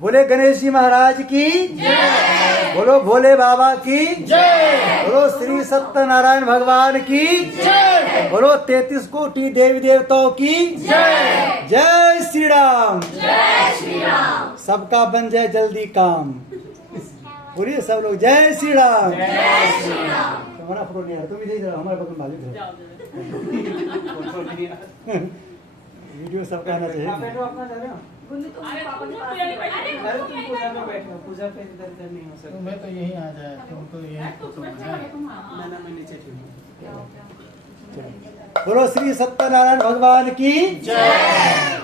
बोले गणेश जी महाराज की जय। बोलो भोले बाबा की जय। बोलो श्री सत्यनारायण भगवान की जय। बोलो 33 कोटि देवी देवताओं की जय। जय श्री राम। जय श्री राम। सबका बन जाए जल्दी काम। बोलिए सब लोग जय श्री राम। जय श्री राम। हमारा फोटो नहीं आ रहा, तुम इधर जाओ, हमारे बगल में वीडियो सबका आना चाहिए। पूजा पे इधर नहीं हो सकता। तुम्हें तो यही आ जाए, तुमको यही फोटो मैं नीचे बोलो श्री सत्यनारायण भगवान की जय।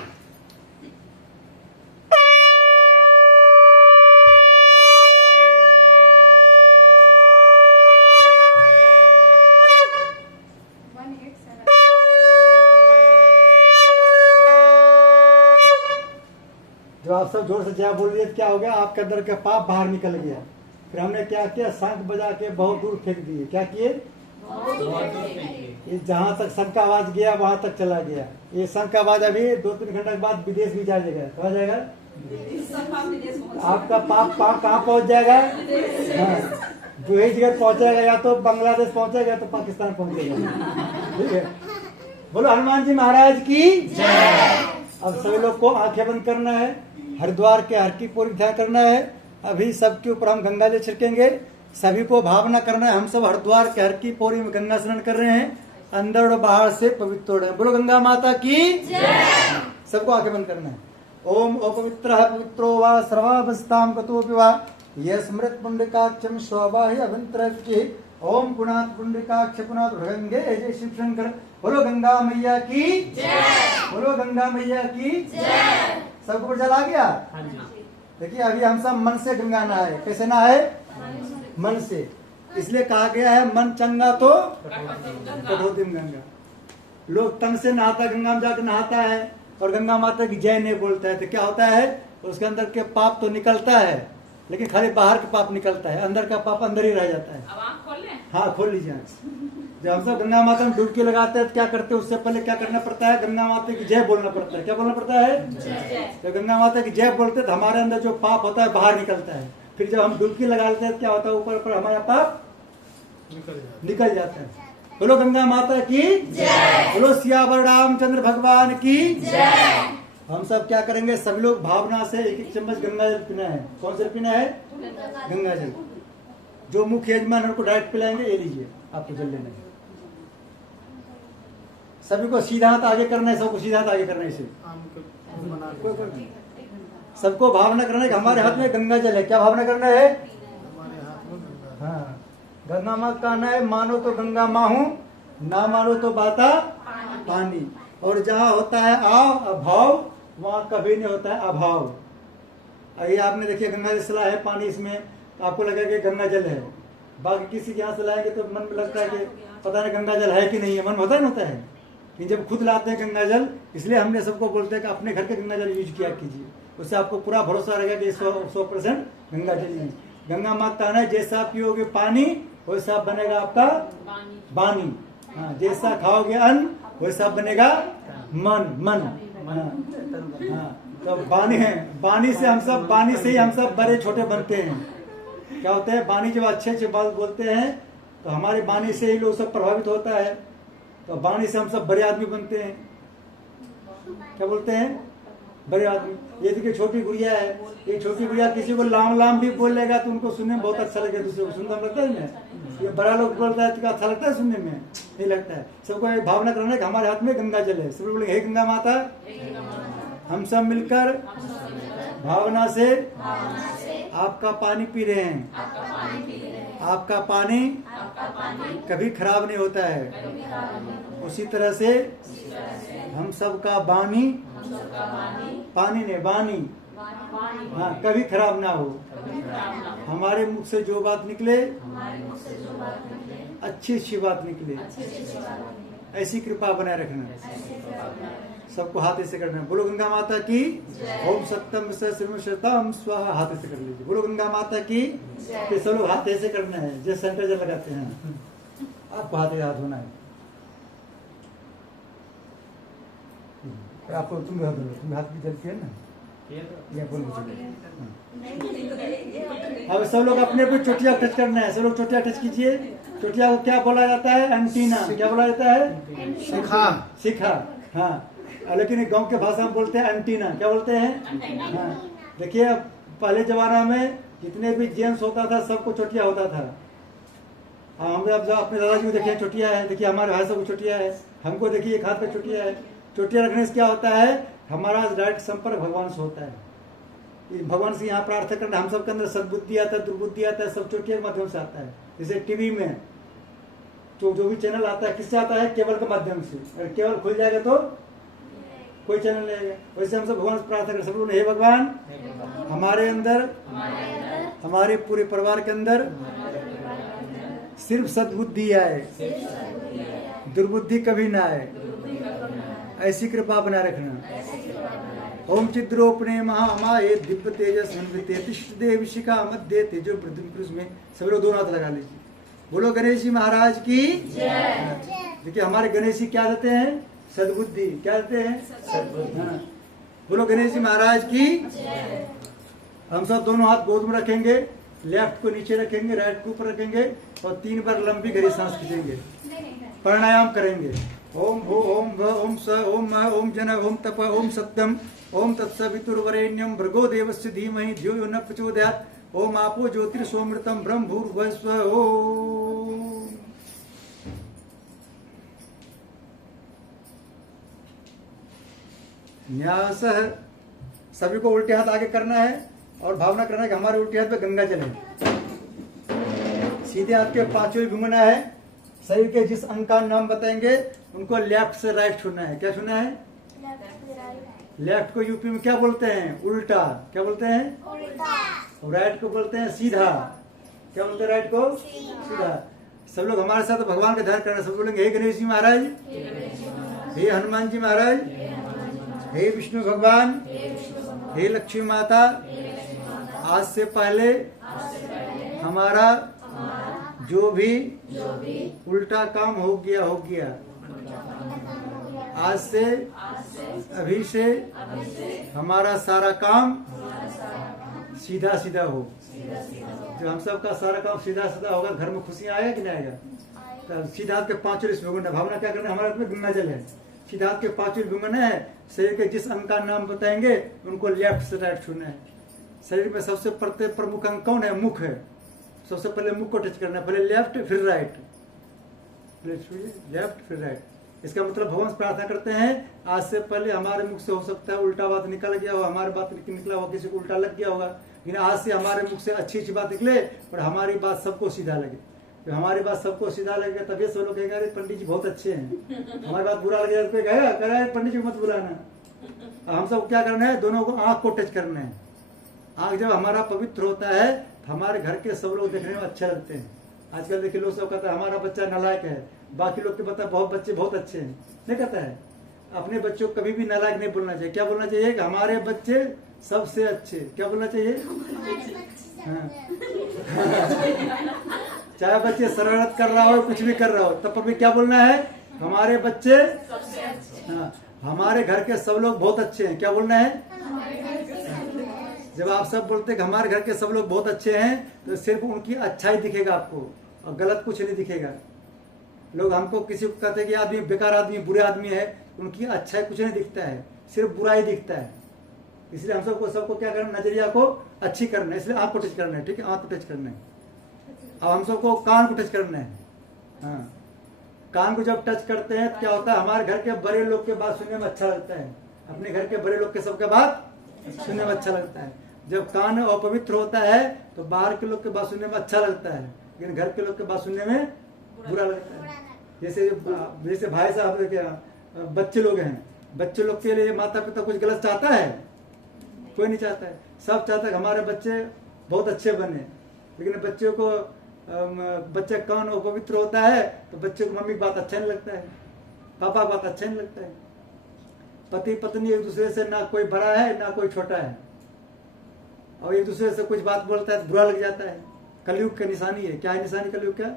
जब आप सब जोर से जय बोल दिए क्या हो गया, आपके अंदर के पाप बाहर निकल गया। फिर हमने क्या किया, शंख बजा के बहुत दूर फेंक दिए। क्या किए, ये जहाँ तक शंख का आवाज गया वहां तक चला गया। ये शंख का आवाज अभी 2-3 घंटे के बाद विदेश भी जाएगा। कहा जाएगा आपका पाप कहाँ पहुंच जाएगा। हाँ, जो ही जगह पहुंचेगा, या तो बांग्लादेश पहुंचेगा या तो पाकिस्तान पहुंचेगा। ठीक है, बोलो हनुमान जी महाराज की जय। अब सभी लोग को आंखें बंद करना है, हरिद्वार के हर की पूरी ध्यान करना है। अभी सबके ऊपर हम गंगा जल छिड़केंगे। सभी को भावना करना है, हम सब हरिद्वार के हर की पौड़ी में गंगा स्नान कर रहे हैं, अंदर और बाहर से पवित्र हो रहे हैं। बोलो गंगा माता की जय। सबको आंखें बंद करना है। ओम अपवित्र पवित्रो वा सर्वावस्थां गतोऽपि वा यस्मृत पुंडरीकाक्षं स्वबाह्य अभ्यंतरस्य ओम पुनात पुंडरीकाक्ष पुनात भृंगे जय शिव शंकर। बोलो गंगा मैया की जय। बोलो गंगा मैया की जय। सबको जल आ गया। देखिए अभी हम सब मन से गंगा नहाए। कैसे नहाए, मन से। इसलिए कहा गया है मन चंगा तो कठोती में गंगा। लोग तन से नहाता, गंगा में जाकर नहाता है और गंगा माता की जय नहीं बोलता है, तो क्या होता है, उसके अंदर के पाप तो निकलता है, लेकिन खाली बाहर का पाप निकलता है, अंदर का पाप अंदर ही रह जाता है। अब आँख खोल लें? हाँ खोल लीजिए आँख। जब हम सब गंगा माता में डुबकी लगाते हैं तो क्या करते हैं, उससे पहले क्या करना पड़ता है, गंगा माता की जय बोलना पड़ता है। क्या बोलना पड़ता है, जय। तो गंगा माता की जय बोलते हैं तो हमारे अंदर जो पाप होता है बाहर निकलता है। फिर जब हम डुबकी लगा लेते हैं क्या होता है, ऊपर ऊपर हमारा पाप निकल जाता है। बोलो गंगा माता की जय। बोलो सियावर रामचंद्र भगवान की जय। हम सब क्या करेंगे, सभी लोग भावना से 1-1 चम्मच गंगा जल पीना है। कौन सा पीना है, गंगा जल। जो मुख्य यजमान उनको डायरेक्ट पिलाएंगे, ये लीजिए आपको जल लेना है। सभी को सीधा हाथ आगे करना है, सबको सीधा हाथ आगे करना है। इसे सबको भावना करना है कि हमारे हाथ में गंगा जल है। क्या भावना करना है, हाँ गंगा माँ का कहना है मानो तो गंगा माँ हूँ, ना मानो तो बाता पानी। और जहाँ होता है अभाव, वहाँ कभी नहीं होता है अभाव। ये आपने देखिए गंगा जल सला है पानी, इसमें आपको लगेगा कि गंगा जल है। बाकी किसी के यहाँ से लाएंगे तो मन में लगता है कि पता नहीं गंगा जल है कि नहीं है, मन होता नहीं होता है। लेकिन जब खुद लाते हैं गंगा जल, इसलिए हमने सबको बोलते हैं कि अपने घर के गंगा जल यूज किया कीजिए। उससे आपको पूरा भरोसा रहेगा कि 100% गंगा जल है। गंगा माँ का कहना है जैसा पियोगे पानी वैसा बनेगा आपका वाणी। हाँ, जैसा खाओगे अन्न वैसा बनेगा मन। हाँ, तो वाणी है, वाणी से हम सब, वाणी से ही हम सब बड़े छोटे बनते हैं। क्या होता है, वाणी जब अच्छे बात बोलते हैं तो हमारी वाणी से ही लोग सब प्रभावित होता है। तो वाणी से हम सब बड़े आदमी बनते हैं। क्या बोलते हैं, बड़े आदमी। ये देखिए छोटी गुड़िया है, ये छोटी गुड़िया किसी को लाम भी बोलेगा तो उनको सुनने में बहुत अच्छा लगेगा, दूसरे को सुनने में लगता है ना। ये बड़ा लोग बोलता है तो अच्छा लगता है सुनने में, नहीं लगता है। सबको ये भावना करना है कि हमारे हाथ में गंगा जल है। सब लोग बोलेंगे हे गंगा माता। हम सब मिलकर भावना से आपका पानी पी रहे हैं। आपका पानी कभी खराब नहीं होता है। उसी तरह से हम सबका वाणी, पानी ने वाणी, हाँ कभी खराब ना हो। हमारे मुख से जो बात निकले अच्छी बात निकले, ऐसी कृपा बनाए रखना। सबको हाथ ऐसे करना है। बोलो गंगा माता की ओम सत्यम श्रतम स्वाहा। हाथ ऐसे कर लीजिए। बोलो गंगा माता की। कि सब लोग हाथ ऐसे करना है जैसे सैनिटाइजर लगाते हैं, आपको हाथ होना है। आपको तुम हाथ की जल की है ना, ये बोल दीजिए। अब सब लोग अपने अपनी चोटिया टच करना है। सब लोग चोटिया टच कीजिए। चोटिया को क्या बोला जाता है? एंटीना। क्या बोला जाता है? शिखा। शिखा। हाँ, लेकिन गांव के भाषा में बोलते हैं एंटीना। क्या बोलते हैं? हाँ। देखिए पहले जमाना में जितने भी जेंट्स होता था सबको चोटिया होता था। हम जब अपने दादाजी को देखिए चोटिया है, देखिए हमारे भाई सबको चोटिया है, हमको देखिए एक हाथ पे चोटिया है। चोटिया रखने से क्या होता है? हमारा डायरेक्ट संपर्क भगवान से होता है। भगवान से यहाँ प्रार्थना करना, हम सबके अंदर सद्बुद्धि आता है, दुर्बुद्धि आता है, सब चोटिया के माध्यम से आता है। जैसे टीवी में जो भी चैनल आता है किससे आता है? केबल के माध्यम से। अगर केबल खुल जाएगा तो कोई चैनल नहीं आएगा। वैसे हम सब भगवान से प्रार्थना कर सब लोग, हे भगवान हमारे अंदर, हमारे पूरे परिवार के अंदर सिर्फ सद्बुद्धि आए, दुर्बुद्धि कभी ना आए, ऐसी कृपा बना रखना। ओम चिद्रोपणे महामाये दिव्य तेजस देव शिखा मध्य तेजो प्रद्युम्न पुरुष में। सब लोग दोनों हाथ लगा लीजिए। बोलो गणेश जी महाराज की जय। देखिए हमारे गणेश जी क्या देते हैं? सद्बुद्धि। क्या देते हैं? सद्बुद्धि। हाँ। बोलो गणेश जी महाराज की जय। हम सब दोनों हाथ गोद में रखेंगे, लेफ्ट को नीचे रखेंगे, राइट को ऊपर रखेंगे और 3 बार लंबी गहरी सांस खींचेंगे। प्राणायाम करेंगे। ओम भू ओम भ ओम स ओम म ओम जन ओम तप ओम सत्यम ओम तत्सवितुर्वरेण्यम भर्गो देवस्य धीमहि धियो यो न प्रचोदयात्। ओम आपो ज्योतिर्सोमृतम ब्रह्म भूर्भुवस्सुः। ओम न्यासः। सभी को उल्टे हाथ आगे करना है और भावना करना है कि हमारे उल्टे हाथ पे गंगा जल है। सीधे हाथ के पांचों घूमना है। शरीर के जिस अंग का नाम बताएंगे उनको लेफ्ट से राइट छूना है। क्या छूना है? लेफ्ट को यूपी में क्या बोलते हैं? उल्टा। क्या बोलते हैं? और राइट को बोलते हैं सीधा। क्या बोलते हैं राइट को? सीधा। सब लोग हमारे साथ भगवान का ध्यान करना। सब बोलेंगे हे गणेश जी महाराज, हे हनुमान जी महाराज, हे विष्णु भगवान, हे लक्ष्मी माता, आज से पहले हमारा जो भी उल्टा काम हो गया आज से अभी से हमारा सारा काम सीधा सीधा हो। जो हम सब का सारा काम सीधा सीधा होगा, घर में खुशियां आएगा कि नहीं आएगा? तो सीधा हाथ के पांचों घूमना। भावना क्या करना है? हमारे हाथ में गंगा जल है। सीधा हाथ के पांचों घूमना है। शरीर के जिस अंग का नाम बताएंगे उनको लेफ्ट से राइट छूना है। शरीर में सबसे प्रमुख अंग कौन है? मुख है। सबसे पहले मुख को टच करना है। पहले लेफ्ट फिर राइट, लेफ्ट फिर राइट। इसका मतलब भगवान से प्रार्थना करते हैं आज से पहले हमारे मुख से हो सकता है उल्टा बात निकल गया हो, हमारी बात निकला होगा, किसी को उल्टा लग गया होगा, लेकिन आज से हमारे मुख से अच्छी अच्छी बात निकले और हमारी बात सबको सीधा लगे। तो हमारी बात सबको सीधा लगेगा तभी सब लोग कहेंगे अरे पंडित जी बहुत अच्छे हैं। हमारी बात बुरा लगेगा तो कोई कहेगा कह पंडित जी को मत बुलाना। हम सब क्या करना है? दोनों को आंख को टच करना है। आंख जब हमारा पवित्र होता है तो हमारे घर के सब लोग देखने में अच्छे लगते हैं। आजकल देखिए लोग सब कहते हैं हमारा बच्चा नालायक है, बाकी लोग के बता बहुत बच्चे बहुत अच्छे हैं, नहीं कहता है। अपने बच्चों को कभी भी नालायक नहीं बोलना चाहिए। क्या बोलना चाहिए? कि हमारे बच्चे सबसे अच्छे। क्या बोलना चाहिए? हाँ। चाहे बच्चे शरारत कर रहा हो, कुछ भी कर रहा हो, तब पर भी क्या बोलना है? हमारे बच्चे हाँ, हमारे घर के सब लोग बहुत अच्छे हैं। क्या बोलना है? जब आप सब बोलते हैं कि हमारे घर के सब लोग बहुत अच्छे हैं तो सिर्फ उनकी अच्छाई दिखेगा आपको और गलत कुछ नहीं दिखेगा। लोग हमको किसी को कहते हैं कि आदमी बेकार आदमी, बुरे आदमी है, उनकी अच्छाई कुछ नहीं दिखता है, सिर्फ बुराई दिखता है। इसलिए हम सबको क्या करना? नजरिया को अच्छी करना है। इसलिए आंख को टच करना है। ठीक है, आंख को टच करना है। अब हम सबको कान को टच करना है। हाँ, कान को जब टच करते हैं तो क्या होता है? हमारे घर के बड़े लोग के बात सुनने में अच्छा लगता है। अपने घर के बड़े लोग के सबके बात सुनने में अच्छा लगता है। जब कान अपवित्र होता है तो बाहर के लोग के बात सुनने में अच्छा लगता है, लेकिन घर के लोग के बात सुनने में बुरा लगता है। जैसे भाई साहब क्या बच्चे लोग हैं, बच्चे लोग के लिए माता पिता कुछ गलत चाहता है? कोई नहीं चाहता है। सब चाहता है हमारे बच्चे बहुत अच्छे बने, लेकिन बच्चे को बच्चे कान अपवित्र होता है तो बच्चे को मम्मी की बात अच्छा नहीं लगता है, पापा की बात अच्छा नहीं लगता है। पति पत्नी एक दूसरे से ना कोई बड़ा है ना कोई छोटा है, और एक दूसरे से कुछ बात बोलता है तो बुरा लग जाता है। कलयुग का निशानी है। क्या है निशानी कलयुग का?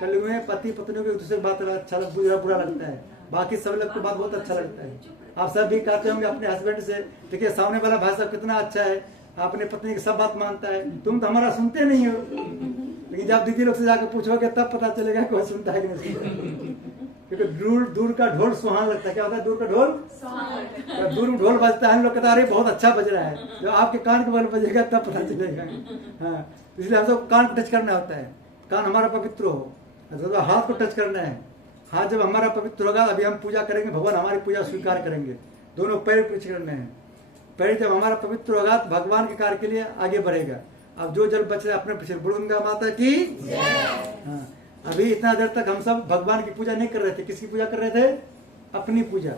कलयुग में पति पत्नी को एक दूसरे की बात अच्छा बुरा लगता है। बाकी सब लोग को बात बहुत अच्छा लगता है। आप सब भी कहते होंगे अपने हस्बैंड से, देखिए सामने वाला भाई साहब कितना अच्छा है, अपने पत्नी की सब बात मानता है, तुम तो हमारा सुनते नहीं हो। लेकिन जब दीदी लोग से जाकर पूछोगे तब पता चलेगा कोई सुनता है कि नहीं सुनता। क्योंकि दूर दूर का ढोल सुहाना लगता है। क्या होता है दूर का ढोल? जब दूर में ढोल बजता है हम लोग कहते हैं अरे बहुत अच्छा बज रहा है, जब आपके कान के बल बजेगा तब पता चलेगा। हाँ, इसलिए हम सब कान को टच करना होता है, कान हमारा पवित्र हो। तो हाथ को टच करना है, हाथ जब हमारा पवित्र होगा अभी हम पूजा करेंगे, भगवान हमारी पूजा स्वीकार करेंगे। दोनों पैर टच करने हैं, पैर जब हमारा पवित्र होगा तो भगवान के कार्य के लिए आगे बढ़ेगा। अब जो जल बच रहा है अपने पीछे, बोलो गंगा माता की। हाँ, अभी इतना देर तक हम सब भगवान की पूजा नहीं कर रहे थे। किसकी पूजा कर रहे थे? अपनी पूजा।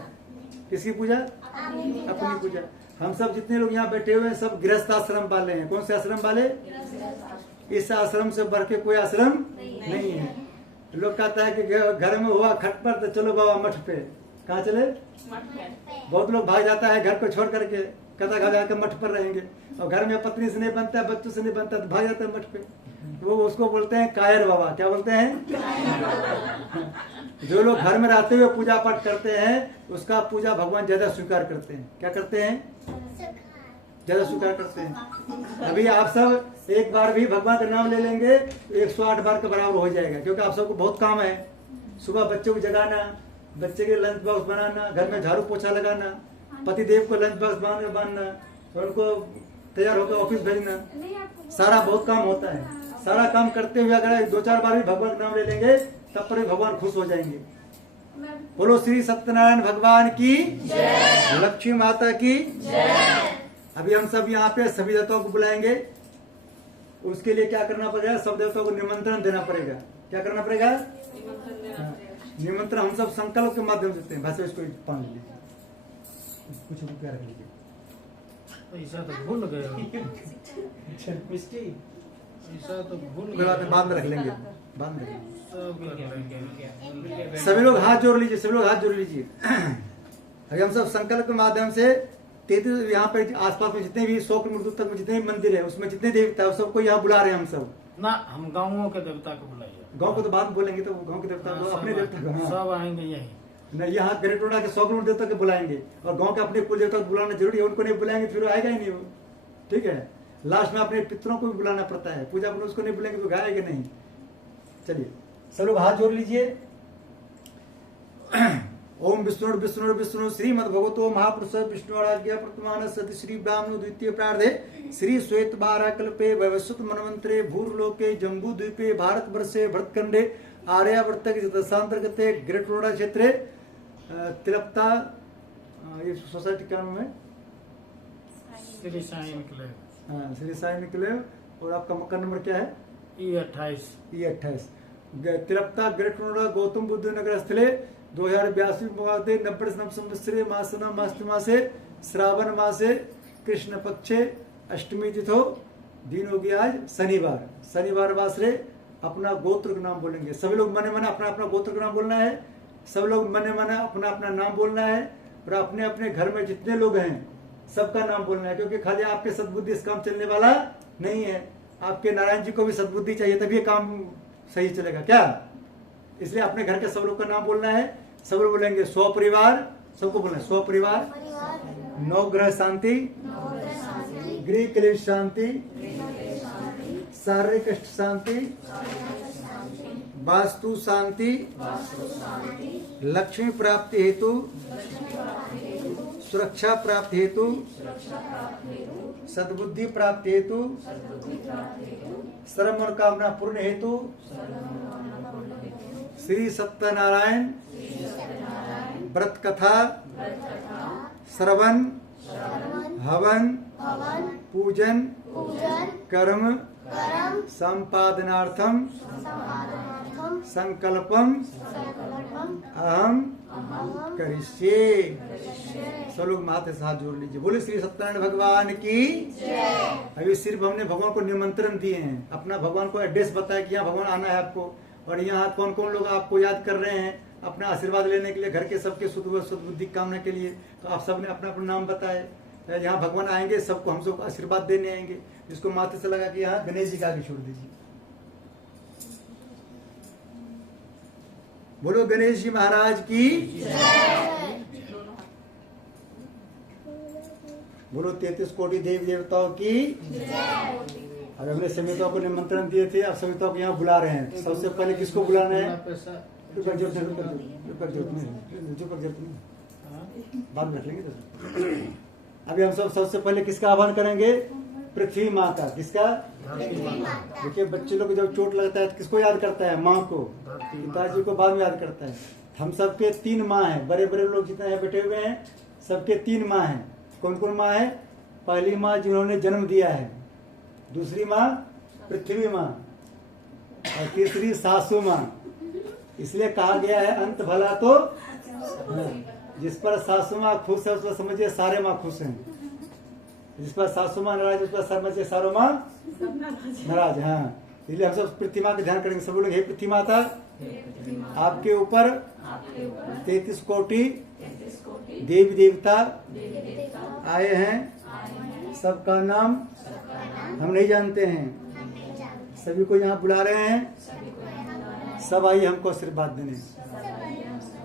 किसकी पूजा? अपनी पूजा। हम सब जितने लोग यहाँ बैठे हुए हैं सब गृहस्थ आश्रम वाले हैं। कौन से आश्रम वाले? इस आश्रम से बढ़ के कोई आश्रम नहीं है। लोग कहता है कि घर में हुआ खटपट तो चलो बाबा मठ पे। कहाँ चले? बहुत लोग भाग जाता है घर को छोड़ करके, कहता घर जाकर मठ पर रहेंगे, और घर में पत्नी से नहीं बनता है, बच्चों से नहीं बनता तो भाग जाता है मठ पे। वो उसको बोलते हैं कायर बाबा। क्या बोलते हैं? जो लोग घर में रहते हुए पूजा पाठ करते हैं उसका पूजा भगवान ज्यादा स्वीकार करते हैं। क्या करते हैं? ज्यादा स्वीकार करते हैं। अभी आप सब एक बार भी भगवान का नाम ले लेंगे 108 बार के बराबर हो जाएगा, क्योंकि आप सबको बहुत काम है। सुबह बच्चों को जगाना, बच्चे के लंच बॉक्स बनाना, घर में झाड़ू पोछा लगाना, पति देव को लंच बॉक्स बांधना, उनको तैयार होकर ऑफिस भेजना, सारा बहुत काम होता है। सारा काम करते हुए अगर 2-4 बार भी भगवान का नाम ले लेंगे तब पर भी भगवान खुश हो जाएंगे। बोलो श्री सत्यनारायण भगवान की जय, लक्ष्मी माता की जय। अभी हम सब यहाँ पे सभी देवताओं को बुलाएंगे। उसके लिए क्या करना पड़ेगा? सब देवताओं को निमंत्रण देना पड़ेगा। क्या करना पड़ेगा? निमंत्रण हम सब संकल्प के माध्यम से देते हैं। भाषा इसको पान लीजिए, कुछ रुपया रख लीजिए। पैसा तो भूल गए हो। मिस्टी पैसा तो भूल कोई बात नहीं, बाद में रख लेंगे, बाद में रख लेंगे। सब कर लेंगे। सभी लोग हाथ जोड़ लीजिए, सभी लोग हाथ जोड़ लीजिए। अभी हम सब संकल्प के माध्यम से 33 यहाँ पे आसपास में जितने भी 100 किलोमीटर दूर तक में जितने भी मंदिर है उसमें जितने देवता है सबको यहाँ बुला रहे हैं हम सब। ना हम गाँवों के देवता को बुलाइए। गांव को तो बाद में बोलेंगे, तो गांव के देवता को, अपने देवता को। हाँ। सब आएंगे यही। नहीं, यहाँ ग्रेटोड़ा के 100 किलोमीटर देवता को बुलाएंगे, और गांव के अपने कुल देवता को बुलाना जरूरी है। उनको नहीं बुलाएंगे फिर आएगा ही नहीं वो। ठीक है, लास्ट में अपने पितरों को भी बुलाना पड़ता है। पूजा में उसको नहीं बुलाएंगे तो गाएगा नहीं। चलिए सब लोग हाथ जोड़ लीजिए। ओम विष्णु विष्णु विष्णु श्रीमद भगवतो महापुरुष विष्णु आज्ञा प्रतमान सति श्री ब्राह्मण द्वितीय प्रार्धे श्री श्वेत बारा कल्पे वैवस्वत मनवंतरे भूर्लोके जम्बू द्वीपे भारत वर्षे भरतखंडे आर्यावर्त दशांतर्गते ग्रेट नोएडा क्षेत्रे तिलप्ता, ये सोसाइटी क्या नाम है? श्री साईं निकले। हाँ, श्री साईं निकले। और आपका मकान नंबर क्या है? E28। E28 Tilpta great Noida Gautam Buddh Nagar स्थले 2082 90 संवत्सरे मासना मासे श्रावण मासे कृष्ण पक्षे अष्टमी तिथो, दिन होगी आज शनिवार। शनिवार वासरे अपना गोत्र का नाम बोलेंगे। सभी लोग मने मने अपना अपना गोत्र का नाम बोलना है। सब लोग मने मने अपना अपना नाम बोलना है, और अपने अपने घर में जितने लोग हैं सबका नाम बोलना है, क्योंकि खाली आपके सद्बुद्धि इस काम चलने वाला नहीं है। आपके नारायण जी को भी सद्बुद्धि चाहिए, तभी ये काम सही चलेगा। क्या? इसलिए अपने घर के सब लोग का नाम बोलना है। सब लोग बोलेंगे स्व परिवार, सबको बोलना है स्व परिवार, नवग्रह शांति, गृह क्लेश शांति, शारीरिक कष्ट शांति, वास्तु शांति, लक्ष्मी प्राप्ति हेतु, सुरक्षा प्राप्ति हेतु, सद्बुद्धि प्राप्ति हेतु, सर्व मनोकामना पूर्ण हेतु श्री सत्यनारायण व्रत कथा श्रवण हवन पूजन कर्म संपादनार्थम संकल्पम अहम करिष्ये। सब लोग माथे से हाथ जोड़ लीजिए। बोले श्री सत्यनारायण भगवान की। अभी सिर्फ हमने भगवान को निमंत्रण दिए हैं, अपना भगवान को एड्रेस बताया कि यहाँ भगवान आना है आपको, और यहाँ कौन कौन लोग आपको याद कर रहे हैं अपना आशीर्वाद लेने के लिए, घर के सबके सद्बुद्धि कामना के लिए। तो आप सबने अपना अपना नाम बताए। यहाँ भगवान आएंगे सबको, हम सबको आशीर्वाद देने आएंगे। जिसको माथे से लगा कि यहाँ गणेश जी का आगे छोड़ दीजिए। बोलो गणेश जी महाराज की। बोलो 33 कोटि देवी देवताओं की। अब हमने समिताओं को निमंत्रण दिए थे, अब समिताओं को यहाँ बुला रहे हैं। तो सबसे पहले किसको बुलाना है? बाद में रख लेंगे। अभी हम सब सबसे पहले किसका आह्वान करेंगे? पृथ्वी माँ का। किसका? देखिए बच्चे लोग जब चोट लगता है तो किसको याद करता है? माँ को। पिताजी को बाद में याद करता है। हम सबके 3 माँ हैं। बड़े बड़े लोग जितने यहाँ बैठे हुए हैं सबके 3 माँ हैं। कौन कौन माँ है? पहली माँ जिन्होंने जन्म दिया है, दूसरी माँ पृथ्वी माँ, और तीसरी सासू माँ। इसलिए कहा गया है अंत भला तो जिस पर सासू माँ खुश है उस पर समझिए सारे माँ खुश हैं। जिस पर सासू माँ नाराज उस पर समझिए सारो माँ नाराज। हाँ, इसलिए हम सब पृथ्वी माँ का ध्यान करेंगे। सब लोग हे पृथ्वी माता, आपके ऊपर 33 कोटि देवी देवता आए हैं। सबका नाम हम नहीं जानते हैं। सभी को यहाँ बुला रहे हैं। सब आइए हमको आशीर्वाद देने।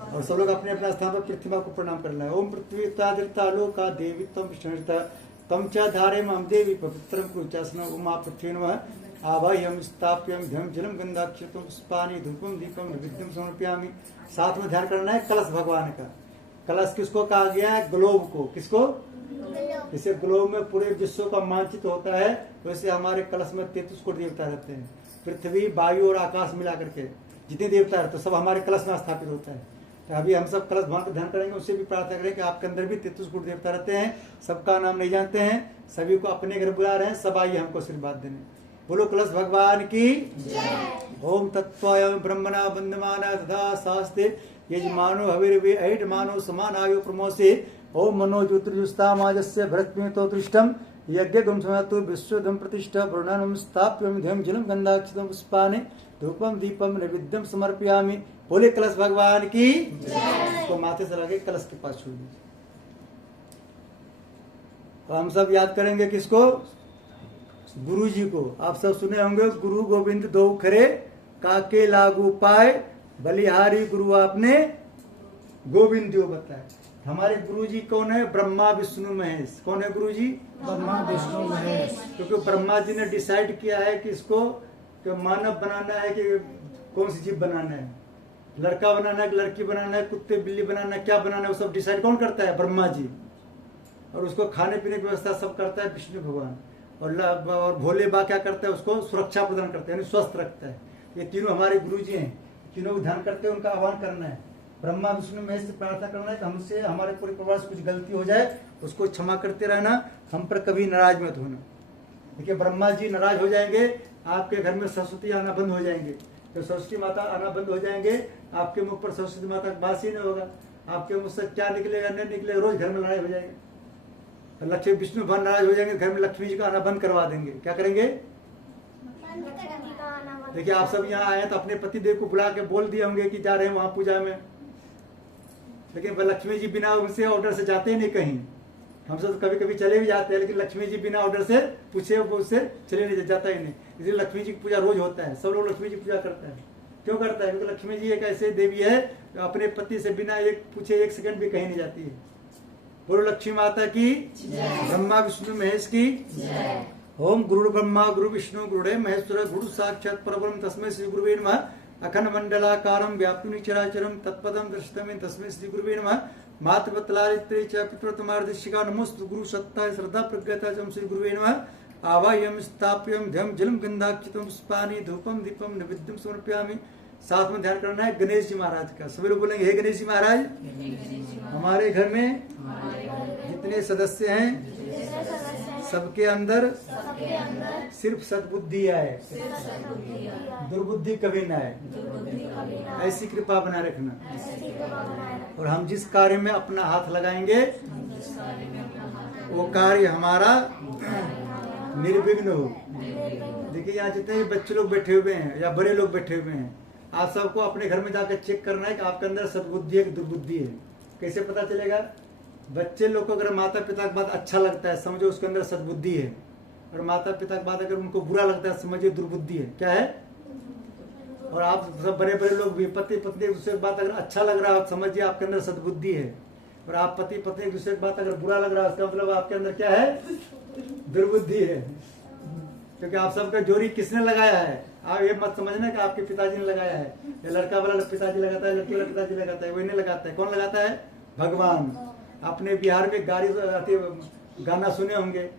और सब लोग अपने अपने स्थान पर पृथ्वी माँ को प्रणाम करना है। ओम पृथ्वी तादिता लोका देवी तम विष्णुता तम च धारे मम देवी पवित्रम कुचासना उमा पृथ्वी नमः आवाह्यम स्थाप्यम ध्यम जलम गंधाक्षतम पुष्पानि धूपम दीपम नैवेद्यम समर्पयामि। साथ में ध्यान करना है कलश भगवान का। कलश किसको कहा गया है? ग्लोब को। किसको? जैसे ग्लोब में पूरे विश्व का मानचित्र होता है वैसे हमारे कलश में 33 कोटि देवता रहते हैं। पृथ्वी, वायु और आकाश मिला करके जितने देवता रहते हैं सब हमारे कलश में स्थापित होता है। तो अभी हम सब कलश भगवान का ध्यान करेंगे। उससे भी प्रार्थना करें कि आपके अंदर भी 33 कोटि देवता रहते हैं। सबका नाम नहीं जानते हैं, सभी को अपने घर बुला रहे हैं। सब आइए हमको आशीर्वाद देने। बोलो कलश भगवान की। ओम तत्वाय ब्रह्मणा बंधमाना तथा शास्ते यजमानो हविर्वे ऐड मानो समान आयु प्रमोसे ओम मनो ज्योतिर्जुस्तामाजस्य भरतमे तो दृष्टम यज्ञ गम समयतु विश्वदम प्रतिष्ठा वर्णनम स्थाप्यम ध्यम जलम गंधाक्षतम पुष्पानि धूपम दीपम नैवेद्यम समर्पयामि। बोले कलश भगवान की। तो माथे से लगे कलश के पास छोड़ दीजिए। तो हम सब याद करेंगे किसको? गुरु जी को। आप सब सुने होंगे गुरु गोविंद दो खरे काके लागू पाए बलिहारी गुरु आपने गोविंद जो बताए। हमारे गुरु जी कौन है? ब्रह्मा विष्णु महेश। कौन है गुरु जी? ब्रह्मा विष्णु महेश। क्योंकि ब्रह्मा जी ने डिसाइड किया है कि इसको कि मानव बनाना है कि कौन सी जीव बनाना है, लड़का बनाना है कि लड़की बनाना है, कुत्ते बिल्ली बनाना है, क्या बनाना है, वो सब डिसाइड कौन करता है? ब्रह्मा जी। और उसको खाने पीने की व्यवस्था सब करता है विष्णु भगवान। और भोले बा क्या करता है? उसको सुरक्षा प्रदान करता है, यानी स्वस्थ रखता है। ये तीनों हमारे गुरु जी हैं। तीनों को ध्यान करते हैं, उनका आह्वान करना है। ब्रह्मा विष्णु महेश से प्रार्थना करना है कि हमसे हमारे पूरे परिवार से कुछ गलती हो जाए उसको क्षमा करते रहना, हम पर कभी नाराज मत होना। देखिए ब्रह्मा जी नाराज हो जाएंगे, आपके घर में सरस्वती आना बंद हो जाएंगे। जब सरस्वती माता आना बंद हो जाएंगे आपके मुख पर सरस्वती माता का वास ही नहीं होगा। आपके मुख से क्या निकलेगा नहीं निकलेगा, रोज घर में लड़ाई हो जाएगी। तो लक्ष्मी विष्णु भगवान नाराज हो जाएंगे, घर में लक्ष्मी जी का आना बंद करवा देंगे। क्या करेंगे? देखिए आप सब यहाँ आए तो अपने पति देव को बुला के बोल दिए होंगे कि जा रहे हैं वहां पूजा में, लेकिन लक्ष्मी जी बिना उनसे ऑर्डर से जाते ही नहीं कहीं। हम सब कभी कभी चले भी जाते हैं, लेकिन लक्ष्मी जी बिना ऑर्डर से पूछे वो उससे चले नहीं जाता ही नहीं। इसलिए लक्ष्मी जी की पूजा रोज होता है, सब लोग लक्ष्मी जी की पूजा करते हैं। क्यों करता है? क्योंकि लक्ष्मी जी एक ऐसे देवी है जो अपने पति से बिना एक पूछे 1 सेकंड भी कहीं नहीं जाती है। बोलो लक्ष्मी माता की। ब्रह्मा विष्णु महेश की। ओम गुरु ब्रह्मा गुरु विष्णु गुरुदेव महेश्वर गुरु साक्षात परब्रह्म तस्मै श्री गुरुवे नमः। अखंड मंडलाकारं व्याप्तुनि चराचरं तत्पदं दर्शितमेन तस्मै श्री गुरुवे नमः। मातृवत्लारित्रे च पितृतमार्दशिका नमोस्तु गुरु सत्ताय श्रद्धा प्रज्ञता च श्री गुरुवे नमः। आवाह्यम स्थाप्यम ध्यम जलम गंधाक्षितम पुष्पानि धूपम दीपम नैवेद्यम समर्पयामि। साथ में ध्यान करना है गणेश जी महाराज का। सभी लोग बोलेंगे हे गणेश जी महाराज। हमारे घर में जितने सदस्य हैं सबके अंदर सिर्फ सद्बुद्धि आए, दुर्बुद्धि कभी न आए, ऐसी कृपा बनाए रखना। और हम जिस कार्य में अपना हाथ लगाएंगे वो कार्य हमारा निर्विघ्न हो। देखिए यहाँ जितने भी बच्चे लोग बैठे हुए हैं या बड़े लोग बैठे हुए हैं, आप सबको अपने घर में जाकर चेक करना है कि आपके अंदर सद्बुद्धि है कि दुर्बुद्धि है। कैसे पता चलेगा? बच्चे लोग को अगर माता पिता की बात अच्छा लगता है समझो उसके अंदर सद्बुद्धि है, और माता पिता की बात अगर उनको बुरा लगता है समझिए दुर्बुद्धि है। क्या है? और आप सब बड़े बड़े लोग भी पति पत्नी एक दूसरे की बात अगर अच्छा लग रहा है समझिए आपके अंदर सद्बुद्धि है। और आप पति पत्नी एक दूसरे की बात अगर बुरा लग रहा है उसका मतलब आपके अंदर क्या है, दुर्बुद्धि है। क्योंकि आप सबका जोड़ी किसने लगाया है, आप ये मत समझना कि आपके पिताजी ने लगाया है, या लड़का वाला पिताजी लगाता है, लड़की वाला पिताजी लगाता है, वही नहीं लगाता है। कौन लगाता है, भगवान। अपने बिहार में गाना सुने होंगे,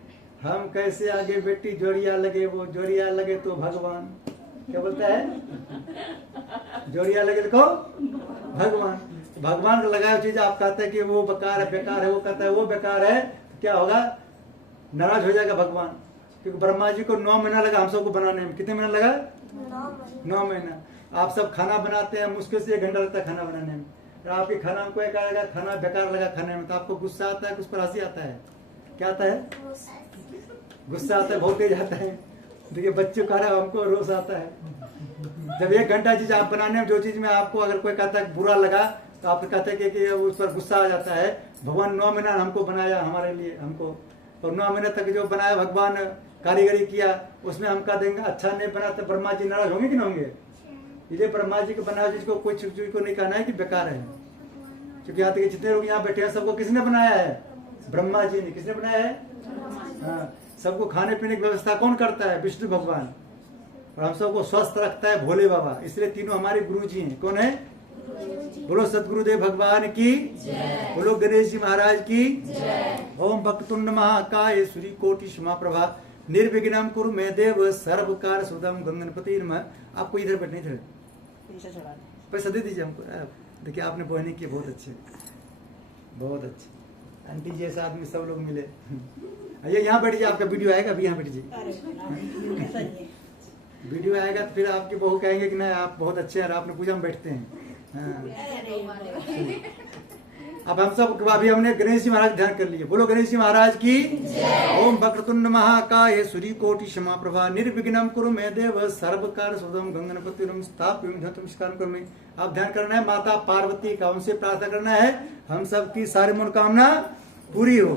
हम कैसे आगे बेटी जोड़िया लगे, वो जोड़िया लगे तो भगवान। क्या बोलता है, जोड़िया लगे देखो भगवान। भगवान का लगाया चीज आप कहते हैं कि वो बेकार है, बेकार है, वो कहता है वो बेकार है, तो क्या होगा, नाराज हो जाएगा भगवान। क्योंकि ब्रह्मा जी को 9 महीना लगा हम सबको बनाने में। कितने महीना लगा, 9 महीना। आप सब खाना बनाते हैं, मुश्किल से 1 घंटा लगता है खाना बनाने में। और आपके खाना हमको एक आएगा, खाना बेकार लगा खाने में, तो आपको गुस्सा आता है, कुछ पर हंसी आता है। क्या आता है, गुस्सा आता है, बहुत तेज आता है। देखिए बच्चे कह रहे हैं हमको रोज आता है। जब 1 घंटा चीज आप बनाने में, जो चीज में आपको अगर कोई कहता है बुरा लगा, तो आप कहते हैं कि उस पर गुस्सा आ जाता है। भगवान 9 महीना हमको बनाया, हमारे लिए हमको, और 9 महीने तक जो बनाया भगवान कारीगरी किया, उसमें हम कह देंगे अच्छा नहीं बना, तो ब्रह्मा जी नाराज होंगे कि नहीं होंगे। इसलिए ब्रह्मा जी को बनाया चीज को कोई चीज को नहीं कहना है कि बेकार है। क्योंकि यहाँ तक जितने लोग यहाँ बैठे हैं सबको किसने बनाया है, ब्रह्मा जी ने। किसने बनाया है, हाँ। सबको खाने पीने की व्यवस्था कौन करता है, विष्णु भगवान। और हम सबको स्वस्थ रखता है भोले बाबा। इसलिए तीनों हमारे गुरु जी हैं। कौन है, बोलो सदगुरुदेव भगवान की, बोलो गणेश जी महाराज की। ओम वक्रतुंड महाकाय सूर्य कोटि समाप्रभा निर्विघ्नं कुरु मे देव सर्व कार्य सुदम गंगनपति नमः। आपको इधर बैठने, इधर पैसा दे दीजिए हमको। देखिए आपने बहने की बहुत अच्छे, बहुत अच्छे। आंटी जैसा आदमी सब लोग मिले। आइए यहाँ बैठिए, आपका वीडियो आएगा, अभी यहाँ बैठिए। वीडियो आएगा तो फिर आपकी बहू कहेंगे कि नहीं आप बहुत अच्छे हैं, आपने पूजा में बैठते हैं। हाँ। अब हम सब अभी हमने गणेश जी महाराज ध्यान कर लिए। बोलो गणेश जी महाराज की। ओम वक्रतुंड महाकाय सूर्य कोटि समाप्रभा निर्विघ्नं कुरु मे देव सर्व कार्य सुदम गंगनपतिरं स्थापयं धतमस्कारं करोमि। अब ध्यान करना है माता पार्वती का, उनसे प्रार्थना करना है हम सब की सारी मनोकामना पूरी हो।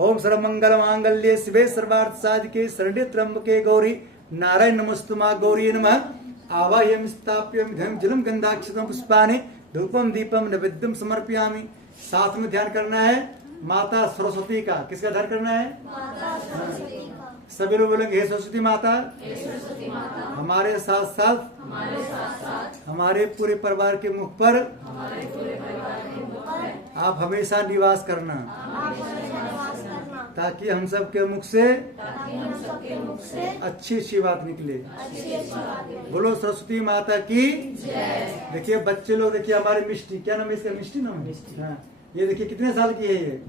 ओम सर्वमंगल मांगल्ये शिवे सर्वार्थ साधिके शरण्ये त्र्यंबके गौरी नारायण नमस्तुमा गौरी नमः। आवाह्यं स्थाप्यं धम जलम गंधाक्षतम पुष्पानि धूपम दीपम नैवेद्यम समर्पयामि। साथ में ध्यान करना है माता सरस्वती का। किसका ध्यान करना है, सभी लोग बोलेंगे हे सरस्वती माता, हमारे साथ साथ हमारे पूरे परिवार के मुख पर आप हमेशा निवास करना, ताकि हम सब के मुख से अच्छी अच्छी बात निकले। बोलो सरस्वती माता की। देखिए बच्चे लोग, देखिए हमारे मिष्टी, क्या नाम है इसका, मिष्टी नाम है। हाँ। ये देखिए कितने साल की है ये,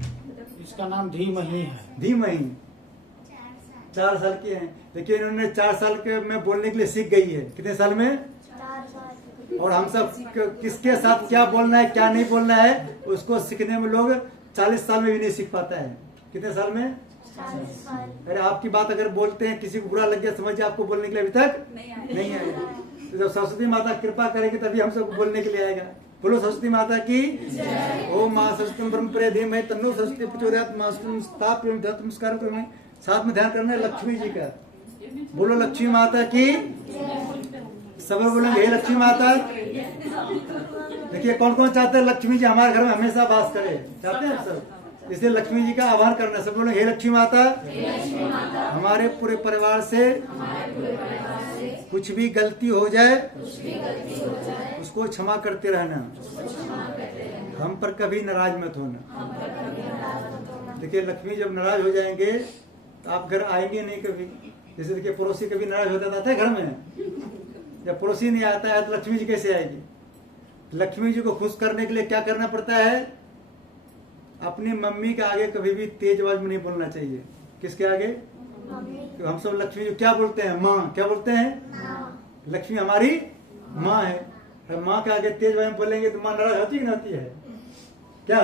इसका नाम धीमही है। धीमही 4 साल की है। देखिए इन्होंने 4 साल के में बोलने के लिए सीख गई है। कितने साल में, 4 साल। और हम सब किसके साथ क्या बोलना है क्या नहीं बोलना है उसको सीखने में लोग 40 साल में भी नहीं सीख पाता है। कितने साल में, 40 साल। अरे आपकी बात अगर बोलते हैं किसी को बुरा लग गया समझिए आपको बोलने के लिए अभी तक नहीं आएगा। तो जब सरस्वती माता कृपा करेगी तभी हम सबको बोलने के लिए आएगा। बोलो सरस्वती माता की। ओम मां सरस्वती ब्रह्मपुरे धीमहि तन्नो सरस्वती प्रचोदयात् मास्तुं स्थापयं धतमस्कारं करोमि। साथ में ध्यान करना है लक्ष्मी जी का। बोलो लक्ष्मी माता की। सब लोग बोलेंगे हे लक्ष्मी माता। देखिए कौन कौन चाहते हैं लक्ष्मी जी हमारे घर में हमेशा वास करे, चाहते हैं सब। इसलिए लक्ष्मी जी का आह्वान करना। सब बोले हे लक्ष्मी माता, हमारे पूरे परिवार से कुछ भी गलती हो जाए उसको क्षमा करते रहना, हम पर कभी नाराज मत होना। देखिए लक्ष्मी जब नाराज हो जाएंगे तो आप घर आएंगे नहीं कभी। जैसे देखिए पड़ोसी कभी नाराज होता था घर में, जब पड़ोसी नहीं आता है तो लक्ष्मी जी कैसे आएगी। लक्ष्मी जी को खुश करने के लिए क्या करना पड़ता है, अपनी मम्मी के आगे कभी भी तेज आवाज में नहीं बोलना चाहिए। किसके आगे, तो हम सब लक्ष्मी जी क्या बोलते हैं, माँ। क्या बोलते हैं, लक्ष्मी हमारी माँ है। माँ के आगे तेज आवाज में बोलेंगे तो माँ नाराज होती कि नहीं होती है। क्या,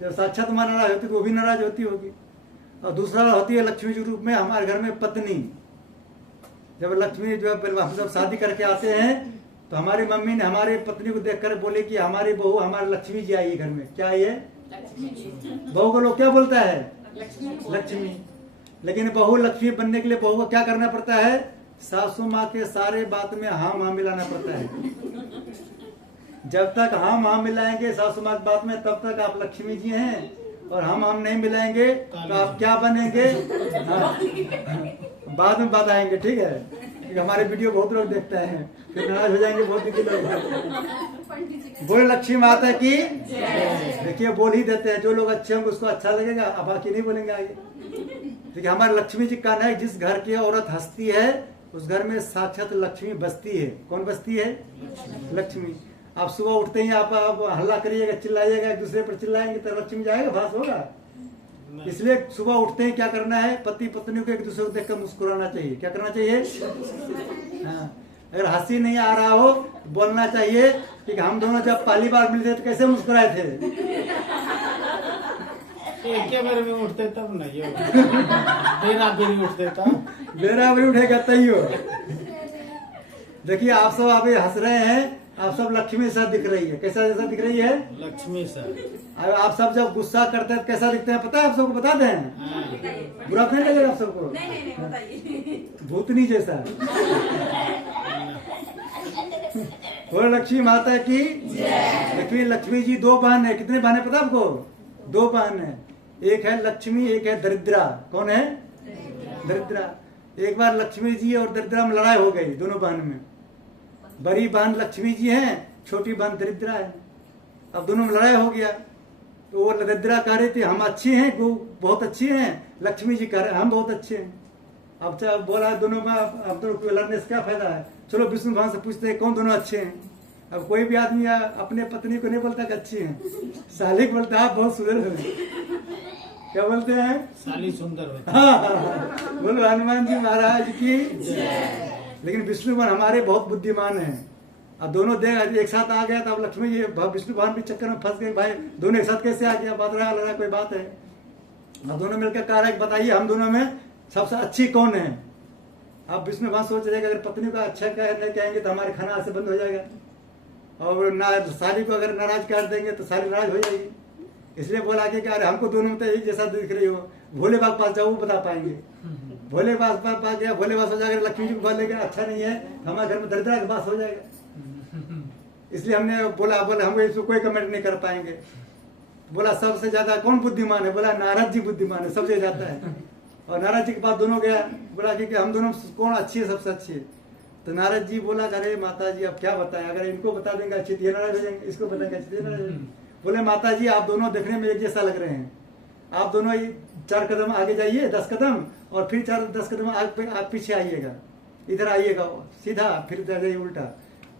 जब साक्षात माँ नाराज होती तो वो भी नाराज होती होगी। और दूसरा होती है लक्ष्मी जी रूप में हमारे घर में पत्नी। जब लक्ष्मी जो हम सब शादी करके आते हैं तो हमारी मम्मी ने हमारी पत्नी को देखकर बोले कि हमारी बहू हमारी लक्ष्मी जी आई है घर में। क्या आई है, बहू को लोग क्या बोलता है, लक्ष्मी। लेकिन बहू लक्ष्मी बनने के लिए बहू को क्या करना पड़ता है, सासू माँ के सारे बात में हाँ माँ मिलाना पड़ता है। जब तक हम मिलाएंगे सासू माँ की बात में, तब तक आप लक्ष्मी जी हैं, और हम नहीं मिलाएंगे तो आप क्या बनेंगे? हाँ, बाद में बताएंगे, ठीक है? क्योंकि हमारे वीडियो बहुत लोग देखते हैं, फिर नाराज हो जाएंगे बहुत लोग। बोले लक्ष्मी माता की। देखिए बोल ही देते हैं, जो लोग अच्छे होंगे उसको अच्छा लगेगा, अब बाकी नहीं बोलेंगे आगे। देखिए हमारे लक्ष्मी जी का है, जिस घर की औरत हंसती है उस घर में साक्षात लक्ष्मी बसती है। कौन बसती है? लक्ष्मी। आप सुबह उठते ही आप हल्ला करिएगा, चिल्लाइएगा, एक दूसरे पर चिल्लाएंगे तो लक्ष्मी जाएगा, भास होगा। इसलिए सुबह उठते ही क्या करना है? पति पत्नी को एक दूसरे को देखकर मुस्कुराना चाहिए। क्या करना चाहिए? हाँ, अगर हंसी नहीं आ रहा हो तो बोलना चाहिए कि हम दोनों जब पहली बार मिलते तो कैसे मुस्कुराए थे। एक बार में उठते तब नहीं हो, बेरा बेरी उठते तब। बेरा बेरी उठेगा तई हो। देखिए आप सब अभी हंस रहे हैं, आप सब लक्ष्मी सा दिख रही है। कैसा जैसा दिख रही है? लक्ष्मी सा। अब आप सब जब गुस्सा करते हैं कैसा दिखते हैं पता है? आप सबको बता दें, बुरा नहीं लगेगा आप सबको? भूतनी जैसा। बोलो लक्ष्मी माता की। देखिए लक्ष्मी जी दो बहन है। कितने बहन है पता आपको? दो बहन है। एक है लक्ष्मी, एक है दरिद्रा। कौन है? दरिद्रा। एक बार लक्ष्मी जी और दरिद्रा में लड़ाई हो गई, दोनों बहन में। बड़ी बहन लक्ष्मी जी हैं, छोटी बहन दरिद्रा है। अब दोनों में लड़ाई हो गया, तो वो दरिद्रा कह रही थी हम अच्छी हैं, वो बहुत अच्छी हैं। लक्ष्मी जी कह रहे हम बहुत अच्छे हैं। अब जब बोला दोनों में, अब दोनों लड़ने से क्या फायदा है? चलो विष्णु भगवान से पूछते हैं कौन दोनों अच्छे हैं। अब कोई भी आदमी अपने पत्नी को नहीं बोलता कि अच्छी है, साली को बोलता आप बहुत सुंदर है। क्या बोलते हैं? साली सुंदर होती है। हाँ, बोलो हनुमान जी महाराज की। लेकिन विष्णु भगवान हमारे बहुत बुद्धिमान हैं। अब दोनों देख एक साथ आ गया, तो अब लक्ष्मी जी विष्णु भगवान भी चक्कर में फंस गए, भाई दोनों एक साथ कैसे आ गया? बात रहा कोई बात है? अब दोनों मिलकर कह रहे बताइए हम दोनों में सबसे अच्छी कौन है? अब विष्णु भगवान सोच रहे अगर पत्नी को अच्छा नहीं कहेंगे तो हमारे खाना से बंद हो जाएगा, और साली को अगर नाराज कर देंगे तो साली नाराज हो जाएगी। इसलिए बोला कि अरे हमको दोनों में तो एक जैसा दिख रही हो, भोले बाबा पास जाओ, वो बता पाएंगे। भोले बाबा पास गया, भोले बाबा हो जाएगा, लक्ष्मी जी को बोलेगा अच्छा नहीं है, हमारे घर में दरिद्रा का बास हो जाएगा। इसलिए हमने बोला हम इसको कोई कमेंट नहीं कर पाएंगे। बोला सबसे ज्यादा कौन बुद्धिमान है? बोला नारद जी बुद्धिमान है, सबसे ज्यादा है। और नारद जी के पास दोनों गया, बोला कि हम दोनों कौन अच्छी है? सबसे अच्छी है। तो नारद जी बोला अरे माता जी अब क्या बताएं, अगर इनको बता देंगे अच्छी ये नाराज हो जाएंगे, इसको बताएंगे अच्छी नाराज हो जाएंगे। बोले माता जी आप दोनों देखने में एक जैसा लग रहे हैं, आप दोनों 4 कदम आगे जाइए, 10 कदम, और फिर 10 कदम आप पीछे आइएगा, इधर आइएगा सीधा, फिर जाइए उल्टा,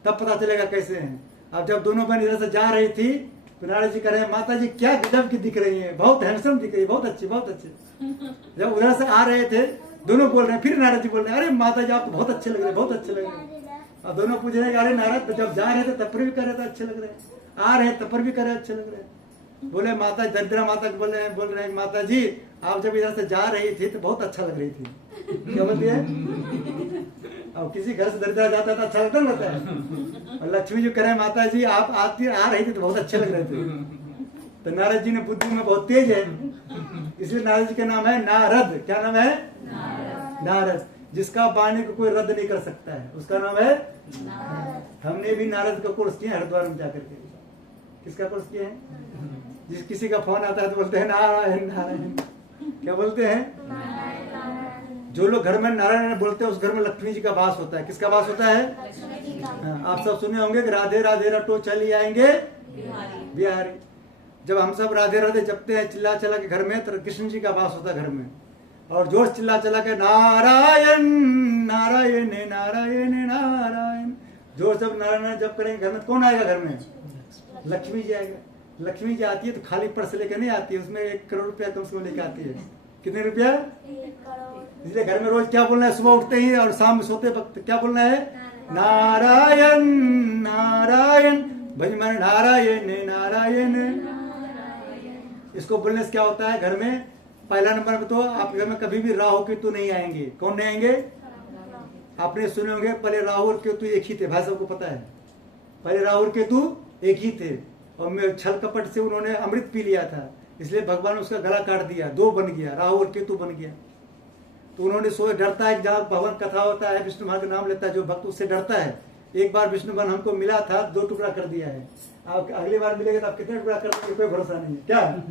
तब पता चलेगा कैसे हैं। अब जब दोनों बहन इधर से जा रही थी तो नारद जी कह रहे हैं माता जी क्या गजब की दिख रही है, बहुत हैंडसम दिख रही है, बहुत अच्छी बहुत अच्छी। जब उधर से आ रहे थे दोनों बोल रहे हैं, फिर नारद जी बोल रहे हैं अरे माता जी आप तो बहुत अच्छे लग रहे हैं, बहुत अच्छे लग रहे हैं। अब दोनों पूछ रहे हैं अरे नारद जब जा रहे थे तब पर भी कर रहे थे अच्छे लग रहे हैं, आ रहे हैं तब पर भी कर रहे अच्छे लग रहे हैं। बोले माता दरिद्रा माता बोल रहे हैं माता जी आप जब इधर से जा रही थी तो बहुत अच्छा लग रही थी। क्या बोलती है? अब किसी घर से दरिद्रा जाता है तो अच्छा लगता रहता है। और लक्ष्मी जी कह रहे हैं माता जी आप आ रही थी तो बहुत अच्छे लग रहे थे। तो नारद जी ने बुद्धि में बहुत तेज है, इसलिए नारद जी का नाम है नारद। क्या नाम है? नारद। जिसका वाणी को कोई रद्द नहीं कर सकता है उसका नाम है नारद। हमने भी नारद का कोर्स किया हरिद्वार में जाकर के। किसका कोर्स किया है? जिस किसी का फोन आता है तो बोलते हैं नारायण नारायण। क्या बोलते हैं? जो लोग घर में नारायण बोलते हैं उस घर में लक्ष्मी जी का वास होता है। किसका वास होता है? आप सब सुने होंगे कि राधे राधे रटो चली आएंगे बिहारी। जब हम सब राधे राधे जपते हैं चिल्ला चला के घर में तो कृष्ण जी का वास होता है घर में, और जोर चिल्ला चला के नारायण नारायण नारायण नारायण, जोर सब नारायण जप करेंगे घर में, कौन आएगा घर में? लक्ष्मी जी आएगा। लक्ष्मी जी आती है तो खाली पर्स लेकर नहीं आती है, उसमें 1 करोड़ रुपया कम से कम लेकर आती है। कितने रुपया? 1 करोड़। इसलिए घर में रोज क्या बोलना है? सुबह उठते ही और शाम में सोते वक्त क्या बोलना है? नारायण नारायण भज मन नारायण नारायण। इसको बोलने से क्या होता है? घर में पहला नंबर में तो आपके घर में कभी भी राहु केतु नहीं आएंगे। कौन नहीं आएंगे? आपने सुने होंगे पहले राहु और केतु एक ही थे, भाई सबको पता है। पहले राहु और केतु एक ही थे, और छल कपट से उन्होंने अमृत पी लिया था, इसलिए भगवान ने उसका गला काट दिया, 2 बन गया, राहु और केतु बन गया। तो उन्होंने सोच डरता है कि जहाँ भगवान कथा होता है विष्णु भगवान का नाम लेता है जो भक्त उससे डरता है। एक बार विष्णु भगवान हमको मिला था 2 टुकड़ा कर दिया है, आप अगली बार मिलेगा तो आप कितने टुकड़ा कर देंगे कोई भरोसा नहीं है क्या।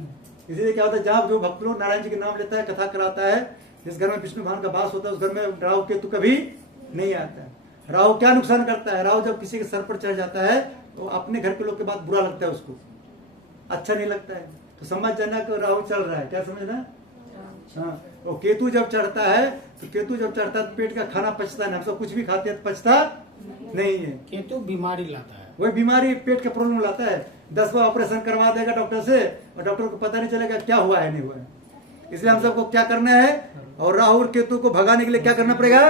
इसीलिए क्या होता है जहाँ जो भक्त लोग नारायण जी के नाम लेता है कथा कराता है, जिस घर में विष्णु भगवान का वास होता है उस घर में राहु केतु कभी नहीं आता है। राहु क्या नुकसान करता है, राहु जब किसी के सर पर चढ़ जाता है तो अपने घर के लोग के बाद बुरा लगता है, उसको अच्छा नहीं लगता है। तो समझ जाना कि राहु चल रहा है, क्या समझना। हाँ, और केतु जब चढ़ता है तो केतु जब चढ़ता है तो पेट का खाना पचता है, हम सब कुछ भी खाते हैं तो पचता नहीं है। केतु बीमारी लाता है, वही बीमारी पेट का प्रॉब्लम लाता है। 10 बार ऑपरेशन करवा देगा डॉक्टर से और डॉक्टर को पता नहीं चलेगा क्या हुआ है नहीं हुआ है। इसलिए हम सबको क्या करना है, और राहु और केतु को भगाने के लिए क्या करना पड़ेगा,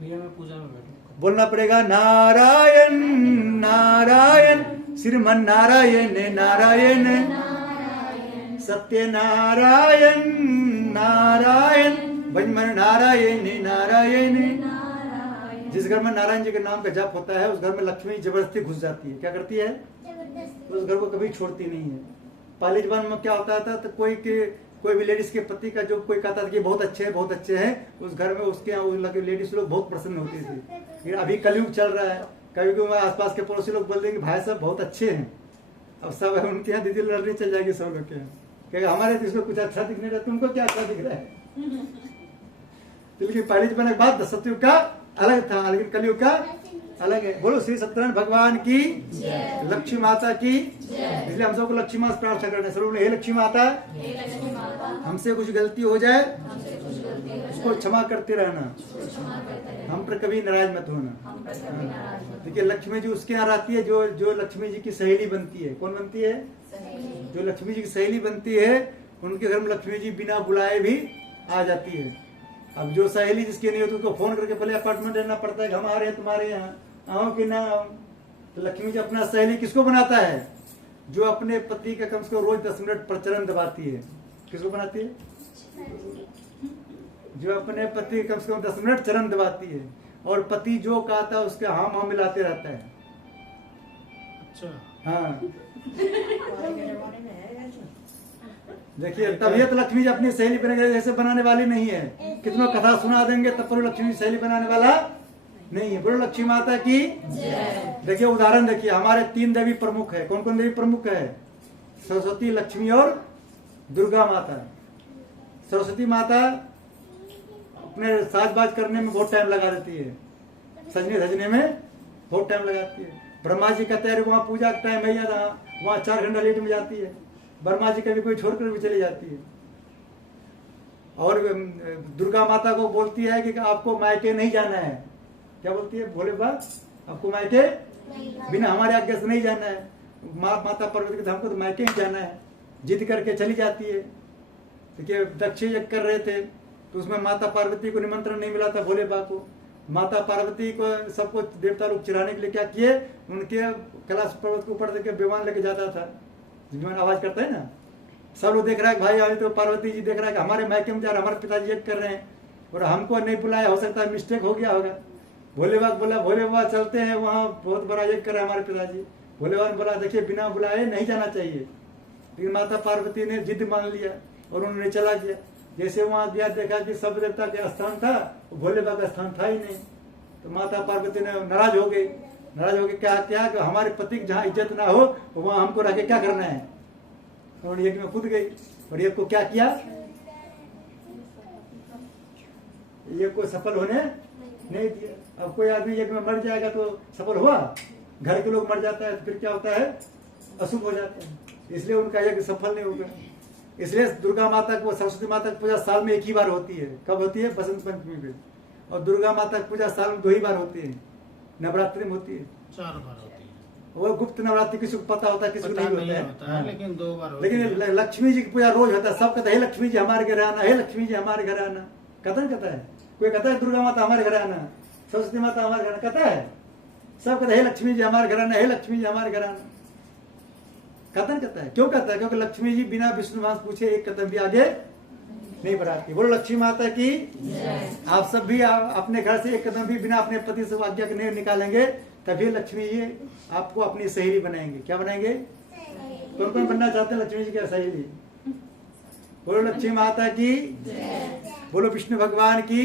भैया मैं पूजा में बैठूं। बोलना पड़ेगा नारायण नारायण श्रीमन नारायण नारायण सत्य नारायण नारायण भजमन नारायण नारायण। जिस घर में नारायण जी के नाम का जप होता है उस घर में लक्ष्मी जबरदस्ती घुस जाती है। क्या करती है, उस घर को कभी छोड़ती नहीं है। पहले जमाने में क्या होता था तो कोई भी लेडीज के पति का जो कोई कहता था कि बहुत अच्छे हैं, उस घर में उसके लेडीज लोग बहुत प्रसन्न होती थी। लेकिन अभी कलयुग चल रहा है, कभी कभी आसपास के पड़ोसी लोग बोल देंगे भाई साहब बहुत अच्छे हैं, अब सब उनके यहाँ दीदी लड़ने चल जाएगी सब लोग के यहाँ, क्योंकि हमारे तो इसमें कुछ अच्छा दिखने रहा, तुमको क्या अच्छा दिख रहा है। लेकिन पहले जमाने के बाद सतयुग का अलग था, लेकिन कलयुग का अलग है। बोलो श्री सत्यनारायण भगवान की, लक्ष्मी माता की। इसलिए हम सबको लक्ष्मी माता प्रार्थना करना है। सर्व हे लक्ष्मी माता, हमसे कुछ गलती हो जाए उसको क्षमा करते रहना, हम पर कभी नाराज मत होना। देखिए लक्ष्मी जी उसके यहाँ आती है जो लक्ष्मी जी की सहेली बनती है। कौन बनती है, जो लक्ष्मी जी की सहेली बनती है उनके घर में लक्ष्मी जी बिना बुलाए भी आ जाती है। अब जो सहेली जिसकी नहीं होती उसको फोन करके पहले अपार्टमेंट लेना पड़ता है कि हम आ रहे हैं तुम्हारे यहाँ, आओ कि ना आओ। तो लक्ष्मी जी अपना सहेली किसको बनाता है, जो अपने पति का कम से कम रोज 10 मिनट प्रचलन दबाती है। किसको बनाती है, जो अपने पति कम से कम 10 मिनट चरण दबाती है, और पति जो कहता है उसके हाँ मिलाते रहता है। अच्छा हाँ देखिए तबीयत लक्ष्मी जी अपनी सहेली बनेगी, जैसे बनाने वाली नहीं है। कितना कथा सुना देंगे तब पर लक्ष्मी जी सहेली बनाने वाला नहीं है। बोलो लक्ष्मी माता की। देखिए उदाहरण देखिए, हमारे 3 देवी प्रमुख है। कौन कौन देवी प्रमुख है, सरस्वती, लक्ष्मी और दुर्गा माता। सरस्वती माता अपने साजबाज करने में बहुत टाइम लगा देती है, सजने धजने में बहुत टाइम लगाती है। ब्रह्मा जी कहते हैं वहाँ पूजा का टाइम है, वहाँ 4 घंटा लेट में जाती है। ब्रह्मा जी कभी कोई छोड़कर भी चली जाती है। और दुर्गा माता को बोलती है कि आपको मायके नहीं जाना है। क्या बोलती है, भोले बाबा आपको मायके बिना हमारे आज्ञा से नहीं जाना है। माता पार्वती के हमको तो मायके ही जाना है, जिद करके चली जाती है। देखिए दक्ष यज्ञ कर रहे थे तो उसमें माता पार्वती को निमंत्रण नहीं मिला था भोले बाबा को। माता पार्वती को सबको देवता लोग चिढ़ाने के लिए क्या किए, उनके कैलाश पर्वत के ऊपर देकर विमान लेके जाता था। विमान आवाज करता है ना, सब लोग देख रहा है भाई, अभी तो पार्वती जी देख रहा है कि हमारे मायके में जा रहे, हमारे पिताजी यज्ञ कर रहे हैं और हमको नहीं बुलाया, हो सकता है मिस्टेक हो गया होगा। भोले बाबा बोला भोले बाबा चलते हैं, वहाँ बहुत बड़ा यज्ञ कर रहे हैं हमारे पिताजी। भोले बाबा ने बोला देखिए बिना बुलाए नहीं जाना चाहिए, लेकिन माता पार्वती ने जिद मान लिया और उन्होंने चला गया। जैसे वहां गया देखा कि सब देवता का स्थान था, भोले बाबा का स्थान था ही नहीं। तो माता पार्वती ने नाराज हो गई। नाराज हो गई क्या क्या कि हमारे पति की जहाँ इज्जत ना हो वहां हमको रह के क्या करना है। और यज्ञ में कूद गई और यज्ञ को क्या किया, यज्ञ को सफल होने नहीं दिया। अब कोई आदमी यज्ञ में मर जाएगा तो सफल हुआ, घर के लोग मर जाता है तो फिर क्या होता है, अशुभ हो जाता है। इसलिए उनका यज्ञ सफल नहीं होगा। इसलिए दुर्गा माता को, सरस्वती माता की पूजा साल में 1 ही बार होती है। कब होती है, बसंत पंचमी पे। और दुर्गा माता की पूजा साल में 2 ही बार होती है, नवरात्रि में होती है। 4 बार होती है। वो गुप्त नवरात्रि किसी को पता होता है, किसी को नहीं होता है। लेकिन 2 बार होती लेकिन लक्ष्मी जी की पूजा रोज होता है। सब कहते हैं लक्ष्मी जी हमारे घर आना, हे लक्ष्मी जी हमारे घर आना। कहता है कोई कहता है दुर्गा माता हमारे घर आना, सरस्वती माता हमारे घर आना, कहता है सब कहते हैं हे लक्ष्मी जी हमारे घर आना, हे लक्ष्मी जी हमारे घर आना। कहता है क्यों कहता है, क्योंकि लक्ष्मी जी बिना विष्णु भगवान पूछे एक कदम भी आगे नहीं बढ़ाती। बोलो लक्ष्मी माता की। आप सब भी अपने घर से एक कदम भी बिना अपने पति से आज्ञा के नहीं निकालेंगे, तभी लक्ष्मी जी आपको अपनी सहेली बनाएंगे। क्या बनाएंगे, कौन कौन बनना चाहते हैं लक्ष्मी जी की सहेली, बोलो लक्ष्मी माता की, बोलो विष्णु भगवान की।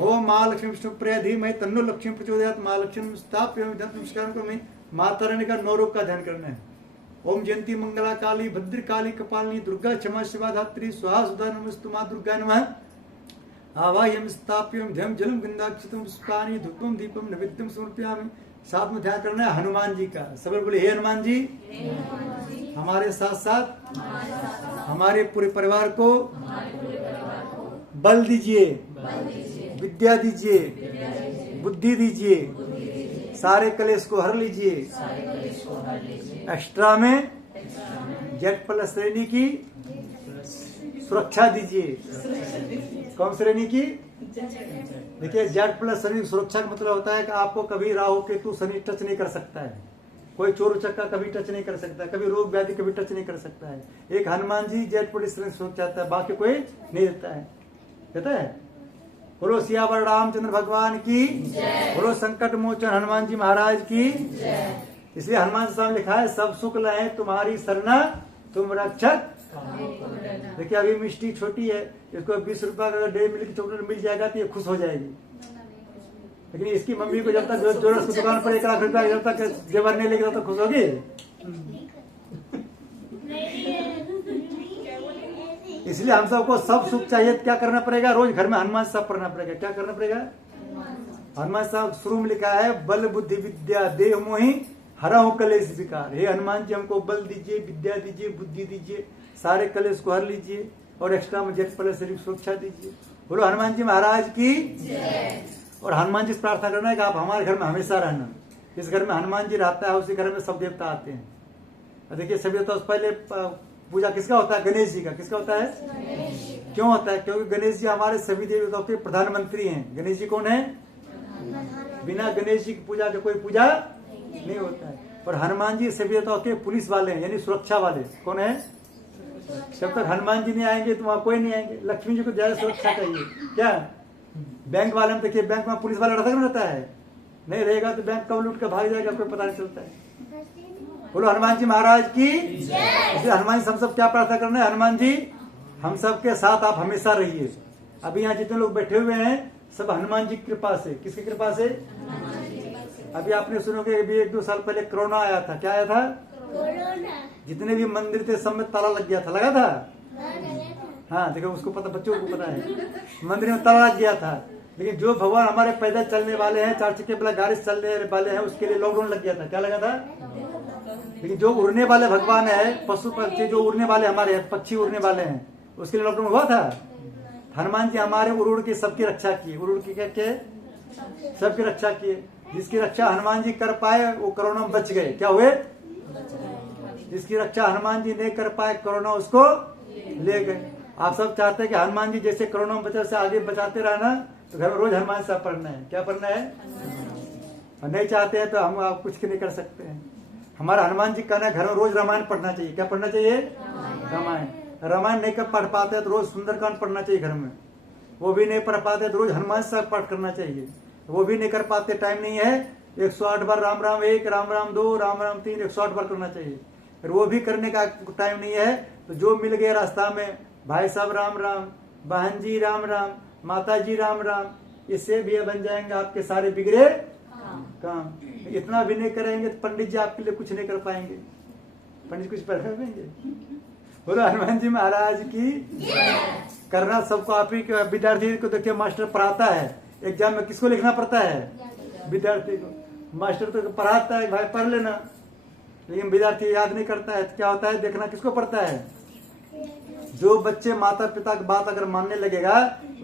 ओम माँ लक्ष्मी विष्णु प्रिय धीमहि तन्नो लक्ष्मी प्रचोदयात्। माँ लक्ष्मी स्थाप्य नमस्कार करो। माता रानी का 9 रूप का ध्यान करना है। ओम जयंती मंगला काली भद्र काली कपालिनी दुर्गा क्षमा शिवा धात्री स्वाहा सुधा नमस्तु माँ दुर्गा नमः। आवाह्यम स्थाप्यम ध्यम जलम गंधाक्षतम पुष्पाणि धूपम दीपम नैवेद्यम समर्पयामि। साथ में ध्यान करना है हनुमान जी का। सब बोले हे हनुमान जी, हमारे साथ साथ हमारे पूरे परिवार को बल दीजिए, विद्या दीजिए, बुद्धि दीजिए, सारे कलेश को हर लीजिए। एक्स्ट्रा में जेट प्लस श्रेणी की सुरक्षा दीजिए। कौन श्रेणी की? देखिए जेट प्लस श्रेणी की सुरक्षा का मतलब होता है कि आपको कभी राहु केतु शनि टच नहीं कर सकता है, कोई चोर उचक्का कभी टच नहीं कर सकता है, कभी रोग व्याधि कभी टच नहीं कर सकता है। एक हनुमान जी जेट प्लस श्रेणी सुरक्षा देता है, बाकी कोई नहीं देता है। कहता है बोलो सियावर रामचंद्र भगवान की, बोलो संकट मोचन हनुमान जी महाराज की। इसलिए हनुमान जी साहब लिखा है सब सुख लहे तुम्हारी सरना तुम रक्षक। देखिए अभी मिष्टी छोटी है, इसको 20 रुपया का डेयरी मिल्क चॉकलेट मिल जाएगा तो ये खुश हो जाएगी, लेकिन इसकी मम्मी को जब तक जोरस की दुकान पर 1 लाख रुपया जब तक जेवर नहीं लेगी तब तक खुश होगी। इसलिए हम सबको सब सुख चाहिए, क्या करना पड़ेगा? रोज घर में हनुमान साहब पढ़ना पड़ेगा। क्या करना पड़ेगा? हनुमान साहब शुरू में लिखा है बल बुद्धि विद्या देह मोहि हरहु कलेश विकार। हे हनुमान जी हमको बल दीजिए, विद्या दीजिए, बुद्धि दीजिए, सारे कलेश को हर लीजिए और एक्स्ट्रा में जेट प्लस शरीर सुरक्षा दीजिए। बोलो हनुमान जी महाराज की। और हनुमान जी से प्रार्थना करना है कि आप हमारे घर में हमेशा रहना। जिस घर में हनुमान जी रहता है उसी घर में सब देवता आते हैं। देखिए सब देवता पहले पूजा किसका होता है? गणेश जी का। किसका होता है? क्यों होता है? क्योंकि गणेश जी हमारे सभी देवताओं के प्रधानमंत्री हैं। गणेश जी कौन है? बिना गणेश जी की पूजा के कोई पूजा नहीं होता है। और हनुमान जी सभी देवताओं के पुलिस वाले हैं, यानी सुरक्षा वाले। कौन है? जब तक हनुमान जी नहीं आएंगे तो वहां कोई नहीं आएंगे। लक्ष्मी जी को ज्यादा सुरक्षा चाहिए। क्या बैंक वाले में देखिए, बैंक में पुलिस वाला रहता है, नहीं रहेगा तो बैंक कब लूट कर भाग जाएगा कोई पता नहीं चलता है। बोलो हनुमान जी महाराज की। इसलिए हनुमान जी हम सब क्या प्रार्थना करना है? हनुमान जी हम सब के साथ आप हमेशा रहिए। अभी यहाँ जितने लोग बैठे हुए हैं सब हनुमान जी की कृपा से। किसकी कृपा से? अभी आपने सुनोगे अभी 1-2 साल पहले कोरोना आया था। क्या आया था? जितने भी मंदिर थे सब में ताला लग गया था। लगा था? हाँ देखो उसको पता, बच्चों को पता है। मंदिर में ताला लग गया था, लेकिन जो भगवान हमारे पैदल चलने वाले हैं, 4 चक्के वाला गाड़ी चलने वाले हैं, उसके लिए लॉकडाउन लग गया था। क्या लगा था? लेकिन जो उड़ने वाले भगवान है, पशु पक्षी जो उड़ने वाले हमारे पक्षी उड़ने वाले हैं, उसके लिए लॉकडाउन हुआ था। हनुमान जी हमारे उड़ के सबकी रक्षा किए, उड़ के करके सबकी रक्षा किए। जिसकी रक्षा हनुमान जी कर पाए वो कोरोना में बच गए। क्या हुए? जिसकी रक्षा हनुमान जी नहीं कर पाए कोरोना उसको ले गए। आप सब चाहते हैं कि हनुमान जी जैसे कोरोना में बचे से आगे बचाते रहना, तो घर में रोज हनुमान साहब पढ़ना है। क्या पढ़ना है? और नहीं चाहते हैं तो हम आप कुछ नहीं कर सकते हैं। हमारा हनुमान जी कहना है घर में रोज रामायण पढ़ना चाहिए। क्या पढ़ना चाहिए? रामायण। रामायण नहीं कर पढ़ पाते तो रोज सुंदरकांड पढ़ना चाहिए घर में। वो भी नहीं पढ़ पाते तो रोज हनुमान साहब पाठ करना चाहिए। वो भी नहीं कर पाते, टाइम नहीं है, 108 बार राम राम 1, राम राम 2, राम राम 3, 108 बार करना चाहिए। फिर वो भी करने का टाइम नहीं है तो जो मिल गए रास्ता में, भाई साहब राम राम, बहन जी राम राम, माता जी राम राम, इससे भी बन जाएंगे आपके सारे बिगड़े काम। इतना भी नहीं करेंगे तो पंडित जी आपके लिए कुछ नहीं कर पाएंगे। पंडित कुछ कर पाएंगे? बोलो हनुमान जी महाराज की। करना सबको आप ही के। विद्यार्थी को देखिए मास्टर पढ़ाता है, एग्जाम में किसको लिखना पड़ता है? विद्यार्थी को। मास्टर तो पढ़ाता है भाई पढ़ लेना, लेकिन विद्यार्थी याद नहीं करता है। तो क्या होता है? देखना किसको पड़ता है? जो बच्चे माता पिता की बात अगर मानने लगेगा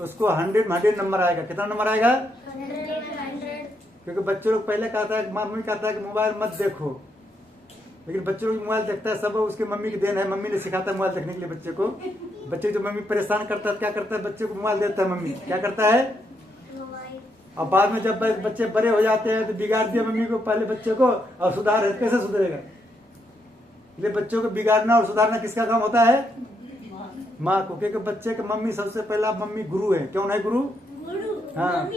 उसको 100 नंबर आएगा। कितना नंबर आएगा? 100। क्योंकि बच्चे लोग पहले कहता है, मम्मी कहता है कि मोबाइल मत देखो, लेकिन बच्चे लोग मोबाइल देखता है, सब उसके मम्मी की देन है। मम्मी ने सिखाता है मोबाइल देखने के लिए बच्चे को। बच्चे जो मम्मी परेशान करता है क्या करता है? बच्चे को मोबाइल देता है। मम्मी क्या करता है? और बाद में जब बच्चे बड़े हो जाते हैं तो बिगाड़ दिया मम्मी को पहले बच्चे को, और सुधार है कैसे सुधरेगा? इसलिए बच्चों को बिगाड़ना और सुधारना किसका काम होता है? माँ को। क्योंकि बच्चे के मम्मी सबसे पहला मम्मी गुरु है। क्यों है गुरु? हाँ।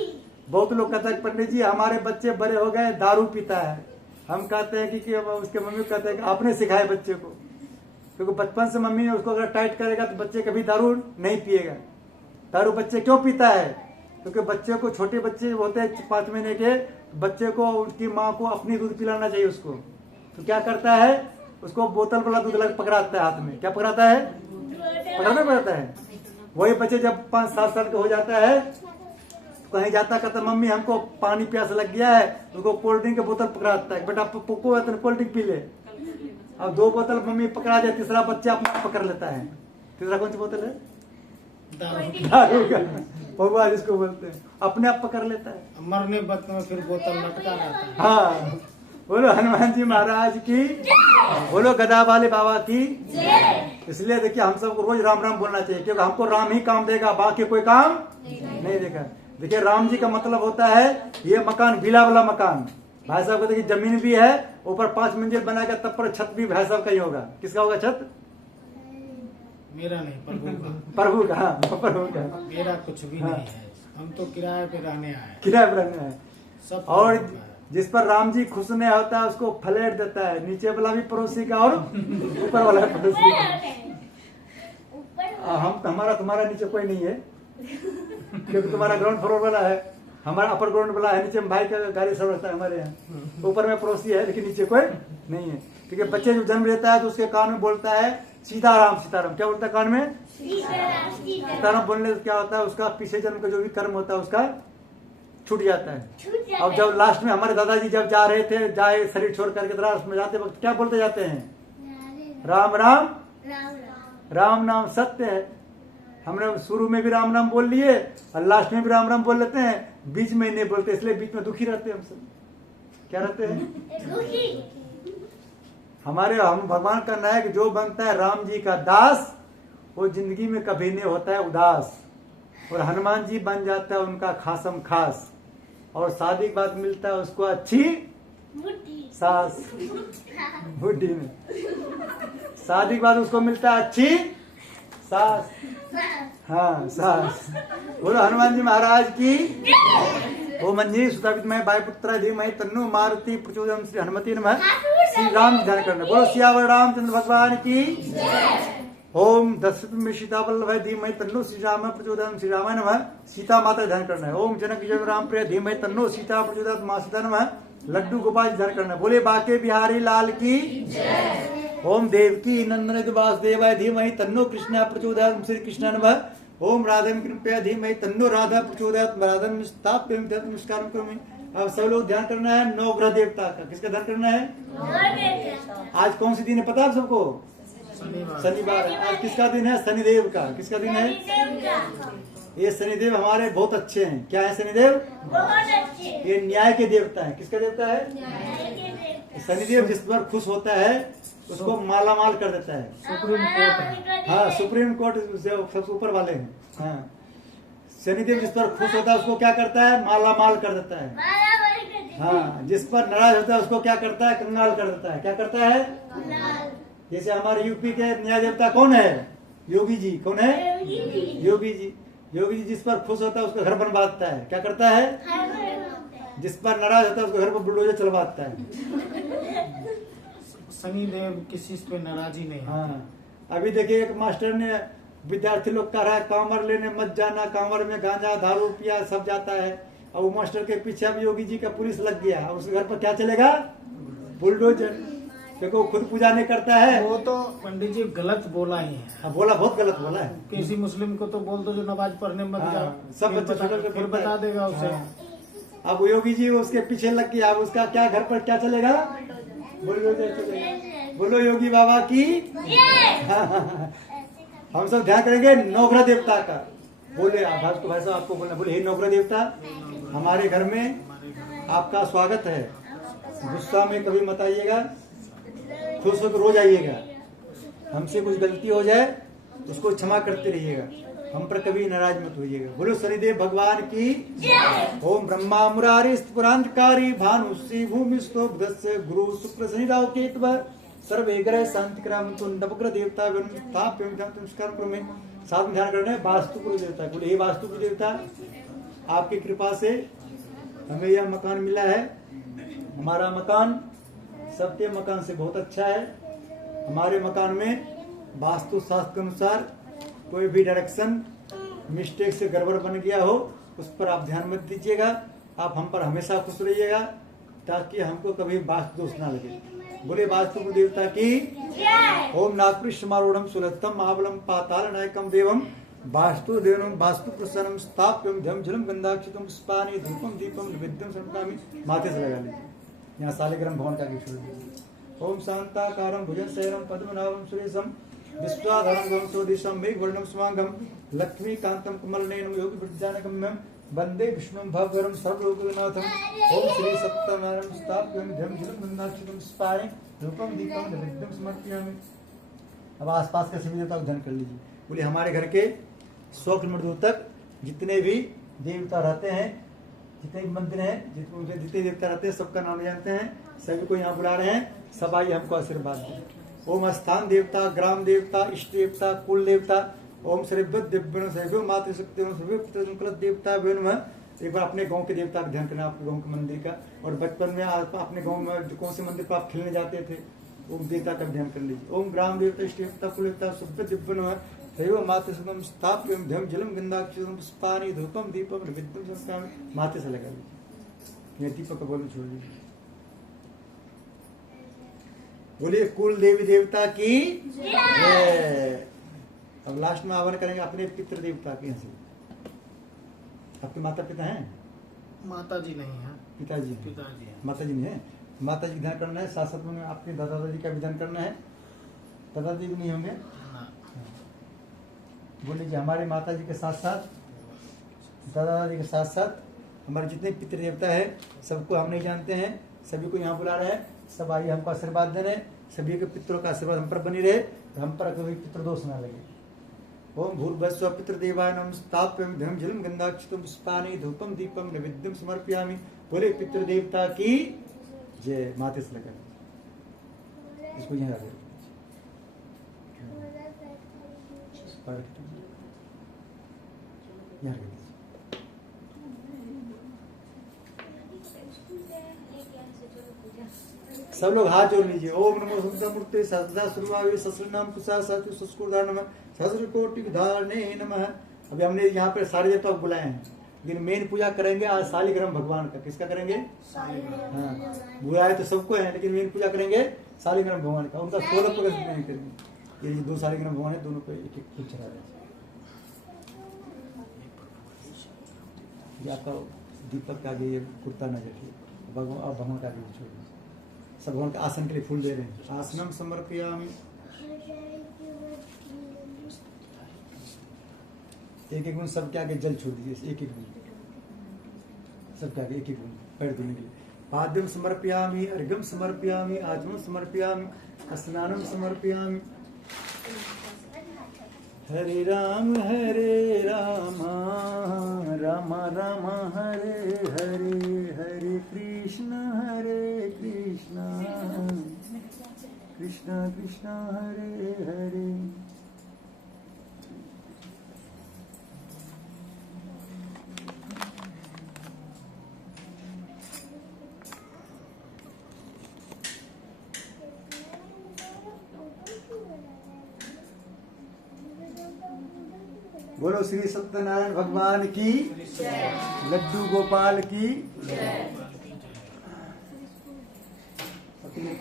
बहुत लोग कहते हैं पंडित जी हमारे बच्चे बड़े हो गए दारू पीता है। हम कहते हैं कि उसके मम्मी कहते हैं कि आपने सिखाया बच्चे को। क्योंकि बचपन से मम्मी ने उसको अगर टाइट करेगा तो बच्चे कभी दारू नहीं पिएगा। दारू बच्चे क्यों पीता है? क्योंकि बच्चे को, छोटे बच्चे होते हैं 5 महीने के, बच्चे को उनकी माँ को अपनी दूध पिलाना चाहिए उसको। तो क्या करता है, उसको बोतल वाला दूध लग पकड़ाता है हाथ में। क्या पकड़ाता है? पकड़ाता है। वही बच्चे जब 5-7 साल का हो जाता है, कहीं जाता कहता मम्मी हमको पानी प्यास लग गया है, उसको कोल्ड ड्रिंक की बोतल पकड़ाता है, बेटा पुको है तो कोल्ड ड्रिंक पी ले। अब 2 बोतल मम्मी पकड़ा दे, तीसरा बच्चा अपना पकड़ लेता है। तीसरा कौन सी बोतल है? दारू का पौवा जिसको बोलते हैं, अपने आप पकड़ लेता है। मरने वक्त में फिर बोतल लटका रहता है। हाँ, बोलो हनुमान जी महाराज की, बोलो गदा वाले बाबा की। इसलिए देखिए हम सबको रोज राम राम बोलना चाहिए, क्योंकि हमको राम ही काम देगा, बाकी कोई काम नहीं देगा। देखिए राम जी का मतलब होता है ये मकान, विला वाला मकान। भाई साहब को देखिए जमीन भी है, ऊपर 5 मंजिल बनाएगा, तब पर छत भी भाई साहब का ही होगा। किसका होगा छत? मेरा नहीं, प्रभु का। प्रभु का। हाँ, प्रभु का। मेरा कुछ भी नहीं है, हम तो किराए पे रहने आए। किराए पर रहना है। सब और प्रभु का है। जिस पर राम जी खुश नहीं होता है उसको फ्लैट देता है, नीचे वाला भी पड़ोसी का और ऊपर वाला पड़ोसी का। हम, हमारा तुम्हारा नीचे कोई नहीं है, क्योंकि तुम्हारा ग्राउंड फ्लोर वाला है, हमारा अपर ग्राउंड वाला है, नीचे में भाई का गाड़ी सब रहता है हमारे यहाँ, ऊपर में पड़ोसी है, लेकिन नीचे कोई नहीं है। क्योंकि बच्चे जो जन्म लेता है तो उसके कान में बोलता है सीताराम सीताराम। क्या बोलता है कान में? सीताराम बोलने से क्या होता है, उसका पीछे जन्म का जो भी कर्म होता है उसका छूट जाता है। अब जब लास्ट में हमारे दादाजी जब जा रहे थे, जाए शरीर छोड़ करके लास्ट में जाते वक्त क्या बोलते जाते हैं? राम राम राम नाम सत्य है। हमने शुरू में भी राम नाम बोल लिए और लास्ट में भी राम राम बोल लेते हैं, बीच में नहीं बोलते, इसलिए बीच में दुखी रहते हैं हम सब। क्या रहते हैं? हम भगवान का नायक जो बनता है राम जी का दास, वो जिंदगी में कभी नहीं होता है उदास। और हनुमान जी बन जाता है उनका खासम खास, और शादी के बाद मिलता है उसको अच्छी सास। बुढ़ी में शादी के बाद उसको मिलता है अच्छी सास। हाँ सास। बोलो हनुमान जी महाराज की। ओ मंजी सुतापित में वायुपुत्र धीमहि तन्नो मारुति प्रचोदयात्। श्री हनुमति नमः। श्री राम ध्यान करना। बोलो सियावर रामचंद्र भगवान की। ओम दशरथ में सीता वल्लभ धीमहि तन्नो श्री राम प्रचोदयात्। श्री रामाय नमः। सीता माता ध्यान करना है। ओम जनक जय राम प्रिय धीमहि तन्नो सीता प्रचोदयात्। मां सीता नमः। लड्डू गोपाल ध्यान करना है। बोले बाके बिहारी लाल की। ओम देवकी नंदन वासुदेवाय धीमहि तन्नो कृष्ण प्रचोदयात्। श्री कृष्ण नमः। ओम राधा कृपया धीमहि तन्नो राधा प्रचोदयात्। राधा स्थाप्य नमस्कार करोमि। अब सब लोग ध्यान करना है नवग्रह देवता का। किसका ध्यान करना है? आज कौन सी दिन है पता है सबको? शनिवार है। आज किसका दिन है? शनिदेव का। किसका दिन है? ये शनिदेव हमारे बहुत अच्छे हैं। क्या है शनिदेव? ये न्याय के देवता है। किसका देवता है? शनिदेव जिस पर खुश होता है उसको माला माल कर देता है। सुप्रीम कोर्ट है। हाँ सुप्रीम कोर्ट सबसे ऊपर वाले हैं। हाँ शनिदेव जिस पर खुश होता है उसको क्या करता है? माला माल कर देता है। हाँ जिस पर नाराज होता है उसको क्या करता है? कंगाल कर देता है। क्या करता है? जैसे हमारे यूपी के न्याय देवता कौन है? योगी जी। कौन है? योगी जी। योगी जी जिस पर खुश होता है उसको घर बनवाता है। क्या करता है? जिस पर नाराज होता है उसको घर पर बुलडोजर चलवाता है। शनिदेव किसी पे नाराजी नहीं। हाँ अभी देखिए एक मास्टर ने विद्यार्थी लोग कह रहा है कांवर लेने मत जाना, कांवर में गांजा दारू पिया सब जाता है। और वो मास्टर के पीछे अब योगी जी का पुलिस लग गया। उसके घर पर क्या चलेगा? बुलडोजर। क्योंकि वो खुद पूजा नहीं करता है। वो तो पंडित जी गलत बोला ही है। हाँ, बोला बहुत गलत बोला है। किसी मुस्लिम को तो बोल दो जो नमाज पढ़ने मत हाँ, जाओ, सब बच्चे छोटे फिर बता देगा उसे। अब वो योगी जी उसके पीछे लग गया। अब उसका क्या घर पर क्या चलेगा? बुलडोजर चलेगा। बोलो योगी बाबा की। हम सब ध्यान करेंगे नवग्रह देवता का। बोले भाई साहब आपको बोलना। बोले हे नवग्रह देवता हमारे घर में आपका स्वागत है। गुस्सा में कभी मत आइएगा, खुश होकर रोज आइएगा। हमसे कुछ गलती हो जाए उसको क्षमा करते रहिएगा, हम पर कभी नाराज मत होइएगा। बोलो शनिदेव भगवान की। ओम ब्रह्मा मुरारी पुरांतकारी भानु श्री भूमि स्तोभस्य गुरु शुक्र शनि राहु केतु सर्वे ग्रह शांति करामंतु नवग्रह देवता नमस्कार करो। में साथ में ध्यान करना है वास्तु गुरु देवता। बोले हे वास्तु गुरु देवता आपकी कृपा से हमें यह मकान मिला है। हमारा मकान सबके मकान से बहुत अच्छा है। हमारे मकान में वास्तु शास्त्र के अनुसार कोई भी डायरेक्शन मिस्टेक से गड़बड़ बन गया हो उस पर आप ध्यान मत दीजिएगा। आप हम पर हमेशा खुश रहिएगा ताकि हमको कभी वास्तु दोष ना लगे। बोले वास्तु देवता की ओम नागपुर सुलतम महाबलम पाताल नायकम देवम वास्तु देवम वास्तु प्रसन्नम स्थाप्यम धम जलम गंधाक्षितम पुष्पानि धूपम दीपम नैवेद्यम समर्पयामि। माथे से लगा लीजिए। यहाँ सालिग्राम भवन का गीत छोड़ दीजिए। ओम शांताकारं भुजगशयनं पद्मनाभं सुरेशं विश्वाधारं गंसोदिशं मेघवर्णं शुभांगं लक्ष्मीकान्तं कमलनयनं योगिवृद्धानगम्यं वंदे विष्णुं भवघरं सर्वलोकनाथं। ओम श्री सत्यनारायण स्थाप्यं धम जलम गंधाक्षितम पुष्पानि धूपम दीपम नैवेद्यम समर्पयामि। अब आसपास के सभी देवताओं को ध्यान कर लीजिए। बोले हमारे घर के 100 किलोमीटर दूर तक जितने भी देवता रहते हैं, जितने भी मंदिर हैं, जितने देवता रहते हैं, सबका नाम जानते हैं, सभी को यहाँ बुला रहे हैं। सब आइए हमको आशीर्वाद दें। ओम स्थान देवता, ग्राम देवता, इष्ट देवता, कुल देवता, ओम श्रीभ्यो दिव्य सर्वो मातृशक्ति सर्वो देवता नमः। एक बार अपने गांव के देवता का ध्यान करना, आपके गांव के मंदिर का। और बचपन में अपने गांव में कौन से मंदिर पर आप खेलने जाते थे, ओम देवता का ध्यान कर लीजिए। ओम ग्राम देवता, इष्ट देवता, कुल देवता, शुभ दिव्य नमः। दैव मातृशक्ति स्थाप्यं धम जलम गंधाक्षितम पुष्पानि धूपम दीपम नैवेद्यम समर्पयामि। माथे से लगा लीजिए। ये दीपक का बोलना छोड़ दीजिए। बोलिए कुल देवी देवता की जय। अब लास्ट में आह्वान करेंगे अपने पितृ देवता के। यहाँ से आपके माता पिता हैं? माता जी नहीं है, पिताजी हैं। पिताजी हैं। माता जी नहीं है। माता जी का ध्यान करना है। साथ साथ में आपके दादा दादी का भी ध्यान करना है। दादाजी भी नहीं होंगे। बोल लीजिए हमारे माता जी के साथ साथ, दादा दादी के साथ साथ हमारे जितने पितृ देवता है सबको हम नहीं जानते हैं, सभी को यहाँ बुला रहे हैं। सब आइए हमको आशीर्वाद देने। सभी के पितरों का आशीर्वाद हम पर बनी रहे, हम पर कभी पितृदोष ना लगे। ओम भूर्भुवस्सुः पितृदेवाय नमः। स्थाप्यं धम जलम गंधाक्षितम पुष्पानि धूपम दीपम नैवेद्यम समर्पयामि। बोले पितृदेवता की जय। माथे से लगा इसको यहाँ रख यहाँ रख दीजिए। सब लोग हाथ जोड़ लीजिए। ओम नमो सुंदरमूर्ते सदा सुरभावे सहस्रनाम कुशा सातु संस्कृतार नमः सहस्र कोटि धारणे नमः। अभी हमने यहाँ पे सारे देवता को बुलाए हैं, लेकिन मेन पूजा करेंगे आज शालिग्राम भगवान का। किसका करेंगे? हाँ, बुलाए तो सबको है, लेकिन मेन पूजा करेंगे शालिग्राम भगवान का। उनका 16 प्रकट नहीं करेंगे। ये 2 शालिग्राम भगवान है, दोनों पे एक एक फूल चढ़ा दें। आपका दीपक का आगे ये कुर्ता न रखिए, भगवान का आगे छोड़ दीजिए। सब भगवान के आसन के लिए फूल दे रहे हैं। आसनम समर्पयामि। एक एक बूंद सबके आगे जल छोड़ दीजिए। एक एक बूंद सबके आगे एक एक बूंद पैर धोने के लिए। पाद्यम समर्पयामि, अर्घ्यम समर्पयामि, आचमन समर्पयामि, स्नानम समर्पयामि। हरे राम राम राम हरे हरे, हरे कृष्ण कृष्ण कृष्ण हरे हरे। बोलो श्री सत्यनारायण भगवान की लड्डू गोपाल की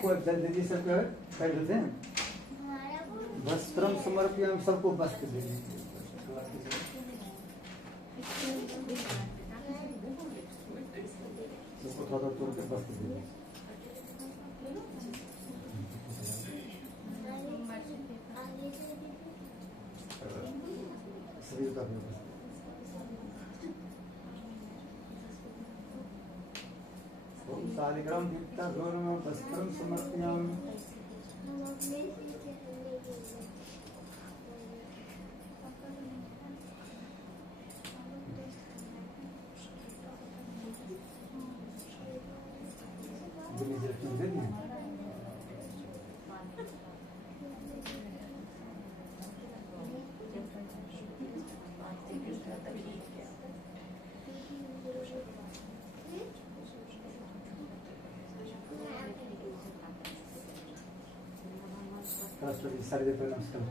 को जल दीजिए। सबको कर देते हैं। वस्त्रम समर्पयामि, सबको वस्त्र दे दीजिए। सबको थोड़ा तोड़ के वस्त्र दे दीजिए। शरीर का शालिग्राम दीप्ता गौरव वस्त्रम समर्पयामि। सरस्वती सर्वे पर नमस्कार।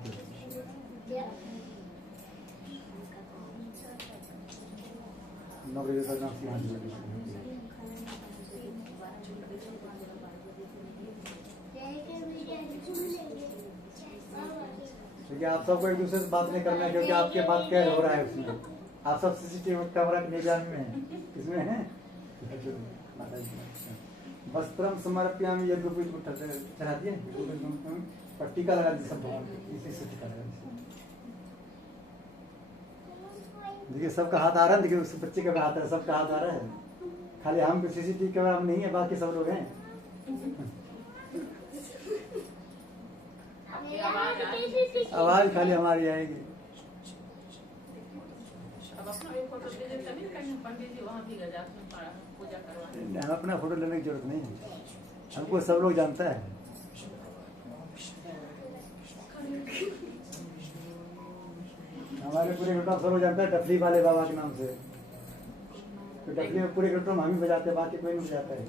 नवरे का नाम सिंह जी। क्योंकि आप सबको एक दूसरे से बात नहीं करना है, क्योंकि आपके बात क्या हो रहा है उसमें। आप सब सीसीटीवी कैमरा के निगरानी में है, किसमें है? वस्त्रम समर्पयामि यज्ञोपवीत को चढ़ा दिए, और टीका लगा दी सब भगवान को, इसी से टीका लगा दी। देखिए सबका हाथ आ रहा है, देखिए उस बच्चे का भी हाथ है, सबका हाथ आ रहा है। खाली हम सीसीटीवी कैमरा हम नहीं है, बाकी सब लोग हैं। आवाज खाली हमारी आएगी। अब अपना एक फोटो ले लेते हैं, कहीं पंडित जी वहाँ भी गए जाते हैं पूजा करवाने। हम अपना फोटो लेने की जरूरत नहीं है, हमको सब लोग जानता है। हमारे पूरे ग्रुप सब लोग जानता है डफली वाले बाबा के नाम से। तो डफली में पूरे ग्रुप हम ही बजाते हैं, बाकी कोई नहीं बजाता है।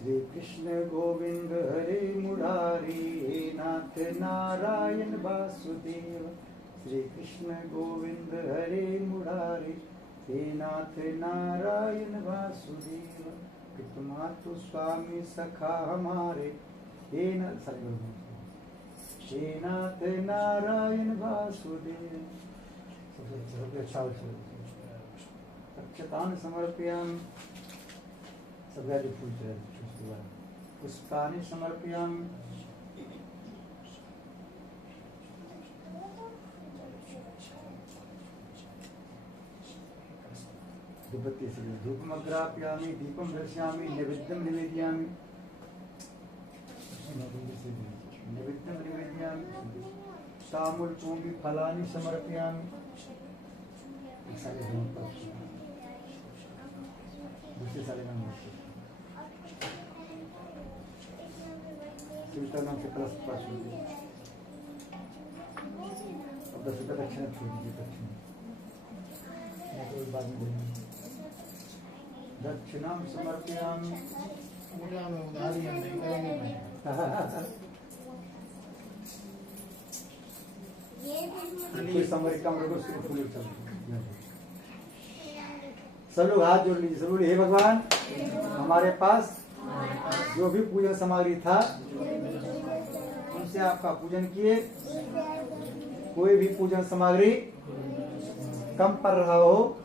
श्री कृष्ण गोविंद हरे मुरारी, हे नाथ नारायण वासुदेव। श्री कृष्ण गोविंद हरे मुरारी, हे नाथ नारायण वासुदेव। कृतमातु स्वामी सखा हमारे, हे नाथ नारायण वासुदेव। सबसे अच्छा अक्षतान समर्पयामि, सब फूल पुष्पानि समर्पयामि। धूपमग्रापयामि, दीपं दर्शयामि, नैवेद्यं निवेदयामि। ताम्बूलपूर्णि फलानि समर्पयामि। दूसरे सारे नाम नाम से प्लस पास हो गया। अब 10 रुपये दक्षिणा छोड़ दीजिए, दक्षिणा बाद में देंगे। दक्षिणाम समर्पयामि। पूजा में उधारी हम नहीं करेंगे। कोई सामरिक काम रखो, उसके फूल चलते। सब लोग हाथ जोड़ लीजिए, सब लोग हे भगवान, हमारे पास जो भी पूजन सामग्री था उनसे आपका पूजन किए। कोई भी पूजन सामग्री कम पड़ रहा हो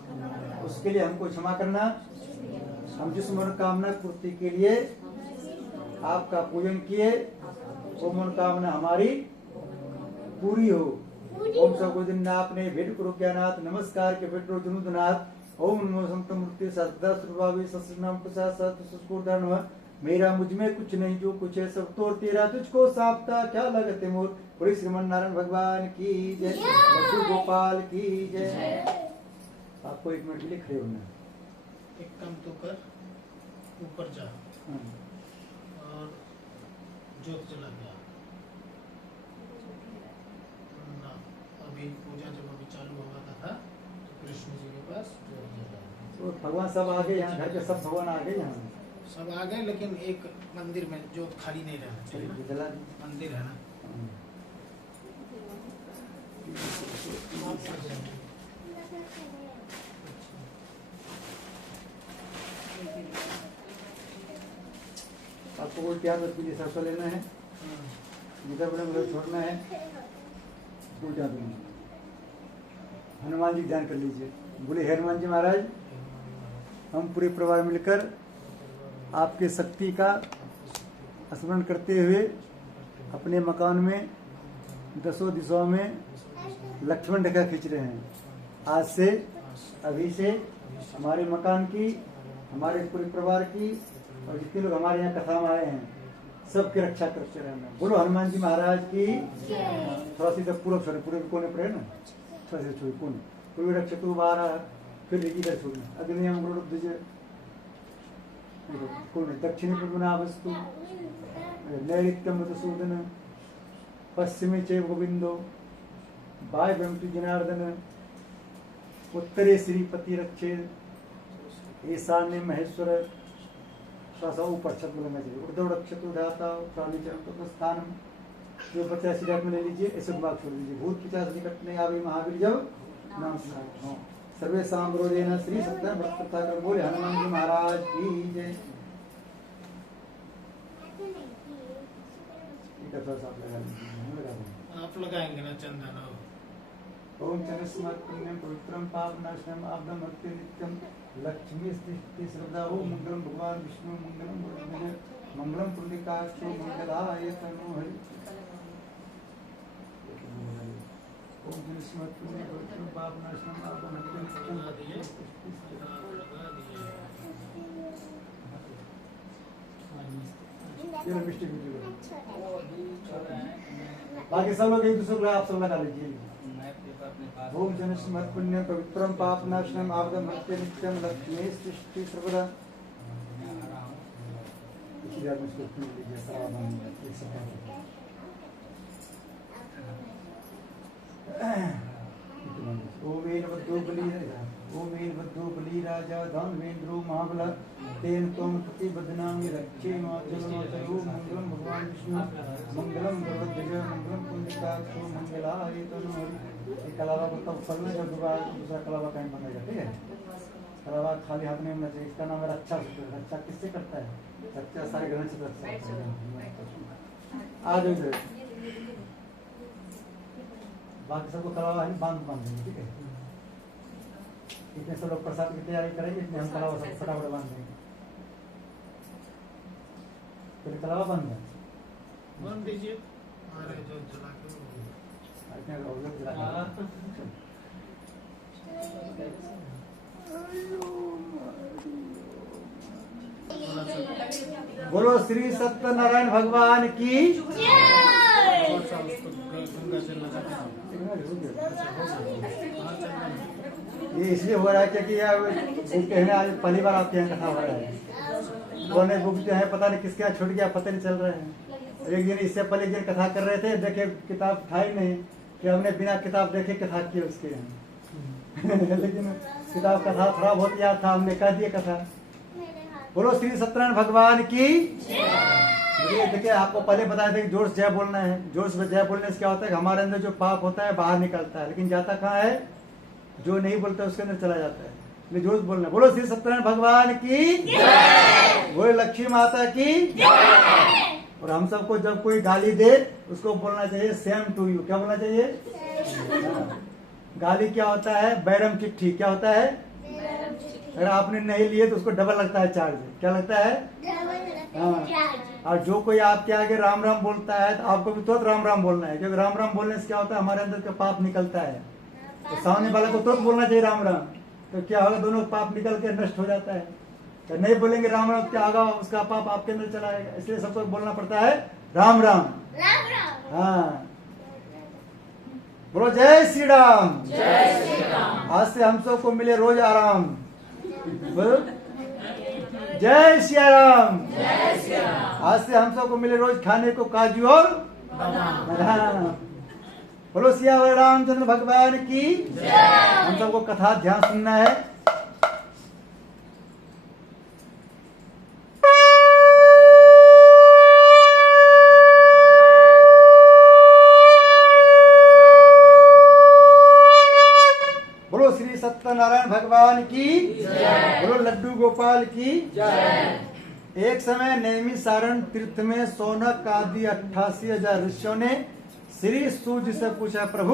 उसके लिए हमको क्षमा करना। हम जिस मनोकामना पूर्ति के लिए आपका पूजन किए वो मनोकामना हमारी पूरी हो। ओम सगोदिनाथ ने भेट करो ज्ञानाथ, नमस्कार के भेट करो जनुदनाथ। ओम नमो संतम मूर्ति सदा सुरभावी सस्नाम प्रसाद सत सुस्कुर्धन। मेरा मुझ में कुछ नहीं जो कुछ है सब तो तेरा, तुझको सापता क्या लगते मोर। पूरी श्रीमन नारायण भगवान की जय, लड्डू गोपाल की जय। आपको 1 मिनट के लिए खड़े होना है। एक काम तो कर, ऊपर जा और ज्योत जला गया ना। अभी पूजा जब अभी चालू हो रहा था तो कृष्ण जी के पास ज्योत जला। तो भगवान सब आ गए यहाँ, घर के सब भगवान आ गए यहाँ, सब आ गए, लेकिन एक मंदिर में ज्योत खाली नहीं रहना चाहिए। जला मंदिर है ना। आपको कोई प्यार रख दीजिए, सरसों लेना है, जिधर बोले मुझे छोड़ना है, पूजा दूंगा। हनुमान जी ध्यान कर लीजिए, बोले हे हनुमान जी महाराज, हम पूरे परिवार मिलकर आपके शक्ति का स्मरण करते हुए अपने मकान में 10 दिशाओं में लक्ष्मण रेखा खींच रहे हैं। आज से, अभी से हमारे मकान की, हमारे पूरे परिवार की और जितने लोग हमारे यहाँ कथा में आए हैं सबकी रक्षा करते रहना। बोलो हनुमान जी महाराज की। थोड़ा सी पूरा छोड़े, पूरे कोने पर है ना, थोड़ा सा छोड़े कोने, पूर्वी रक्षा तू बाहर, फिर इधर छोड़ना। अग्नि हम दीजिए दक्षिणी प्रभुनावस्तु, नैऋत्यम मधुसूदन, पश्चिमी चे गोविंदो, बाय ब्रह्मटि जनार्दन, उत्तरे श्रीपति रक्षे, ईशान्य महेश्वर, ऊपर छत बोलना चाहिए, उर्ध्व रक्षतु धाता, प्राणी स्थान, जो बचा सिराट में ले लीजिए, ऐसे बात छोड़ दीजिए। भूत पिचास निकट में आवे महावीर जब नाम सुनाए। सर्वे सांब्रोदेन श्री सत्यनारायण भक्त प्रताप बोले हनुमान जी महाराज की जय। आप लगाएंगे ना चंदन। ओम चंद्रस्मात् पुण्यं पवित्रं पावनाशनम आब्दम भक्ति नित्यम लक्ष्मी स्थिति श्रद्धा। ओम मंगलम भगवान विष्णु मंगलम गुरुदेव मंगलम पुण्यकाक्षो मंगलाय तनो हरि। ओम चंद्रस्मात् पुण्यं पवित्रं पावनाशनम आब्दम भक्ति नित्यम ये मिस्टेक बाकी सब लोग एक दूसरे को आप सब लगा लीजिए। ओम जनस्मत् पुण्यं पवित्रं पापनाशनम आब्दम भक्ति नित्यम लक्ष्मी सृष्टि सर्वदा। इसी बात में इसको पी लीजिए सावधान एक सेकंड। ओम एन वद्धो बलि राजा धनवेन्द्रो महाबल तेन त्वं प्रति बदनामि रक्षे माचलो मंगलम भगवान विष्णु मंगलम गरुड़ध्वज मंगलम पुण्यकाक्षो मंगलाय तनो हरि। एक कलावा को तब फलने जब दूसरा कलावा कहीं बनेगा, ठीक है। कलावा खाली हाथ में होना चाहिए। इसका नाम है रक्षा सूत्र। रक्षा किससे करता है? रक्षा सारे ग्रह से रक्षा। आ जाओ इधर। बाकी सबको कलावा है बांध देंगे, ठीक है। इतने सब लोग प्रसाद की तैयारी करेंगे, इतने हम कलावा सब फटाफट बांध देंगे। फिर कलावा बंद है, बंद दीजिए। अरे जो जला के बोलो श्री सत्यनारायण भगवान की। ये इसलिए हो रहा है क्योंकि कहने आज पहली बार आपके यहाँ कथा हो रहा है। बोलने बुक जो है पता नहीं किसके यहाँ छूट गया, पता नहीं चल रहा है। एक दिन इससे पहले एक दिन कथा कर रहे थे, देखे किताब था ही नहीं कि हमने बिना किताब देखे कथा की उसके यहाँ। लेकिन किताब कथा खराब होती याद था, हमने कह दिया कथा। बोलो श्री सत्यनारायण भगवान की। देखिए आपको पहले बताया था कि जोर से जय बोलना है। जोर से जय बोलने से क्या होता है कि हमारे अंदर जो पाप होता है बाहर निकलता है, लेकिन जाता कहाँ है? जो नहीं बोलता उसके अंदर चला जाता है। इसलिए जोर से बोलना। बोलो श्री सत्यनारायण भगवान की। बोले लक्ष्मी माता की। और हम सबको जब कोई गाली दे उसको बोलना चाहिए सेम टू यू। क्या बोलना चाहिए? गाली क्या होता है? बैरम चिट्ठी। क्या होता है? अगर आपने नहीं लिए तो उसको डबल लगता है चार्ज। क्या लगता है? हाँ। और जो कोई आपके आगे राम राम बोलता है तो आपको भी तुरंत राम राम बोलना है, क्योंकि राम राम बोलने से क्या होता है हमारे अंदर का पाप निकलता है। तो सामने वाले को तुरंत बोलना चाहिए राम राम। तो क्या होगा? दोनों पाप निकल के नष्ट हो जाता है। तो नहीं बोलेंगे राम राम क्या होगा? उसका पाप आपके अंदर चला जाएगा। इसलिए सबको बोलना पड़ता है राम राम। हाँ बोलो जय श्री राम। आज से हम सबको मिले रोज आराम। जय श्री राम। आज से हम सबको मिले रोज खाने को काजू और बादाम। बोलो सियावर रामचंद्र भगवान की। हम सबको कथा ध्यान सुनना है। बोलो श्री सत्यनारायण भगवान की। बोलो लड्डू गोपाल की। एक समय नैमिषारण्य तीर्थ में सौनक आदि 88,000 ऋषियों ने श्री सूर्य से पूछा, प्रभु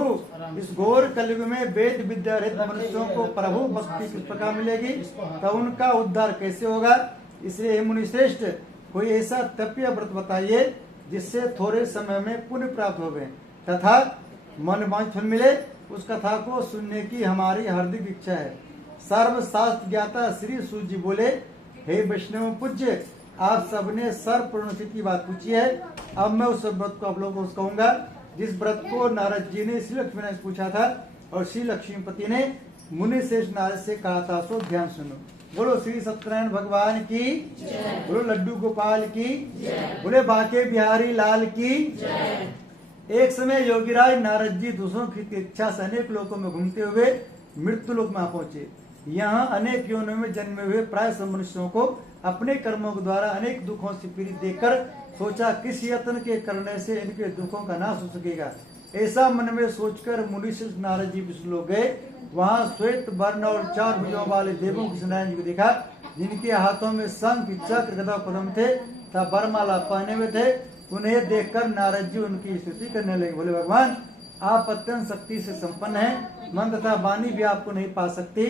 इस घोर कलयुग में वेद विद्या रहित मनुष्यों को प्रभु भक्ति किस प्रकार मिलेगी, तो उनका उद्धार कैसे होगा। इसलिए हे मुनिश्रेष्ठ कोई ऐसा तप्य व्रत बताइए जिससे थोड़े समय में पुण्य प्राप्त हो गए तथा मन वांछित मिले। उस कथा को सुनने की हमारी हार्दिक इच्छा है। सर्वशास्त्र ज्ञाता श्री सूर्य जी बोले, हे वैष्णव पूज्य, आप सबने सर्वपूर्ण की बात पूछी है। अब मैं उस व्रत को आप लोगों को कहूंगा जिस व्रत को नारद जी ने श्री लक्ष्मी ने पूछा था और श्री लक्ष्मीपति ने मुनि श्रेष्ठ नारद से कहा था। सो ध्यान सुनो। बोलो श्री सत्यनारायण भगवान की। बोलो लड्डू गोपाल की। बोले बाके बिहारी लाल की। एक समय योगीराज नारद जी दूसरों की इच्छा से अनेक लोकों में घूमते हुए मृत्यु लोक में पहुंचे। यहाँ अनेक योनियों में जन्मे हुए प्राय सब मनुष्यों को अपने कर्मों के द्वारा अनेक दुखों से पीड़ित देखकर सोचा किस यत्न के करने से इनके दुखों का नाश हो सकेगा। ऐसा मन में सोचकर मुनिश्रेष्ठ नारद जी विष्णु लोक गए। वहाँ श्वेत वर्ण और 4 भुजों वाले देवों कृष्ण नारायण जी को देखा, जिनके हाथों में शंख चक्र गदा पद्म थे तथा वरमाला पहने हुए थे। उन्हें देखकर नारद जी उनकी स्तुति करने लगे। बोले भगवान आप अत्यंत शक्ति से संपन्न हैं, मन तथा वाणी भी आपको नहीं पा सकती।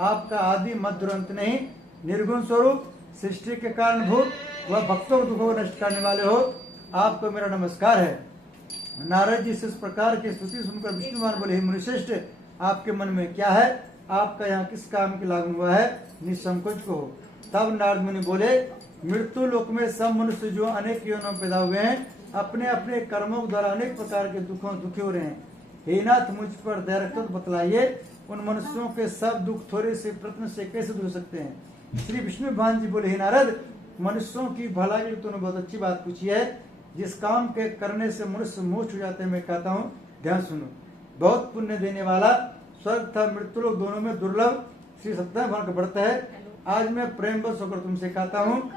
आपका आदि मध्य और अंत नहीं, निर्गुण स्वरूप, सृष्टि के कारणभूत व भक्तों के दुखों को नष्ट करने वाले हो, आपको मेरा नमस्कार है। नारद जी से इस प्रकार की स्तुति सुनकर विष्णु भगवान बोले, हे मुनिश्रेष्ठ आपके मन में क्या है, आपका यहाँ किस काम की लागू हुआ है, निसंकोच कहो। तब नारद मुनि बोले, मृत्यु लोक में सब मनुष्य जो अनेक योनियों में पैदा हुए हैं अपने अपने कर्मों द्वारा अनेक प्रकार के दुखों दुखी हो रहे हैं। हे नाथ मुझ पर दया रखकर बतलाइए उन मनुष्यों के सब दुख थोड़े से प्रश्न से कैसे दूर सकते हैं। श्री विष्णु भगवान जी बोले, हे नारद मनुष्यों की भलाई के लिए तूने बहुत अच्छी बात पूछी है। जिस काम के करने से मनुष्य मोक्ष हो जाते हैं मैं कहता हूँ, ध्यान सुनो। बहुत पुण्य देने वाला स्वर्ग तथा मृत्यु लोक दोनों में दुर्लभ श्री सत्यनारायण भगवान का व्रत है। आज मैं प्रेम बस होकर तुमसे कहता हूँ,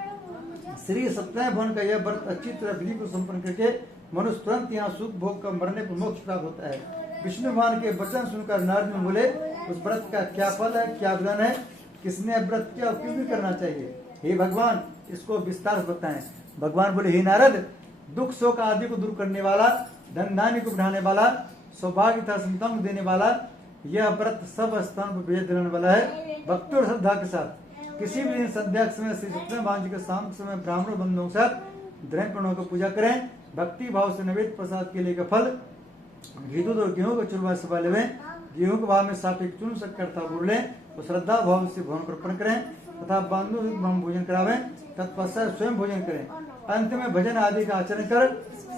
श्री सत्यनारायण भगवान का यह व्रत अच्छी तरह विधि को संपन्न करके मनुष्य तुरंत यहाँ सुख भोग कर मरने पर मोक्ष प्राप्त होता है। विष्णु भगवान के वचन सुनकर नारद में बोले, उस व्रत का क्या फल है, क्या विधान है, किसने व्रत किया और किस भी करना चाहिए, हे भगवान इसको विस्तार से बताएं। भगवान बोले, हे नारद दुख शोक आदि को दूर करने वाला, धन धान्य को बढ़ाने वाला, सौभाग्य तथा संतान को देने वाला, यह व्रत सब स्थान पर विजय दिलाने वाला है। भक्ति और श्रद्धा के साथ किसी भी दिन संध्या के समय श्री सत्यनारायण भगवान जी के शाम के समय ब्राह्मण बंधुओं के साथ द्रव्य प्रणों को पूजा करें। भक्ति भाव से नैवेद्य प्रसाद के लिए का फल घी दूध और गेहूं का चूरमा से लेवे, गेहूं के भाव में सात्विक चूर्ण शक्कर था गुड़ लें और श्रद्धा भाव से भवन को अर्पण करें तथा बंधु ब्रह्म भोजन करावें, तत्पश्चात स्वयं भोजन करें। अंत में भजन आदि का आचरण कर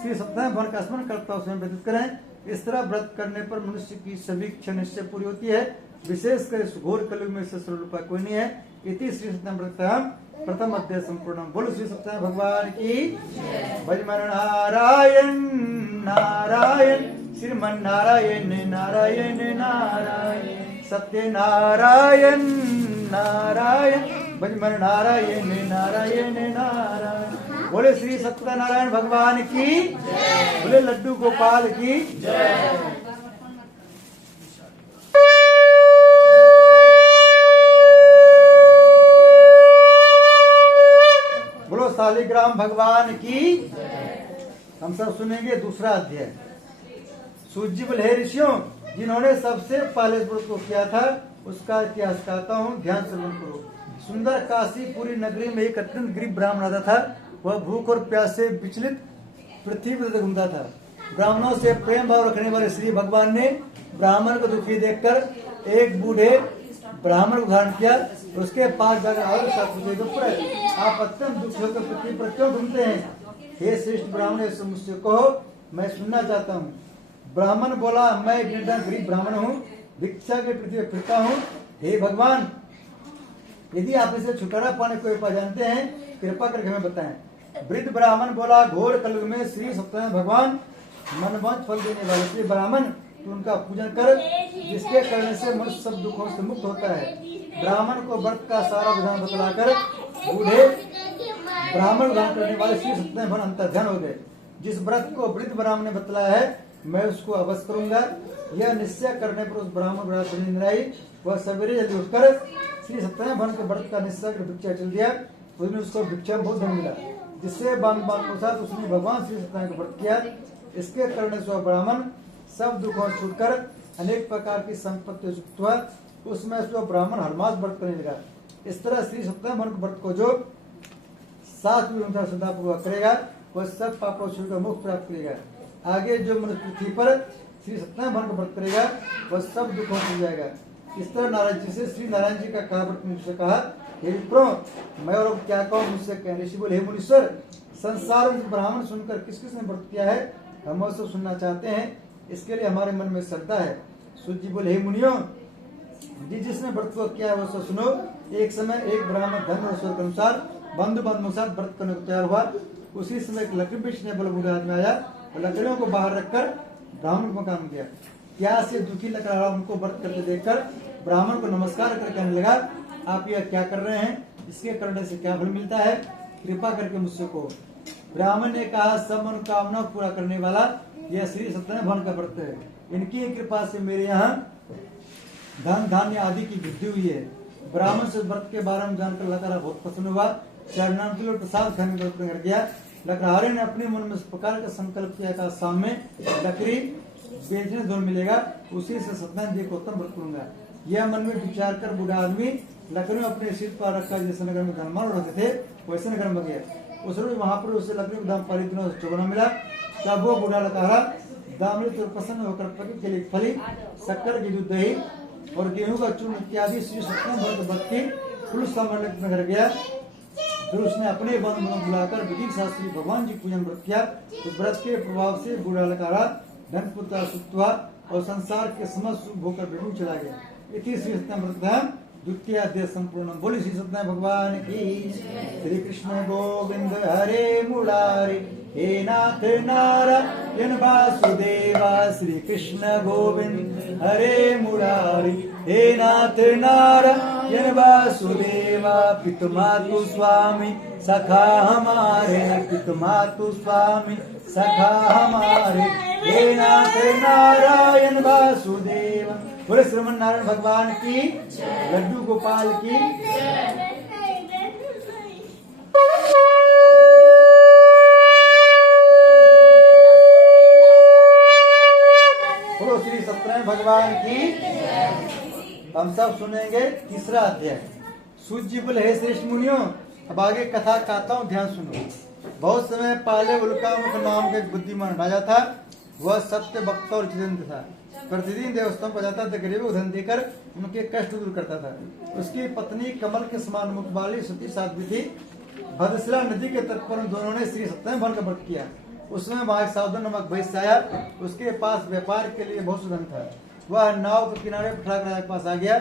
श्री सत्यनारायण भगवान का स्मरण करता हुआ स्वयं व्यतीत करें। इस तरह व्रत करने पर मनुष्य की सभी इच्छा निश्चय पूरी होती है। विशेषकर इस घोर कलयुग में इससे सरल उपाय कोई नहीं है। इति श्री सत्यनारायण व्रत प्रथम अध्याय संपूर्ण। बोलो श्री सत्यनारायण भगवान की। भजमन नारायण नारायण श्रीमन नारायण नारायण नारायण सत्य नारायण नारायण भजमन नारायण नारायण नारायण। बोले श्री सत्यनारायण भगवान की। बोले लड्डू गोपाल की। बोलो शालिग्राम भगवान की। हम सब सुनेंगे दूसरा अध्याय। सूजी बोले, हे ऋषियों जिन्होंने सबसे पहले व्रत को किया था उसका इतिहास कहता हूँ, ध्यान से सुन करो। सुंदर काशीपुरी नगरी में एक अत्यंत गरीब ब्राह्मण रहता था। वह भूख और प्यास से विचलित पृथ्वी पर घूमता था। ब्राह्मणों से प्रेम भाव रखने वाले श्री भगवान ने ब्राह्मण को दुखी देखकर एक बूढ़े ब्राह्मण को धारण किया। उसके पास जाकर आप अत्यंत दुखी होकर पृथ्वी पर क्यों घूमते हैं? हे श्रेष्ठ ब्राह्मण ऐसे मुझसे कहो, मैं सुनना चाहता हूँ। ब्राह्मण बोला, मैं एक निर्धन गरीब ब्राह्मण हूँ, भिक्षा के पृथ्वी पर फिरता हूँ। हे भगवान यदि आप इसे छुटकारा पाने को उपाय जानते हैं कृपा करके हमें बताएं। वृद्ध ब्राह्मण बोला, घोर कलयुग में श्री सत्यनारायण भगवान मनवांछ फल देने वाले श्री ब्राह्मण तू उनका पूजन कर, जिसके करने से मनुष्य सब दुखों से मुक्त होता है। ब्राह्मण को व्रत का सारा विधान बतलाकर बूढ़े ब्राह्मण ग्रहण करने वाले श्री सत्यनारायण भगवान अंतर्ध्यान हो गए। जिस व्रत को वृद्ध ब्राह्मण ने बतलाया है मैं उसको अवश्य करूंगा। यह निश्चय करने पर उस ब्राह्मण वह सवेरे जल्दी उठकर श्री सत्यनारायण भगवान के व्रत का निश्चय कर भिक्षा चल दिया। उसने उसको भिक्षा में बहुत धन मिला, जिससे बांध उसने भगवान श्री सत्यनारायण का व्रत किया। इसके करने से वह ब्राह्मण सब दुखों से छूटकर अनेक प्रकार की संपत्ति युक्त हुआ। उसमें से ब्राह्मण हर मास व्रत करने लगा। इस तरह श्री सत्यनारायण भगवान के व्रत को जो 7 श्रद्धा पूर्वक करेगा वह सब पापों से छूटकर मुक्त प्राप्त करेगा। आगे जो मनुष्य पृथ्वी पर श्री सत्यनारायण भगवान का व्रत करेगा वह सब दुखों से जाएगा। इस तरह नारायण जी से श्री नारायण जी का कहा व्रत मुझसे कहा, हे विप्रो मैं और क्या कहूँ मुझसे कह। ऋषि बोले, हे मुनीश्वर संसार में ब्राह्मण सुनकर किस किस ने व्रत किया है हम उसको सुनना चाहते हैं, इसके लिए हमारे मन में श्रद्धा है। सूत जी बोले, हे मुनियों जिसने व्रत को किया है वो सुनो। एक समय एक ब्राह्मण धन और स्वर के अनुसार बंधु के साथ व्रत करने को तैयार हुआ। उसी समय एक लकड़ी ने बोले बूढ़े आदमी आया और लकड़ियों को बाहर रखकर ब्राह्मण को मकान गया। प्यास से दुखी लकड़हारा उनको व्रत करते देखकर ब्राह्मण को नमस्कार कर कहने लगा, आप यह क्या कर रहे हैं, इसके करने से क्या फल मिलता है, कृपा करके मुझसे कहो। ब्राह्मण ने कहा, सब मनोकामना पूरा करने वाला यह श्री सत्यनारायण भगवान का व्रत है। इनकी कृपा से मेरे यहाँ धन धान्य आदि की वृद्धि हुई है। ब्राह्मण से व्रत के बारे में जानकर लकड़हारा बहुत प्रसन्न हुआ। चरणांजलि और प्रसाद खाने का व्रत कर गया। लकड़हारे ने अपने मन में इस प्रकार का संकल्प किया था, शाम में लकड़ी बेचने धन मिलेगा, उसी से सत्यनारायण जी को उत्तम व्रत करूंगा। यह मन में विचार कर बूढ़ा आदमी लकड़ी अपने सिर पर रखकर जैसे नगर में धनमान रहते थे वैसे नगर में गया। उस रोज वहां पर उसे लकड़ी का दाम 5 दिनों से चौगुना मिला। तब वो बूढ़ा लकड़हारा दामृत और प्रसन्न होकर पति के लिए फली, शक्कर की दूध, दही और गेहूं का चूर्ण इत्यादि श्री सत्यनारायण व्रत की कुल सामग्री नगर गया। फिर उसने अपने बंधु को बुलाकर विधि शास्त्री भगवान जी पूजन व्रत किया। तो व्रत के प्रभाव से बूढ़ा लकड़हारा धन पुत्र सुख हुआ और संसार के समस्त सुख होकर बिल्कुल चला गया। इति श्री सत्यनारायण व्रत द्वितीय अध्याय संपूर्ण। बोली श्री सत्यनारायण भगवान की। श्री कृष्ण गोविंद हरे मुरारी, हे नाथ नारायण वासुदेवा। श्री कृष्ण गोविंद हरे मुरारी, हे नाथ नारायण वासुदेवा। पितुमातु स्वामी सखा हमारे, पितुमातु स्वामी सखा हमारे, हे नाथ नारायण वासुदेवा। बोले श्रीमन नारायण भगवान की, लड्डू गोपाल की। बोलो श्री सत्यनारायण भगवान की। हम सब सुनेंगे तीसरा अध्याय। सूत जी बोले, हे श्रेष्ठ मुनियों, अब आगे कथा कहता हूँ, ध्यान सुनो। बहुत समय पहले उल्कामुख नाम का एक बुद्धिमान राजा था। वह सत्य भक्त और जितेंद्र था। प्रतिदिन देवस्थान पर जाता था, गरीबों को धन देकर उनके कष्ट दूर करता था। उसकी पत्नी कमल के समान मुख वाली सती साध्वी थी। भद्रशिला नदी के तट पर दोनों ने श्री सत्यनारायण भगवान का व्रत किया। उसमें वहां एक साधु नामक वैश्य आया। उसके पास व्यापार के लिए बहुत धन था। वह नाव के किनारे बिठा राजा के पास आ गया।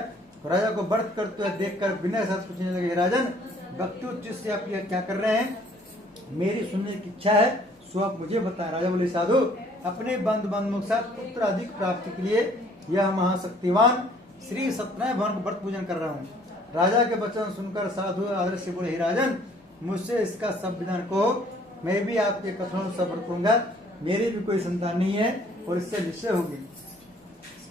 राजा को व्रत करते हुए देखकर विनय साथ पूछने लगे, राजन, भक्ति उच्च से आप यह क्या कर रहे हैं, मेरी सुनने की इच्छा है, सो आप मुझे बताएं। राजा बोले, साधु, अपने बंधु बांधवों के साथ पुत्र अधिक प्राप्ति के लिए यह महाशक्तिवान श्री सत्यनारायण भगवान का व्रत पूजन कर रहा हूँ। राजा के वचन सुनकर साधु आदर से बोले, हे राजन, मुझसे इसका सब विधान कहो, मैं भी आपके कथनों से व्रत करूंगा। मेरी भी कोई संतान नहीं है और इससे निश्चय होगी।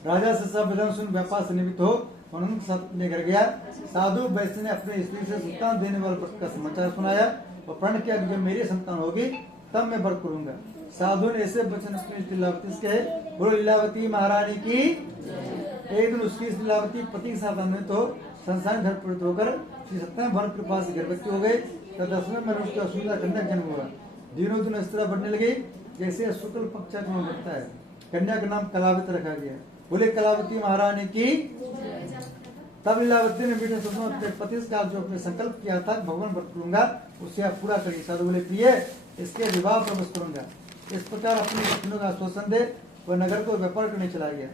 राजा से सब विधान सुन व्यापार से निवृत्त हो उन्होंने साथ लेकर गया। साधु वैश्य ने अपने स्त्री से संतान देने वाले व्रत का समाचार सुनाया और प्रण किया कि जब मेरी संतान होगी तब मैं व्रत करूंगा। साधु ने ऐसे वचन अपनी लीलावती से कहे। बोलो लीलावती महारानी की। एक दिन उसकी लीलावती पति के साथ अन्वित हो संसार घर प्रवृत्त होकर श्री सत्यनारायण भगवान की कृपा से गर्भवती हो गई। तब 10वें महीने उसका सुंदर कन्या जन्म हुआ। दिनों दिन इस तरह बढ़ने लगी जैसे शुक्ल पक्ष का बढ़ता है। कन्या का नाम कलावती रखा गया। बोले कलावती महारानी की। तब लीलावती ने बेटे अपने पति से कहा, जो अपने संकल्प किया था भगवान व्रत करूंगा उसे आप पूरा करिए। साधु बोले, प्रिय, इसके विवाह प्रवेश करूंगा। इस प्रकार अपने पत्नियों का आश्वासन दे वह नगर को व्यापार करने चला गया।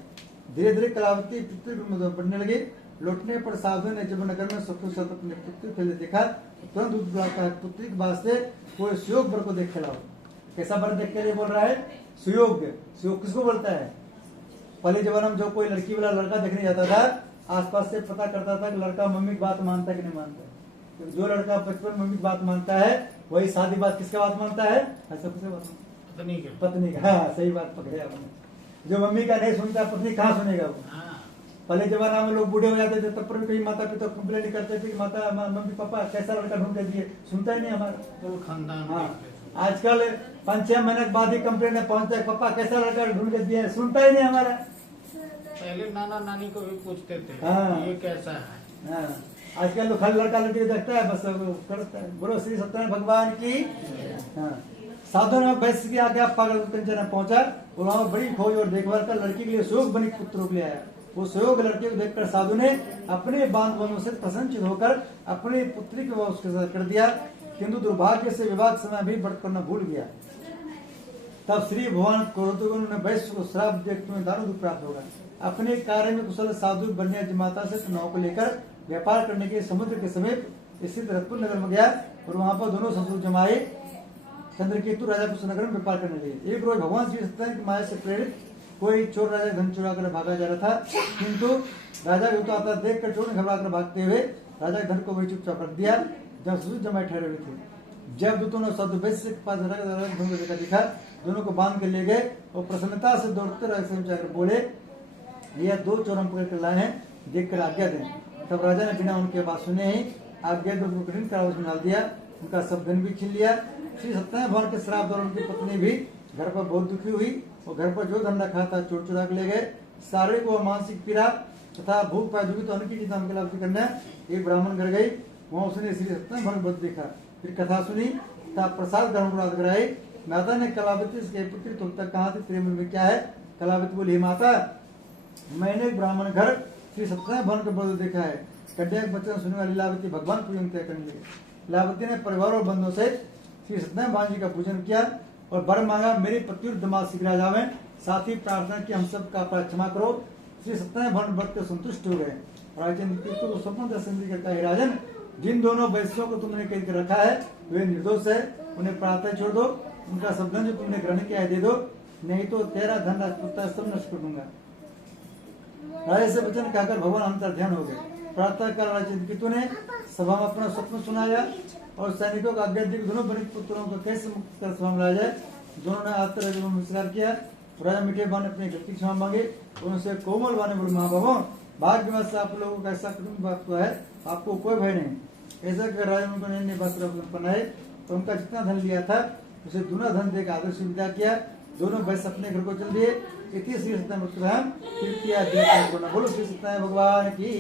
धीरे धीरे कलावती पुत्री बढ़ने लगी। लौटने पर साधु ने जब नगर में सब साथ अपने पुत्री फैले देखा, तुरंत दूध बुलाता है, पुत्री के वास्ते कोई सुयोग वर को देख खिलाओ। कैसा वर देख के लिए बोल रहा है? सुयोग। सुयोग किसको बोलता है? पहले जमाने में जो कोई लड़की वाला लड़का देखने जाता था, आसपास से पता करता था कि लड़का मम्मी की बात मानता है कि नहीं मानता है। तो जो लड़का बचपन मम्मी की बात मानता है वही शादी बात किसका बात मानता है? ऐसा किसका बात? पत्नी का। हाँ, सही बात पकड़े आपने। जो मम्मी का नहीं सुनता पत्नी कहाँ सुनेगा वो? पहले जमाना में लोग बूढ़े हो जाते थे तब पर भी कहीं माता पिता कंप्लेन नहीं करते थे, माता मम्मी पापा कैसा लड़का ढूंढ के दिए, सुनता ही नहीं हमारा खानदान। हाँ, आजकल 5-6 महीने के बाद ही कंप्लेन पहुंचता है, पापा कैसा लड़का ढूंढ के दिया, सुनता ही नहीं हमारा। पहले नाना नानी को भी पूछते थे, हाँ। ये कैसा है। हाँ, आजकल तो खाली लड़का लड़की देखता है बस वो करता है। बोलो श्री सत्यनारायण भगवान की। हाँ, साधु ने वैश्य की आज्ञा पागल कंचन पहुंचा और वहां बड़ी खोज और देखभाल कर लड़की के लिए सुयोग बनी पुत्र को ले आया। वो सुयोग लड़के को देखकर साधु ने अपने बांधवों से प्रसन्नचित होकर अपनी पुत्री को उसके साथ कर दिया, किंतु दुर्भाग्य से विवाह के समय भी व्रत करना भूल गया। तब श्री भगवान क्रोधों ने वैश्य को श्राप देकर तुम्हें दारू दूध प्राप्त होगा। अपने कार्य में कुशल साधु बन्या माता से नाव को लेकर व्यापार करने के समुद्र के समीप स्थित रत्नपुर नगर में गया और वहां पर दोनों ससुर जमाई चंद्रकेतु राजा नगर में व्यापार करने लगे। एक रोज भगवान श्री सत्यनारायण की माया से प्रेरित कोई चोर राजा धन चुरा कर भागा जा रहा था, किंतु राजा को आता देख कर चोर ने घबरा कर भागते हुए राजा के धन को वही चुपचाप रख दिया जब सूरज जमाए ठहरे हुए थे। जब दूतों ने सदुवैश्य के पास देखा दिखा, दोनों को बांध कर ले गए और प्रसन्नता से दौड़ते रहे जाकर बोले, यह दो चोर हम पकड़ कर लाए हैं, देख कर आज्ञा दें। तब राजा ने बिना उनके बात सुने ही आज्ञा को कठिन कारावास में डाल दिया, उनका सब धन भी छीन लिया। श्री सत्यनारायण भगवान के श्राप द्वारा उनकी पत्नी भी घर पर बहुत दुखी हुई और घर पर जो धन रखा था चोर चुरा के ले गए। शारीरिक व मानसिक पीड़ा तथा भूख प्यास तो अन्न की चिंता में लाभ करने एक ब्राह्मण घर गई, वहाँ उसने श्री सत्यनारायण भगवान व्रत देखा, फिर कथा सुनी तथा प्रसाद ग्रहण प्राप्त कराई। माता ने कलावती से पुत्री तुम तक कहा थी, तेरे मन में क्या है? कलावती बोली, माता मैंने एक ब्राह्मण घर श्री सत्यनारायण भगवान का व्रत देखा है। कन्या के वचन सुनने वाली लीलावती भगवान पूजन तय करने लगे। लीलावती ने परिवार और बंधुओं से श्री सत्यनारायण भगवान जी का पूजन किया और वर मांगा, मेरी पति और दामाद शीघ्र आ जावे। साथ ही प्रार्थना की हम सब का अपराध क्षमा करो। श्री सत्यनारायण भगवान व्रत के संतुष्ट हो गए। राजन स्वप्न दर्शन करता है, राजन जिन दोनों वैश्यों को तुमने कैद कर रखा है वे निर्दोष है, उन्हें प्रार्थना छोड़ दो, उनका सब धन जो तुमने ग्रहण किया है दे दो, नहीं तो तेरा धन राजपुत्र सब नष्ट कर दूंगा। राजा से वचन कहकर भगवान अंतर ध्यान हो गए। प्रार्थना कर राजकेतु ने सभा में अपना स्वप्न सुनाया और सैनिकों का आज्ञा दी दोनों बड़े पुत्रों को कैसे मुक्त कर सभा में लाया जाए। दोनों ने आतर नमस्कार किया। राजा मीठे बाने अपनी गलती क्षमा मांगे, उनसे कोमल बाने बोले, महाबाबा भाग्यवश आप लोगों का ऐसा कुटुंब प्राप्त हुआ है, आपको कोई भय नहीं। ऐसा कर राजा उनको नए वस्त्र पहनाए तो उनका जितना धन लिया था उसे दूना धन देकर आदर से विदा किया। दोनों वैश्य अपने घर को चल दिए। इति श्री सत्यनारायण बोलो श्री सत्यनारायण भगवान की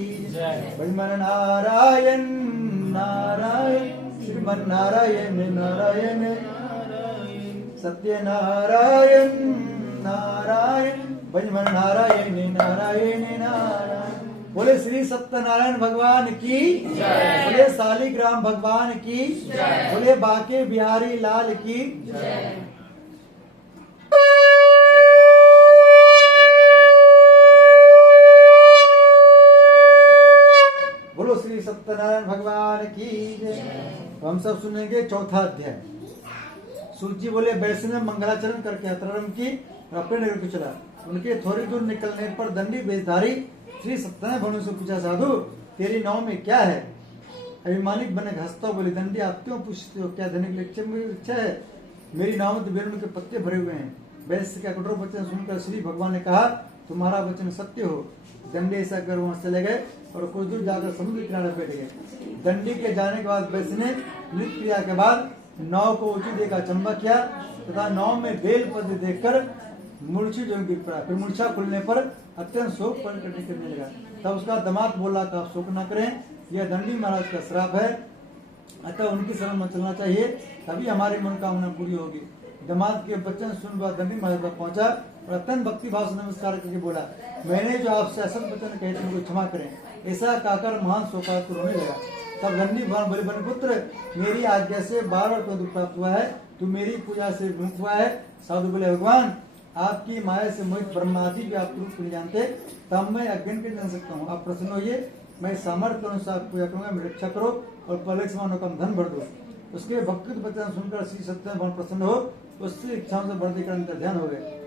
भजमन नारायण नारायण श्रीमन नारायण नारायण सत्य नारायण नारायण भजमन नारायण नारायण नारायण। बोले श्री सत्यनारायण भगवान की, बोले शालिग्राम भगवान की, बोले बाके बिहारी लाल की। बोलो श्री सत्यनारायण भगवान की। हम सब सुनेंगे चौथा अध्याय। सूर्य जी बोले, वैष्णव ने मंगलाचरण करके अतरम की अपने नगर को चला। उनके थोड़ी दूर निकलने पर दंडी वेशधारी श्री सत्यनारायण भगवान से पूछा, साधु तेरी नाव में क्या है? अभिमानिक बने हंसता बोले, दंडी आप क्यों पूछते हो, क्या धनिक इच्छा है? मेरी नाव में तो बेरुण के पत्ते भरे हुए हैं। वैश्य का कठोर वचन सुनकर श्री भगवान ने कहा, तुम्हारा वचन सत्य हो। दंडी ऐसा कर वहां चले गए और कुछ दूर जाकर समुद्र किनारे बैठ गए। दंडी के जाने के बाद वैश्य ने नृत्य क्रिया के बाद नाव को ऊंची देकर अचंबा किया तथा नाव में बेल पद देखकर मूर्छित जो गिर पड़ा। फिर मूर्छा खुलने पर अत्यंत शोक प्रकट करने लगा। तब उसका दामाद बोला कि आप शोक न करें, यह दंडी महाराज का श्राप है, अतः उनकी शरण में चलना चाहिए, तभी हमारी मनोकामना पूरी होगी। दामाद के वचन सुनकर दंडी महाराज पर पहुंचा और अत्यंत भक्ति भाव से नमस्कार करके बोला, मैंने जो आपसे असत वचन कहे थे उनको क्षमा करें। ऐसा कहकर महान शोकाकुल होने लगा। तब दंडी भगवान बोले, बन पुत्र मेरी आज्ञा से 12 को दुख प्राप्त हुआ है, तू मेरी पूजा से मुक्त हुआ है। साधु बोले, भगवान आपकी माया से मोहित ब्रह्मादि भी आप रूप नहीं जानते, तब मैं अज्ञान के जान सकता हूँ। आप प्रसन्न होइए, मैं सामर्थ्य अनुसार पूजा करूंगा, मेरी रक्षा करो और पहले समान कम धन भर दो। उसके भक्त वचन सुनकर श्री सत्यनारायण प्रसन्न हो, उसकी इच्छाओं से बढ़ती कर ध्यान हो गए।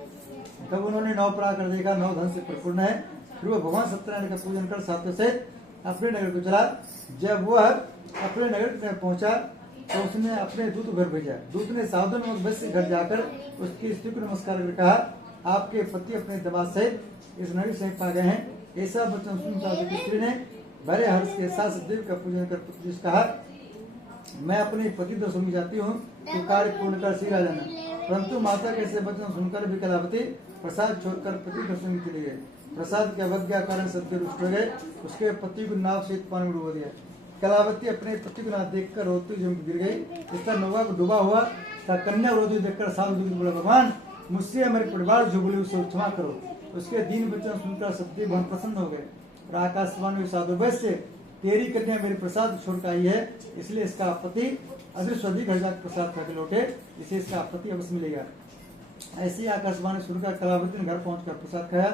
तब उन्होंने नौ पर आकर देखा, नौ धन से परिपूर्ण है। फिर वो भगवान सत्यनारायण का पूजन कर साथ से अपने नगर को चला। जब वह अपने नगर में पहुंचा तो उसने अपने दूत घर भेजा। दूत ने साधु नामक वैश्य घर जाकर उसकी स्त्री को नमस्कार कर कहा, आपके पति अपने दामाद सहित इस नगर से पा गए हैं। ऐसा वचन सुन साधु की स्त्री ने बड़े हर्ष के साथ देव का पूजन कर पुत्री से कहा, मैं अपने पति दर्शन में जाती हूँ, तो कार्य पूर्ण कर शीघ्र आ जाना। परंतु माता के ऐसे वचन सुनकर भी कलावती प्रसाद छोड़कर पति दर्शन के लिए गए। प्रसाद के अवज्ञा कारण सत्य रुष्ट हो गए। उसके पति को नाव से पानी में डुबो दिया। कलावती अपने पति को ना देखकर रोती जम गिर गई। इसका नौका को डूबा हुआ था। कन्या रोती देखकर साधु बोला, भगवान मुझसे हमारे परिवार जो बोले उसे क्षमा करो। उसके दीन वचन सुनकर सत्य बहुत प्रसन्न हो गए। और आकाशवाणी साधु वैश्य, तेरी कन्या मेरे प्रसाद छोड़कर आई है, इसलिए इसका पति अदृश्य अधिक घर जाकर प्रसाद खा के लौटे, इसे इसका पति अवश्य मिलेगा। ऐसी आकाशवाणी सुनकर कलावती ने घर पहुंचकर प्रसाद खाया।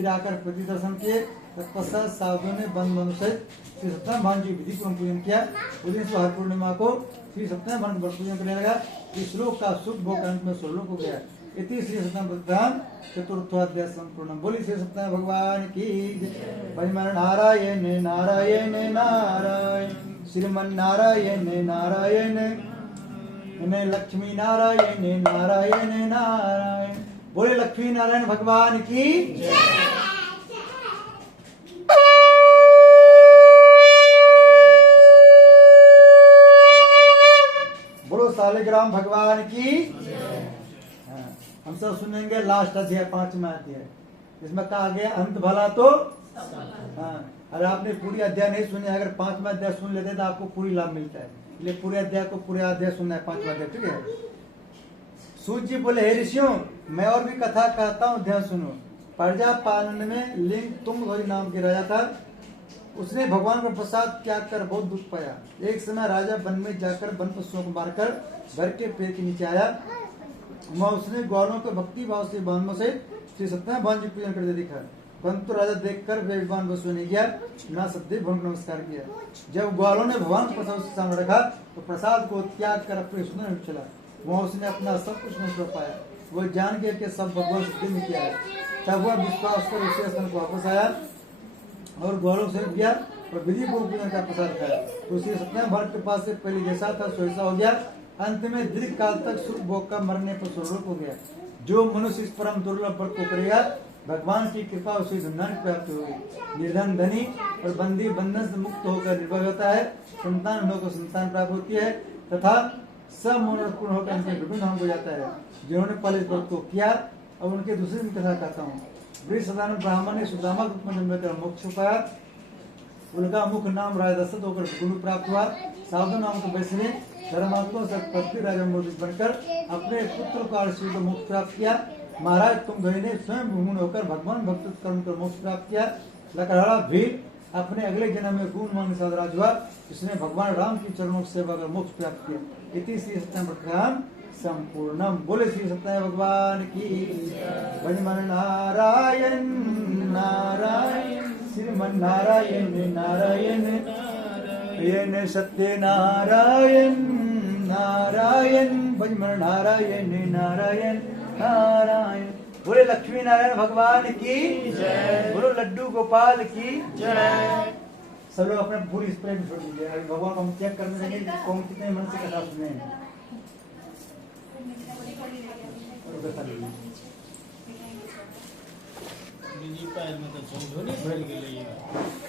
फिर आकर प्रति दर्शन किए। तत्पश्चात साधुओं ने बंद सहित श्री सत्यनारायण भगवान जी विधि पूर्वक पूजन किया। उस दिन हर पूर्णिमा को श्री सत्यनारायण भगवान व्रत पूजन करने लगा। इस श्लोक का सुख भोग अंत में स्वर्लोक हो गया। इति श्री सत्यनारायण चतुर्थोध्याय संपूर्ण। बोली श्री सत्यनारायण भगवान की जय। परिमल नारायण नारायण नारायण श्रीमन नारायण नारायण लक्ष्मी नारायण नारायण नारायण। बोले लक्ष्मी नारायण भगवान की बोलो सालिग्राम भगवान की। हाँ, हम सब सुनेंगे लास्ट अध्याय 5वां अध्याय। इसमें कहा गया अंत भला तो हाँ, अगर आपने पूरी अध्याय नहीं सुनी, अगर 5वां अध्याय सुन लेते तो आपको पूरी लाभ मिलता है। इसलिए पूरे अध्याय को पूरे अध्याय सुनना है 5वां अध्याय, ठीक है। सूत जी बोले हे ऋषियों, मैं और भी कथा कहता हूँ, ध्यान सुनो। प्रजापालन में लिंग तुंगध्वज नाम के राजा था। उसने भगवान का प्रसाद त्याग कर बहुत दुख पाया। एक समय राजा वन में जाकर वन पशुओं को मारकर घर के पेड़ के नीचे आया। वहाँ उसने ग्वालों को भक्ति भाव से बांधों से श्री सत्यनारायण भगवान जी पूजन करते देखा। परंतु राजा देखकर विद्वान वसु नहीं गया, ना सदैव भगवान को नमस्कार किया। जब ग्वालों ने भगवान का प्रसाद उसके सामने रखा तो प्रसाद को त्याग कर अपने सुंदर में चला। वहाँ उसने अपना सब कुछ नहीं कर पाया। वो जान गया कि सब भगवान सिद्धि में किया है। तब वह विश्वास कर उसी स्थान को वापस आया और ग्वालों से गया और विधि को पूजन का प्रसाद खाया। तो उसी सत्यनारायण भगवान के पास से पहले जैसा था सो ऐसा हो गया। अंत में दीर्घ काल तक सुख भोग का मरने पर स्वर्लोक हो गया। जो मनुष्य इस परम दुर्लभ व्रत को करेगा, भगवान की कृपा उसे धन प्राप्त होगी। निर्धन धनी और बंदी बंधन से मुक्त होकर निर्भय होता है। संतान होकर संतान प्राप्त होती है तथा सब मनोरथ पूर्ण होकर उनके विभिन्न धाम हो जाता है। जिन्होंने पहले इस व्रत को किया, अब उनके दूसरे में कथा कहता हूँ। वृषधारण ब्राह्मण ने सुदामा रूप में जन्म लेकर मोक्ष पाया। उनका मुख नाम राजा दशरथ होकर गुरु प्राप्त हुआ। साधु नाम को वैष्णव ने धर्मात्मा से पृथ्वी राजा मोदित बनकर अपने पुत्र को आर्षि को मोक्ष प्राप्त किया। महाराज तुंगध्वज ने स्वयं भूमि होकर भगवान भक्त कर्म कर मोक्ष प्राप्त किया। लकड़हारा भील अपने अगले जन्म में गुणमान साधराज हुआ। इसने भगवान राम की चरणों की सेवा कर मोक्ष प्राप्त किया। इति श्री सत्यनारायण संपूर्णम। बोले श्री सत्यनारायण भगवान की। भजमन नारायण नारायण श्रीमन नारायण नारायण येन सत्य नारायण नारायण भजमन नारायण नारायण नारायण। बोले लक्ष्मी नारायण भगवान की जय। बोलो लड्डू गोपाल की जय। सब लोग अपने पूरी स्प्रे में छोड़ दीजिए। अभी भगवान को हम चेक करने देंगे कि कौन कितने मन से कथा सुने हैं।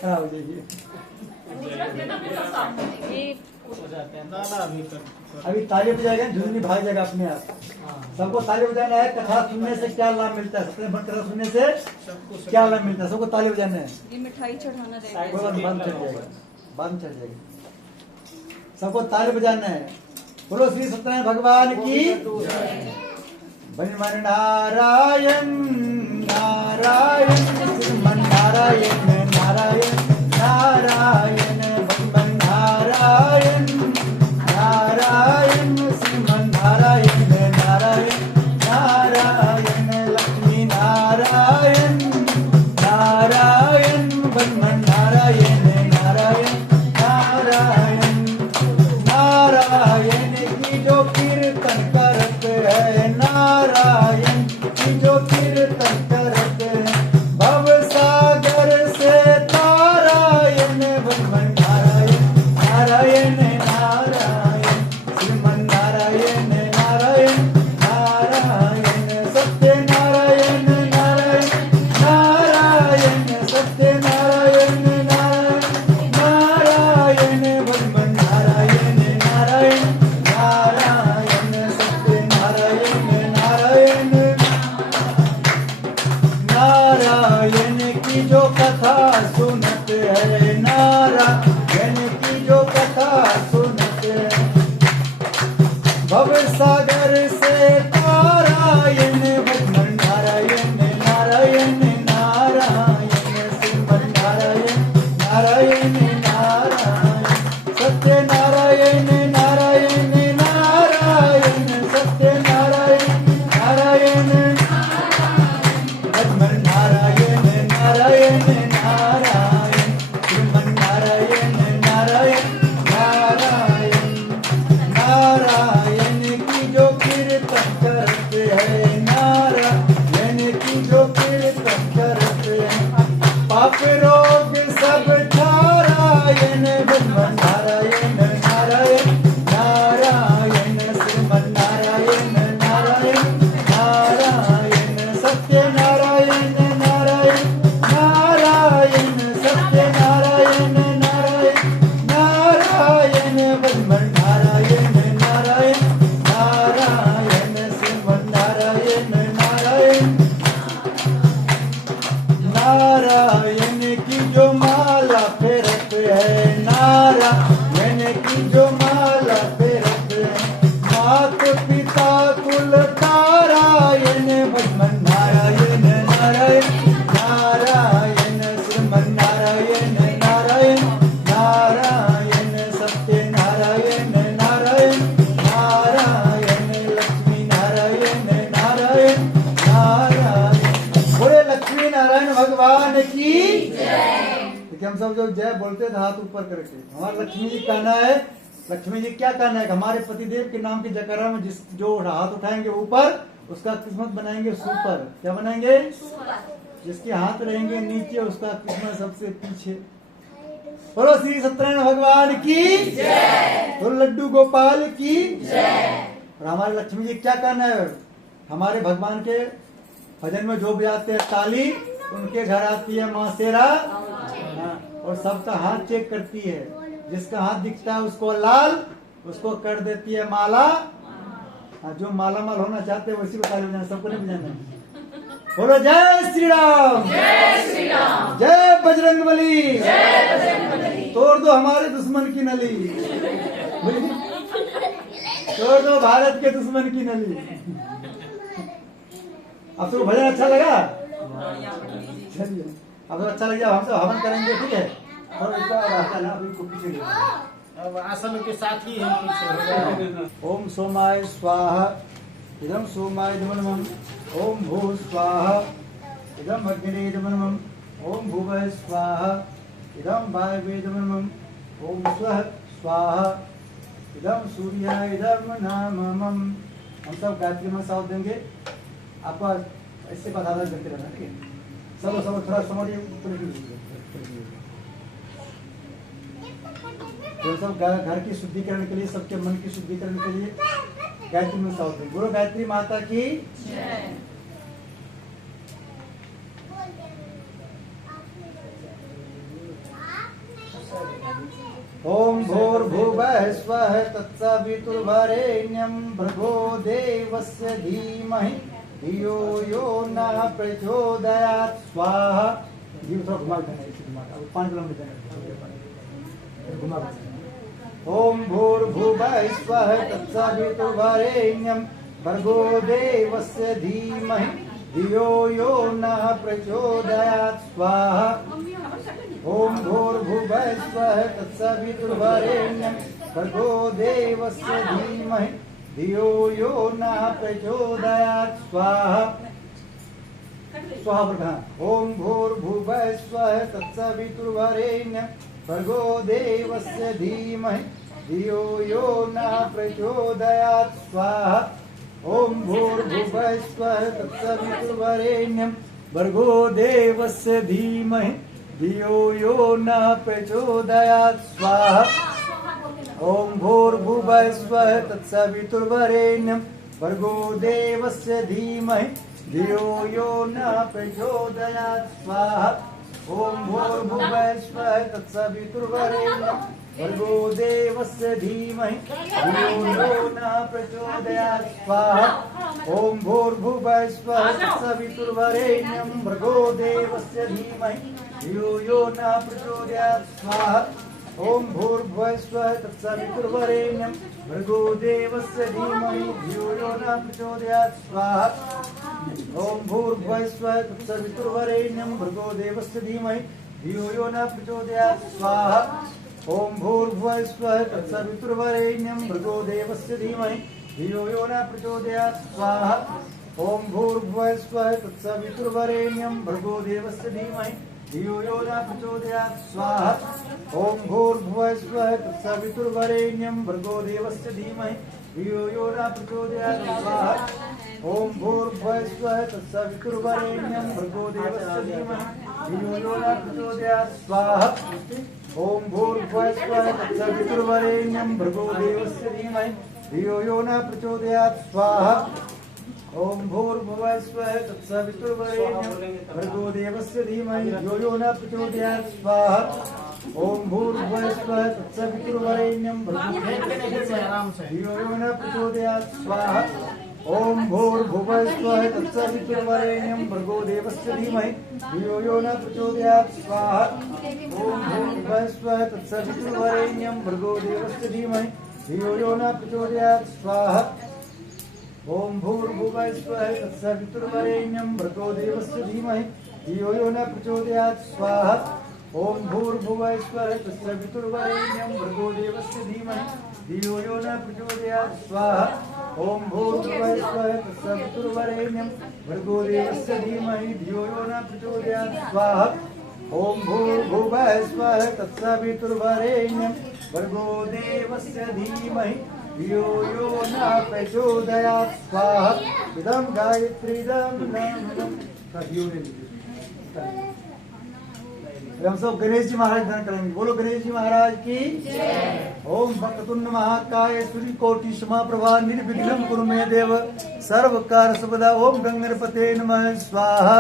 खड़ा हो जाइए। अभी ताली बजाएगा, झुंझुनी भाग जाएगा अपने आप। सबको ताली बजाना है। कथा सुनने से क्या लाभ मिलता है? सत्यनारायण कथा सुनने से क्या लाभ मिलता है? सबको ताली बजाना है। ये मिठाई चढ़ाना बंद चढ़ जाएगा, बंद चढ़ जाएगा। सबको ताली बजाना है। बोलो श्री सत्यनारायण भगवान की। भजमन नारायण नारायण श्रीमन नारायण नारायण नारायण भजमन नारायण नारायण श्रीमन नारायण नारायण नारायण लक्ष्मी नारायण नारायण भजमन नारायण नारायण नारायण नारायण की जो कीर्तन करत है, नारायण की जो कीर्तन करत है, भव सागर से नारायण भगवान नारायण नारायण नारायण श्रीमन नारायण नारायण नारायण सत्य नारायण नारायण नारायण सत्य नारायण नारायण नारायण भगवान नारायण नारायण नारायण सत्य नारायण हम सब जब जय बोलते थे हाथ ऊपर करके, हमारा लक्ष्मी जी कहना है, लक्ष्मी जी क्या कहना है कि हमारे पतिदेव के नाम की जयकारा में जिस जो हाथ उठाएंगे ऊपर उसका किस्मत बनाएंगे सुपर। क्या बनाएंगे? जिसके हाथ रहेंगे नीचे उसका किस्मत सबसे पीछे। बोलो श्री सत्यनारायण भगवान की जय, बोलो लड्डू गोपाल की जय। और हमारे लक्ष्मी जी क्या कहना है, हमारे भगवान के भजन में जो भी आते हैं ताली, उनके घर आती है माँ शेरा और सबका हाथ चेक करती है, जिसका हाथ दिखता है उसको लाल, उसको कर देती है माला। जो माला माल होना चाहते हैं उसी को ताली बजाना, सबको नहीं बजाना। बोलो जय श्री राम, जय श्री राम, जय बजरंगबली, जय बजरंगबली। तोड़ दो हमारे दुश्मन की नली, तोड़ दो भारत के दुश्मन की नली। अब तो भजन अच्छा लगा? चलिए अब तो अच्छा लग गया, हम सब हवन करेंगे, ठीक है? और इसको हटाना, अभी इसको पीछे ले जाओ। अब आसन के साथ ही हम पीछे ओम सोमाय स्वाहा इदम सोमाय नमः, ओम भू स्वाहा इदम अग्ने नमः, ओम भुवः स्वाहा इदम वायवे नमः, ओम स्वः स्वाहा इदम सूर्याय नमः। हम सब गायत्री में साथ देंगे, आपको इससे बता करते रहना, ठीक है? सब सब थोड़ा समझिए, जो सब घर की शुद्धिकरण के लिए, सबके मन की शुद्धिकरण के लिए गायत्री में साथ देंगे। बोलो गायत्री माता की जय। ओम भूर्भुवः स्वः तत्सवितुर्वरेण्यं भर्गो देवस्य धीमहि धियो यो नः प्रचोदयात् स्वाहा। ये थोड़ा घुमा देना, इसे घुमा दो, 5 किलोमीटर घुमा दो। ओम भूर्भुवः स्वः तत्सवितुर्वरेण्यं भर्गो देवस्य धीमहि धियो यो नः प्रचोदयात् स्वाहा। ओम भूर्भुवः स्वः तत्सवितुर्वरेण्यं भर्गो देवस्य धीमहि धियो यो नः प्रचोदयात् स्वाहा। स्वाहा प्रधान। ओम भूर्भुवः स्वः तत्सवितुर्वरेण्यं भर्गो देवस्य धीमहि धियो यो नः प्रचोदयात् स्वाहा। ओम भूर्भुवः स्वः तत्सवितुर्वरेण्यं भर्गो देवस्य धीमहि धियो यो नः प्रचोदयात् स्वाहा। ओम भूर्भुवः स्वः तत्सवितुर्वरेण्यं भर्गो देवस्य धीमहि धियो यो नः प्रचोदयात् स्वाहा। ओम भूर्भुवः स्वः तत्सवितुर्वरेण्यं भर्गो देवस्य धीमहि धियो यो नः प्रचोदयात् स्वाहा। ओम भूर्भुवः स्वः तत्सवितुर्वरेण्यं भर्गो देवस्य धीमहि धियो यो नः प्रचोदयात् स्वाहा। ओम भूर्भुवः स्वः तत्सवितुर्वरेण्यं भर्गो देवस्य धीमहि धियो यो नः प्रचोदयात् स्वाहा। ओम भूर्भुवः स्वः तत्सवितुर्वरेण्यं भर्गो देवस्य धीमहि धियो यो नः प्रचोदयात् स्वाहा। ओम भूर्भुवः स्वः तत्सवितुर्वरेण्यं भर्गो देवस्य धीमहि धियो यो नः प्रचोदयात् स्वाहा। ओम भूर्भुवः स्वः तत्सवितुर्वरेण्यं भर्गो देवस्य धीमहि धियो यो नः प्रचोदयात् स्वाहा। ओम भूर्भुवः स्वः तत्सवितुर्वरेण्यं भर्गो देवस्य धीमहि धियो यो नः प्रचोदयात् स्वाहा। ओम भूर्भुवः स्वः तत्सवितुर्वरेण्यं भर्गो देवस्य धीमहि धियो यो नः प्रचोदयात् स्वाहा। ओम भूर्भुवः स्वः तत्सवितुर्वरेण्यं भर्गो देवस्य धीमहि धियो यो नः प्रचोदयात् स्वाहा। ओम भूर्भुवः स्वः तत्सवितुर्वरेण्यं भर्गो देवस्य धीमहि धियो यो नः प्रचोदयात् स्वाहा। ओम भूर्भुवः स्वः तत्सवितुर्वरेण्यं भर्गो देवस्य धियो यो नः प्रचोदयात् स्वाहा। ओम भूर्भुवः स्वः तत्सवितुर्वरेण्यं भर्गो देवस्य धीमहि धियो यो नः प्रचोदयात् स्वाहा। ओम भूर्भुवः स्वः तत्सवितुर्वरेण्यं भर्गो देवस्य धीमहि धियो यो नः प्रचोदयात् स्वाहा। ओम भूर्भुवः स्वः तत्सवितुर्वरेण्यं भर्गो देवस्य धीमहि धियो यो नः प्रचोदयात् स्वाहा। ओम भूर्भुवः स्वः तत्सवितुर्वरेण्यं भर्गो देवस्य धीमहि धियो यो नः प्रचोदयात् स्वाहा। ओम भूर्भुवः स्वः तत्सवितुर्वरेण्यं भर्गो देवस्य धीमहि धियो यो नः प्रचोदयात् स्वाहा। ओम भूर्भुवः स्वः तत्सवितुर्वरेण्यं भर्गो देवस्य धीमहि धियो यो न प्रचोदयात् स्वाहा इदं गायत्रीदं नाम हम सब गणेश जी महाराज ध्यान करेंगे। बोलो गणेश जी महाराज की ओम वक्रतुंड महाकाय सूर्यकोटि समप्रभा निर्विघ्नं कुरु मे देव सर्व कार्य सर्वदा। ओम गंगणपते नमः स्वाहा।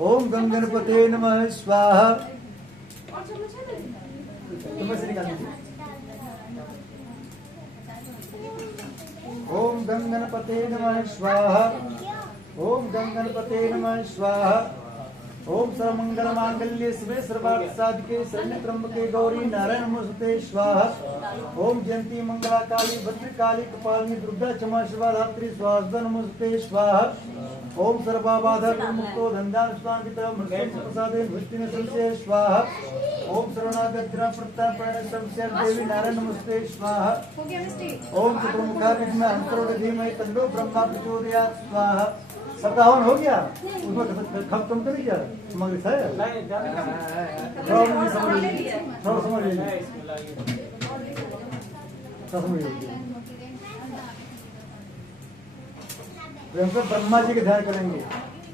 ओम गंगणपते नमः स्वाहा। ओम गंगणपते नमः स्वाहा। ओम गंगणपते नमः स्वाहा। ओम सर्वमंगल मांगल्ये शिवे सर्वार्थ साधिके शरण्ये त्र्यंबके गौरी नारायण नमोस्तुते स्वाहा। ओम जयंती मंगला काली भद्रकाली कपालिनी दुर्गा क्षमा शिवा धात्री स्वाहा नमोस्तुते स्वाहा। ओम सर्वा बाधा विमुक्तो धन्यान स्वांकिता मृत्युं प्रसादे भुष्टिने संशय स्वाहा। ओम शरणागतिरा प्रत्यापरण संशय देवी नारायण नमोस्तुते स्वाहा। ओम चतुर्मुखा विद्महे हंसरूढ़ धीमहि तन्नो ब्रह्मा प्रचोदयात् स्वाहा। सबका हवन हो गया? उसमें खम तुम तो नहीं जा समझ है? थोड़ा समझ लीजिए, थोड़ा समझ लीजिए, समझ लीजिए। हम ब्रह्मा जी के ध्यान करेंगे।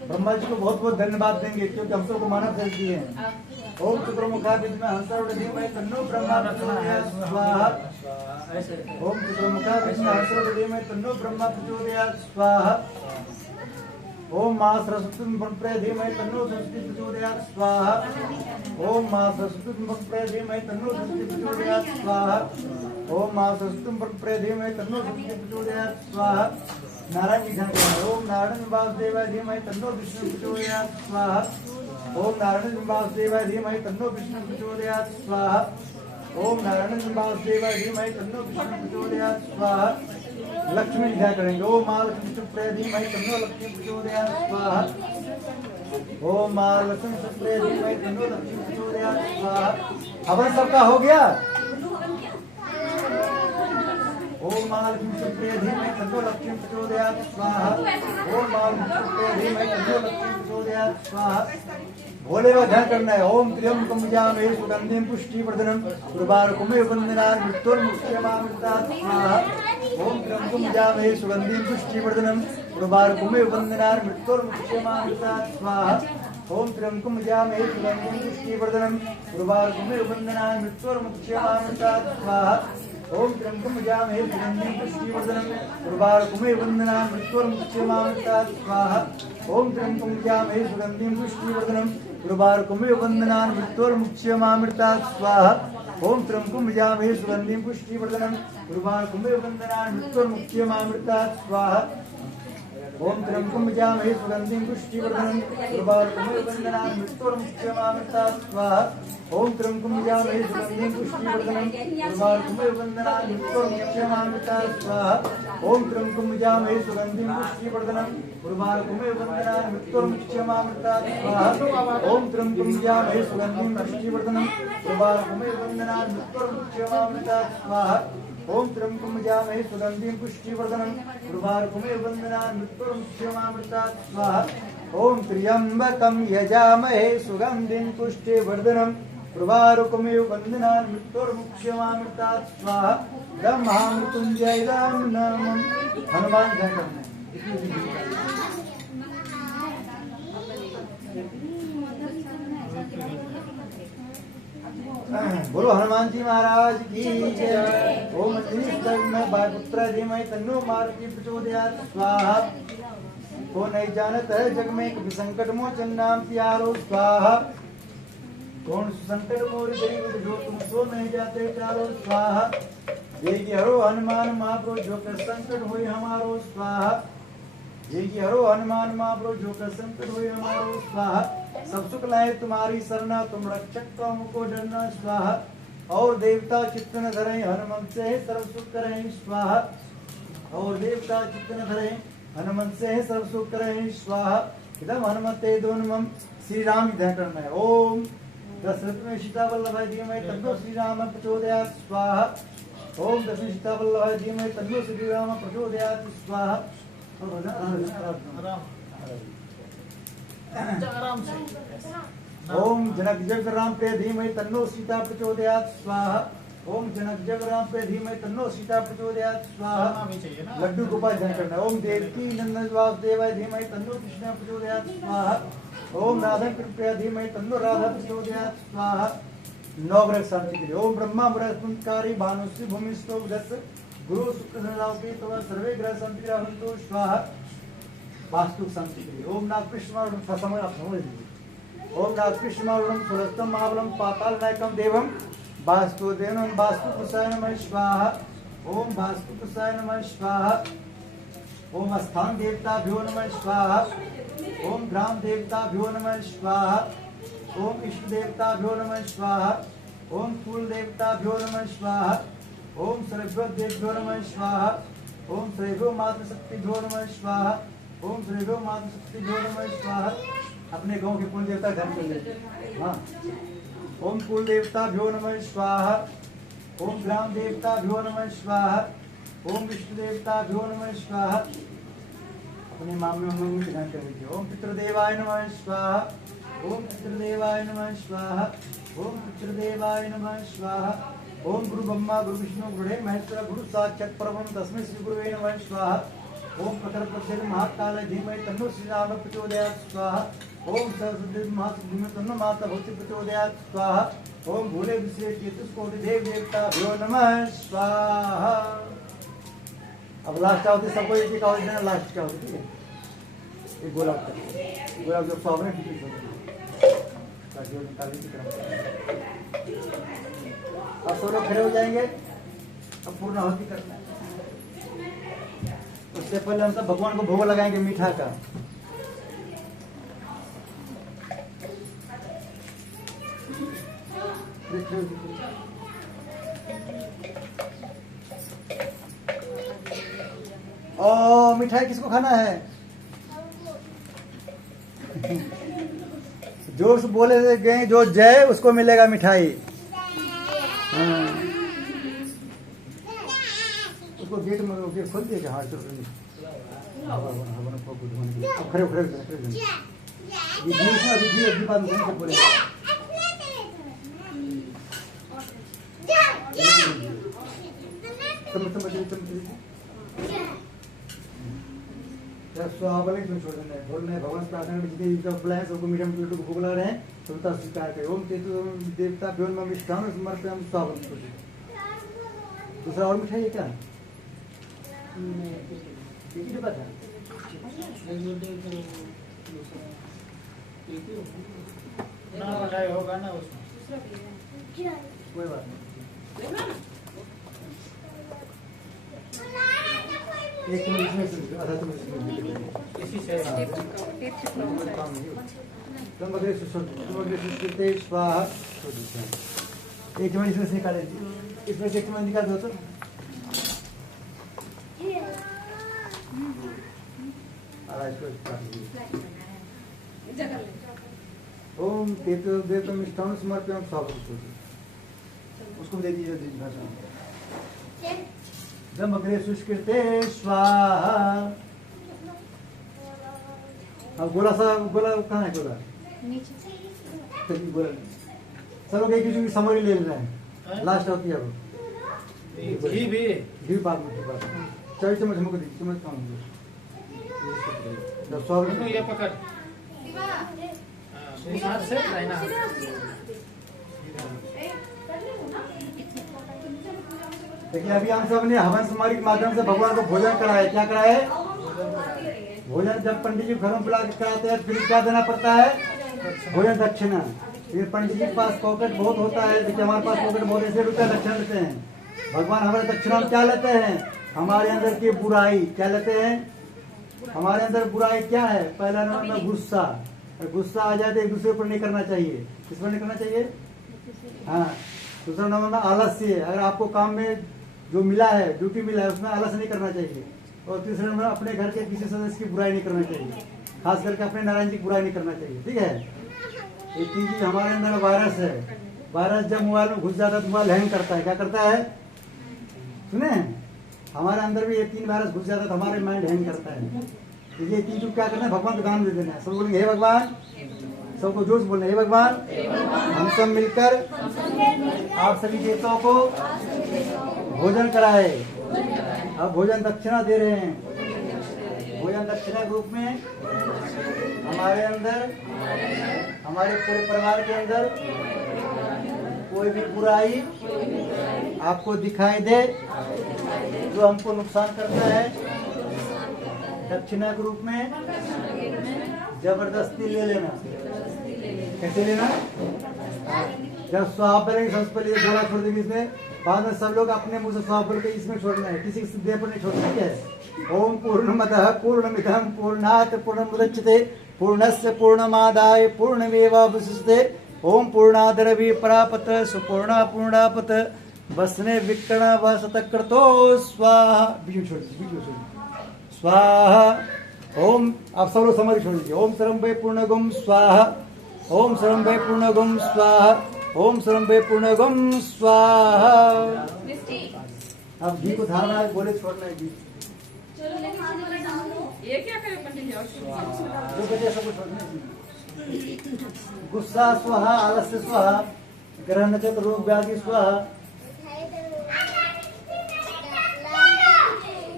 ब्रह्मा जी को बहुत बहुत धन्यवाद देंगे क्योंकि हम सबको मानव भेज दिए हैं। ओम चतुर्मुखा विद्महे हंसरूढ़ धीमहि तन्नो ब्रह्मा प्रचोदयात् स्वाहा। ओम चतुर्मुखा विद्महे हंसरूढ़ धीमहि तन्नो ब्रह्मा प्रचोदयात् स्वाहा। ओम मां सरस्वती प्रणप्रय धीमहि तन्नो सरस्वती प्रचोदयात् स्वाहा। ओम मां सरस्वती प्रणप्रय धीमहि तन्नो सरस्वती प्रचोदयात् स्वाहा। ओम मां सरस्वती प्रणप्रय धीमहि तन्नो सरस्वती प्रचोदयात् स्वाहा। नारायण जी ध्यान करें। ओम नारायण वासुदेवाय धीमहि तन्नो विष्णु प्रचोदयात् स्वाहा। ओम नारायण वासुदेवाय धीमहि तन्नो विष्णु प्रचोदयात् स्वाहा। ओम नारायण वासुदेवाय धीमहि तन्नो विष्णु प्रचोदयात् स्वाहा। लक्ष्मी ध्यान करेंगे। ओम मां लक्ष्मी सुप्रिय धीमहि तन्नो लक्ष्मी प्रचोदयात् स्वाहा। ओम मां लक्ष्मी सुप्रिय धीमहि तन्नो लक्ष्मी प्रचोदयात् स्वाहा। हवन सबका हो गया? ओम मां लक्ष्मी सुप्रिय धीमहि तन्नो लक्ष्मी प्रचोदयात् स्वाहा। ओम मां लक्ष्मी सुप्रिय धीमहि तन्नो लक्ष्मी प्रचोदयात् स्वाहा। भोले का ध्यान करना है। ओम त्र्यंबकं यजामहे सुगंधिं पुष्टिवर्धनम् उर्वारुकमिव बन्धनान् मृत्योर्मुक्षयमामृतात् स्वाहा। ओम त्र्यंबकं यजामहे सुगंधिं पुष्टिवर्धनम् उर्वारुकमिव बन्धनान् मृत्योर्मुक्षयमामृतात् स्वाहा। ओम त्र्यंबकं यजामहे सुगंधिं पुष्टिवर्धनम् उर्वारुकमिव बन्धनान् मृत्योर्मुक्षयमामृतात् स्वाहा। ओम त्र्यंबकं यजामहे सुगंधिं पुष्टिवर्धनम् उर्वारुकमिव बन्धनान् मृत्योर्मुक्षयमामृतात् स्वाहा। ओम त्र्यंबकं यजामहे सुगंधिं पुष्टिवर्धनम् उर्वारुकमिव बन्धनान् मृत्योर्मुक्षयमामृतात् स्वाहा। ओम त्र्यंबकं यजामहे सुगंधिं पुष्टिवर्धनम् उर्वारुकमिव बन्धनान् मृत्योर्मुक्षयमामृतात् स्वाहा। ओम त्र्यंबकं यजामहे सुगंधिं पुष्टिवर्धनम् उर्वारुकमिव बन्धनान् मृत्योर्मुक्षयमामृतात् स्वाहा। ओम त्र्यंबकं यजामहे सुगंधिं पुष्टिवर्धनम् उर्वारुकमिव बन्धनान् मृत्योर्मुक्षयमामृतात् स्वाहा। ओम त्र्यंबकं यजामहे सुगंधिं पुष्टिवर्धनम् उर्वारुकमिव बन्धनान् मृत्योर्मुक्षयमामृतात् स्वाहा। ओम त्र्यंबकं यजामहे सुगंधिं पुष्टिवर्धनम् उर्वारुकमिव बन्धनान् मृत्योर्मुक्षयमामृतात् स्वाहा। ओम त्र्यंबकं यजामहे सुगंधिं पुष्टिवर्धनम् उर्वारुकमिव बन्धनान् मृत्योर्मुक्षयमामृतात् स्वाहा। ओम त्र्यंबकं यजामहे सुगंधिं पुष्टिवर्धनम् उर्वारुकमिव बन्धनान् मृत्योर्मुक्षयमामृतात् स्वाहा। इदं महामृत्युंजयं नामं। हनुमान ध्यान करना है। बोलो हनुमान जी महाराज की जय। ओम वायुपुत्र धीमहि तन्नो मारुति प्रचोदयात् स्वाहा। को नहीं जानत है जग में कभी संकट मोचन नाम प्यारो स्वाहा। कौन संकट मोर गरीब जो तुम सो नहीं जाते चारो स्वाहा। ये हरो हनुमान महाप्रभु जो कर संकट हुए हमारो स्वाहा। ये हरो हनुमान महाप्रभु जो कर संकट हुए हमारो स्वाहा। सब सुख लाए तुम्हारी सरना तुम रक्षक तो हमको डरना स्वाहा। और देवता चित्त न धरे हनुमंत से सर्व सुख करें स्वाहा। और देवता चित्त न धरे हनुमंत से सर्व सुख करें स्वाहा। इदम हनुमते दोनमम। श्री राम ध्यान करना है। ओम दशरथ में सीता वल्लभाय धीमहि तन्नो श्री राम प्रचोदयात् स्वाहा। ओम दशरथ सीता वल्लभाय धीमहि तन्नो श्री राम प्रचोदयात् स्वाहा। आराम से ओम जनक जग राम पे धीमहि तन्नो सीता प्रचोदयात् स्वाहा। ओम जनक जग राम पे धीमहि तन्नो सीता प्रचोदयात् स्वाहा। करना भी चाहिए ना। लड्डू गोपाल ध्यान करना है। ओम देवकी नंदन वासुदेवाय धीमहि तन्नो कृष्ण प्रचोदयात् स्वाहा। ओम राधा कृपया धीमहि तन्नो राधा प्रचोदयात् स्वाहा। नवग्रह शांति के लिए ओम ब्रह्मा बृहस्पतिकारी भानुश्री भूमिष्ठो दत्त गुरु शुक्र शनिलावकी तव सर्वे ग्रह शांति ग्रहंतो स्वाहा। वास्तु शांति के लिए ओम नागकृष्ण समय आप समझ लीजिए। ओम नागकृष्ण सुरस्तम महाबलम पाताल नायकम देवम वास्तु देवम वास्तु कुशाय नमः स्वाहा। ओम वास्तु कुशाय नमः स्वाहा। ओम स्थान देवताभ्यो नमः स्वाहा। ओम ग्राम देवताभ्यो नमः स्वाहा। ओम इष्ट देवताभ्यो नमः स्वाहा। ओम कुल देवताभ्यो नमः स्वाहा। ओम सर्वभ्यो देवभ्यो नमः स्वाहा। ओम सर्वभ्यो मातृशक्तिभ्यो नमः स्वाहा। ओम सर्वभ्यो मातृशक्तिभ्यो नमः स्वाहा। अपने गांव के कुल देवता ध्यान कर लीजिए। हाँ। ओम कुल देवताभ्यो नमः स्वाहा। ओम ग्राम देवताभ्यो नमः स्वाहा। ओम इष्ट देवताभ्यो नमः स्वाहा। अपने मामले में ध्यान कर लीजिए। ओम पितृदेवाय नमः स्वाहा। ओम पितृदेवाय नमः स्वाहा। ओम पितृदेवाय नमः स्वाहा। ओम गुरु ब्रह्मा गुरु विष्णु गुरुदेव महेश्वर गुरु साक्षात् परब्रह्म तस्मै श्री गुरुवे नमः स्वाहा। ओम प्रकट महाकाल धीमहि तन्नो श्रीराम प्रचोदयात् स्वाहा। ओम सरस्वती महासुद्धि में तन्नो माता भक्ति प्रचोदयात् स्वाहा। ओम भूले विश्व चतुष्कोटि देव देवताभ्यो नमः स्वाहा। अब लास्ट आवती सबको एक एक आवाज देना। लास्ट क्या होती है एक गोलाब का गोलाब जो स्वागत है अब सब लोग खड़े हो जाएंगे। अब पूर्ण आहुति करना है। उससे पहले हम सब भगवान को भोग लगाएंगे मीठा का। ओ मिठाई किसको खाना है? जो बोले गए जो जय उसको मिलेगा मिठाई। हाँ। उसको गेट में गेट खोल दिया हाथ खड़े खड़े बोले स्वाभाविक में छोड़ देना है। बोलना है भगवान प्रार्थना में जितने जिनका बुलाए सबको मीठा मीठे को भोग ला रहे हैं सबका स्वीकार करें। ओम तेतु देवता भ्योन में मिष्ठान समर्पयामि स्वाहा। दूसरा और मिठाई है क्या? डिब्बा था ना मिठाई होगा ना उसमें। कोई बात नहीं। एक मिनट में आधा तो इसी से स्वाहा। एक मिनट इसमें से निकाले। इसमें से एक मिनट निकाल दो तो ओम तेतु देवता मिष्ठान समर्पयामि स्वाहा। उसको दे दीजिए भाषा ब्रह्मग्रे सुष्कृते स्वाहा। अब गोला सा गोला कहाँ है? गोला गोला सब लोग एक दूसरे की समझ ले रहे हैं। लास्ट होती है अब घी भी घी पाक में 4 चम्मच हमको दी चम्मच कम होंगे। ये पकड़ हाथ से लाइना देखिए अभी हम सब ने हवन समाधि के माध्यम से भगवान को भोजन कराया। क्या कराया? भोजन जब पंडित जी घरों बुला के कराते हैं फिर क्या देना पड़ता है? भोजन दक्षिणा। फिर पंडित जी के पास पॉकेट बहुत होता है। देखिए हमारे पास पॉकेट बहुत ऐसे रुपया दक्षिणा लेते हैं। भगवान हमारे दक्षिणा में क्या लेते हैं? हमारे अंदर की बुराई क्या लेते हैं? हमारे अंदर बुराई क्या है? पहला नंबर गुस्सा। गुस्सा आ जाए तो एक दूसरे पर नहीं करना चाहिए। किस पर नहीं करना चाहिए? हाँ। दूसरा नंबर आलस्य। अगर आपको काम में जो मिला है ड्यूटी मिला है उसमें आलस नहीं करना चाहिए। और तीसरे नंबर अपने घर के किसी सदस्य की बुराई नहीं करना चाहिए। खास करके अपने नारायण जी की बुराई नहीं करना चाहिए। ठीक है। ये 3 चीज हमारे अंदर वायरस है। वायरस जब मोबाइल में घुस जाता है तो मोबाइल हैंग करता है। क्या करता है? सुने हमारे अंदर भी ये 3 वायरस घुस जाता है तो हमारे माइंड हैंग करता है। ये 3 चीज क्या करना है? भगवान को दान दे देना है। सब बोलेंगे हे भगवान सबको जोर से बोलना है, हे भगवान हम सब मिलकर आप सभी देवताओं को भोजन कराए। अब भोजन दक्षिणा दे रहे हैं। भोजन दक्षिणा के रूप में हमारे अंदर, हमारे पूरे परिवार के अंदर कोई भी बुराई आपको दिखाई दे जो हमको नुकसान करता है, दक्षिणा के रूप में जबरदस्ती ले लेना। कैसे लेना? जब स्वाहा बोलेंगे सबसे पहले ये गोला छोड़ देंगे इसमें, बाद में सब लोग अपने मुंह से स्वाहा बोल के इसमें छोड़ना है, किसी के देह पर नहीं छोड़ना है। ओम पूर्णमदः पूर्णमिदं पूर्णात् पूर्णमुदच्यते पूर्णस्य पूर्णमादाय पूर्णमेवावशिष्यते ओम पूर्णाद्रवि परापत सुपूर्णा पूर्णापत बसने विकर्ण वसतकृतो स्वाहा। बीच में छोड़ दीजिए, बीच में छोड़ दीजिए। स्वाहा। ओम आप सब लोग समझ छोड़ दीजिए। ओम सर्वं पूर्णगुम स्वाहा। ओम सर्वं पूर्णगुम स्वाहा। ओम सर्वं पूर्णगुम स्वाहा। अब घी को धारणा है, गोले छोड़ना है घी। ये क्या करे पंडित जी? जो बचे सबको छोड़ना है। गुस्सा स्वाहा, आलस्य स्वाहा, ग्रह नक्षत्र रोग व्याधि स्वाहा।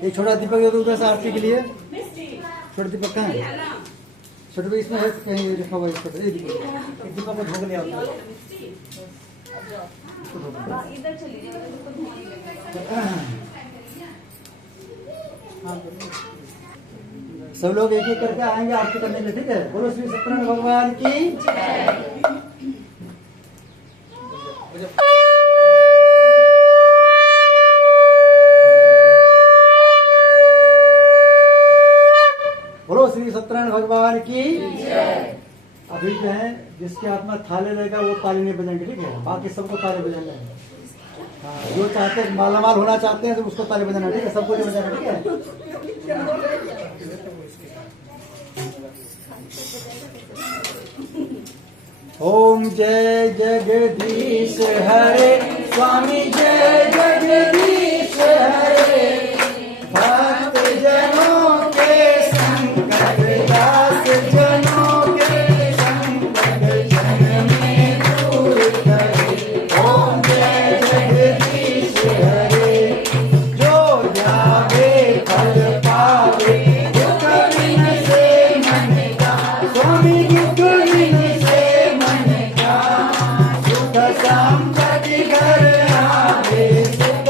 ये छोटा दीपक दे दो उधर आरती के लिए। छोटा दीपक कहाँ है? छोटे भाई इसमें है कहीं लिखा हुआ है। ये दीपक को भोग लिया इधर चलिए। सब लोग एक एक करके आएंगे आरती करने के लिए, ठीक है? बोलो श्री सत्यनारायण भगवान की बोलो श्री सत्यनारायण भगवान की। अभी जो है जिसके हाथ में थाले रहेगा वो ताली नहीं बजाएंगे, ठीक है? बाकी सबको ताली बजाना है। हाँ, जो चाहते हैं मालामाल होना चाहते हैं तो उसको ताली बजाना, ठीक है? सबको नहीं बजाना, ठीक है? ओम जय जगदीश हरे स्वामी जय जगदीश हरे भक्त जनों के संकट दास जनों के संकट जन में दूर करे। ओम जय जगदीश हरे जो जावे फल पावे दुख बिन से मन का स्वामी दुख बिन से मन का सुख संपत्ति घर आवे सुख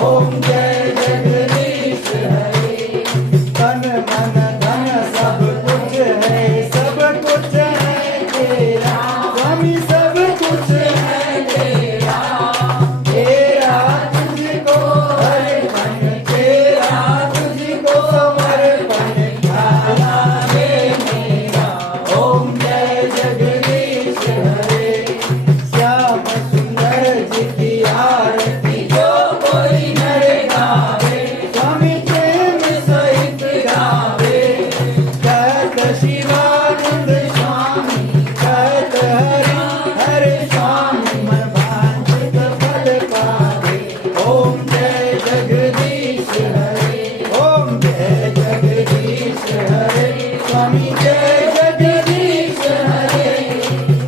ओम जय जगदीश हरे। तन मन धन सब कुछ है, सब कुछ है तेरा स्वामी, सब कुछ है तेरा। तेरा तुझको अर्पण, तेरा तुझको समर्पण प्यारा है मेरा। ओम जय जगदीश हरे। श्याम सुंदर जी की आरती जो कोई नर गावे, स्वामी प्रेम सहित गावे। कहत शिवानंद स्वामी, कहत हरि हरे स्वामी, मन वांछित फल पावे। ओम जय जगदीश हरे। ओम जय जगदीश हरे। स्वामी जय जगदीश हरे।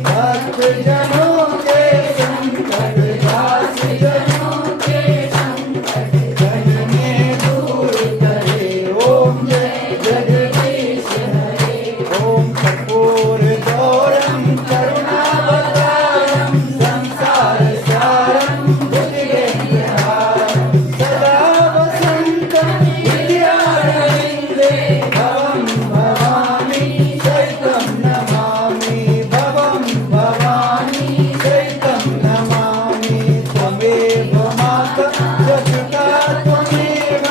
भक्त जनों के संकट, दास जनों के संकट, जन में दूर करे। ओम जय जगदीश हरे। ओम कर्पूर गौरम करुणावतारम, संसार सारम भुजगेन्द्रहारम, सदा वसन्तं हृदयारविन्दे। भवं भवानी सहितं नमामि, भवं भवानी सहितं नमामि। त्वमेव माता च पिता त्वमेव,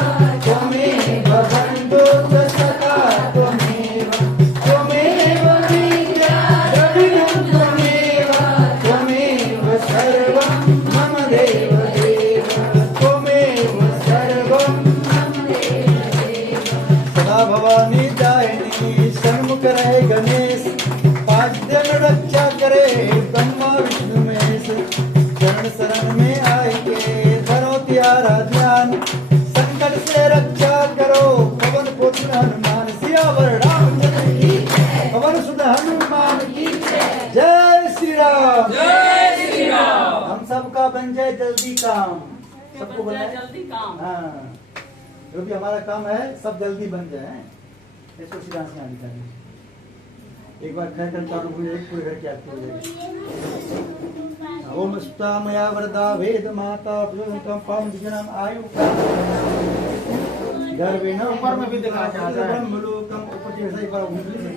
त्वमेव बन्धु च सखा त्वमेव, त्वमेव विद्या द्रविणं त्वमेव, त्वमेव सर्वं मम देव देव, त्वमेव सर्वं मम देव देव। सदा भवानी दायिनी, सन्मुख रहे गणेश, पाद्य में रक्षा करे ब्रह्मा विष्णु महेश। चरण शरण में आए के धरो त्यारा ध्यान, संकट से रक्षा करो पवन पुत्र हनुमान। सियावर रामचंद्र की, पवन सुत हनुमान की जय श्री राम। जय श्री राम। हम सबका बन जाए जल्दी काम, सबको बन जाए बनाए जल्दी काम। हाँ, जो भी हमारा काम है सब जल्दी बन जाए। इसको सीधा से निकालें। एक बार खैर कर चालू हुई, एक पूरे घर की आरती हो जाएगी। ओम स्तुता मया वरदा वेद माता प्रभुतम पाम जिनम आयु गर्विण ऊपर में भी दिखा चाहता है। ब्रह्मलोकम ऊपर जैसा एक बार घूम लीजिए,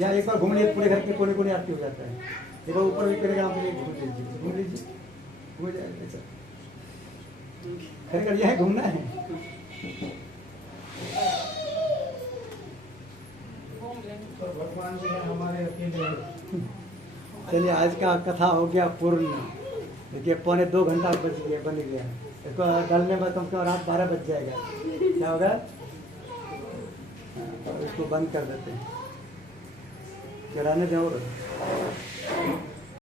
या एक बार घूम लिए पूरे घर के कोने कोने आरती हो जाता है। एक बार ऊपर भी करेगा, आप घूम लीजिए हो जाएगा ऐसा। खैर कर यह घूमना है। तो भगवान जी हैं हमारे अकेले। चलिए आज का कथा हो गया पूर्ण। देखिए 2.25 घंटा बच गया, बन गया। इसको डालने में कम से कम रात 12 बज जाएगा। क्या होगा, इसको बंद कर देते हैं, चलाने दें और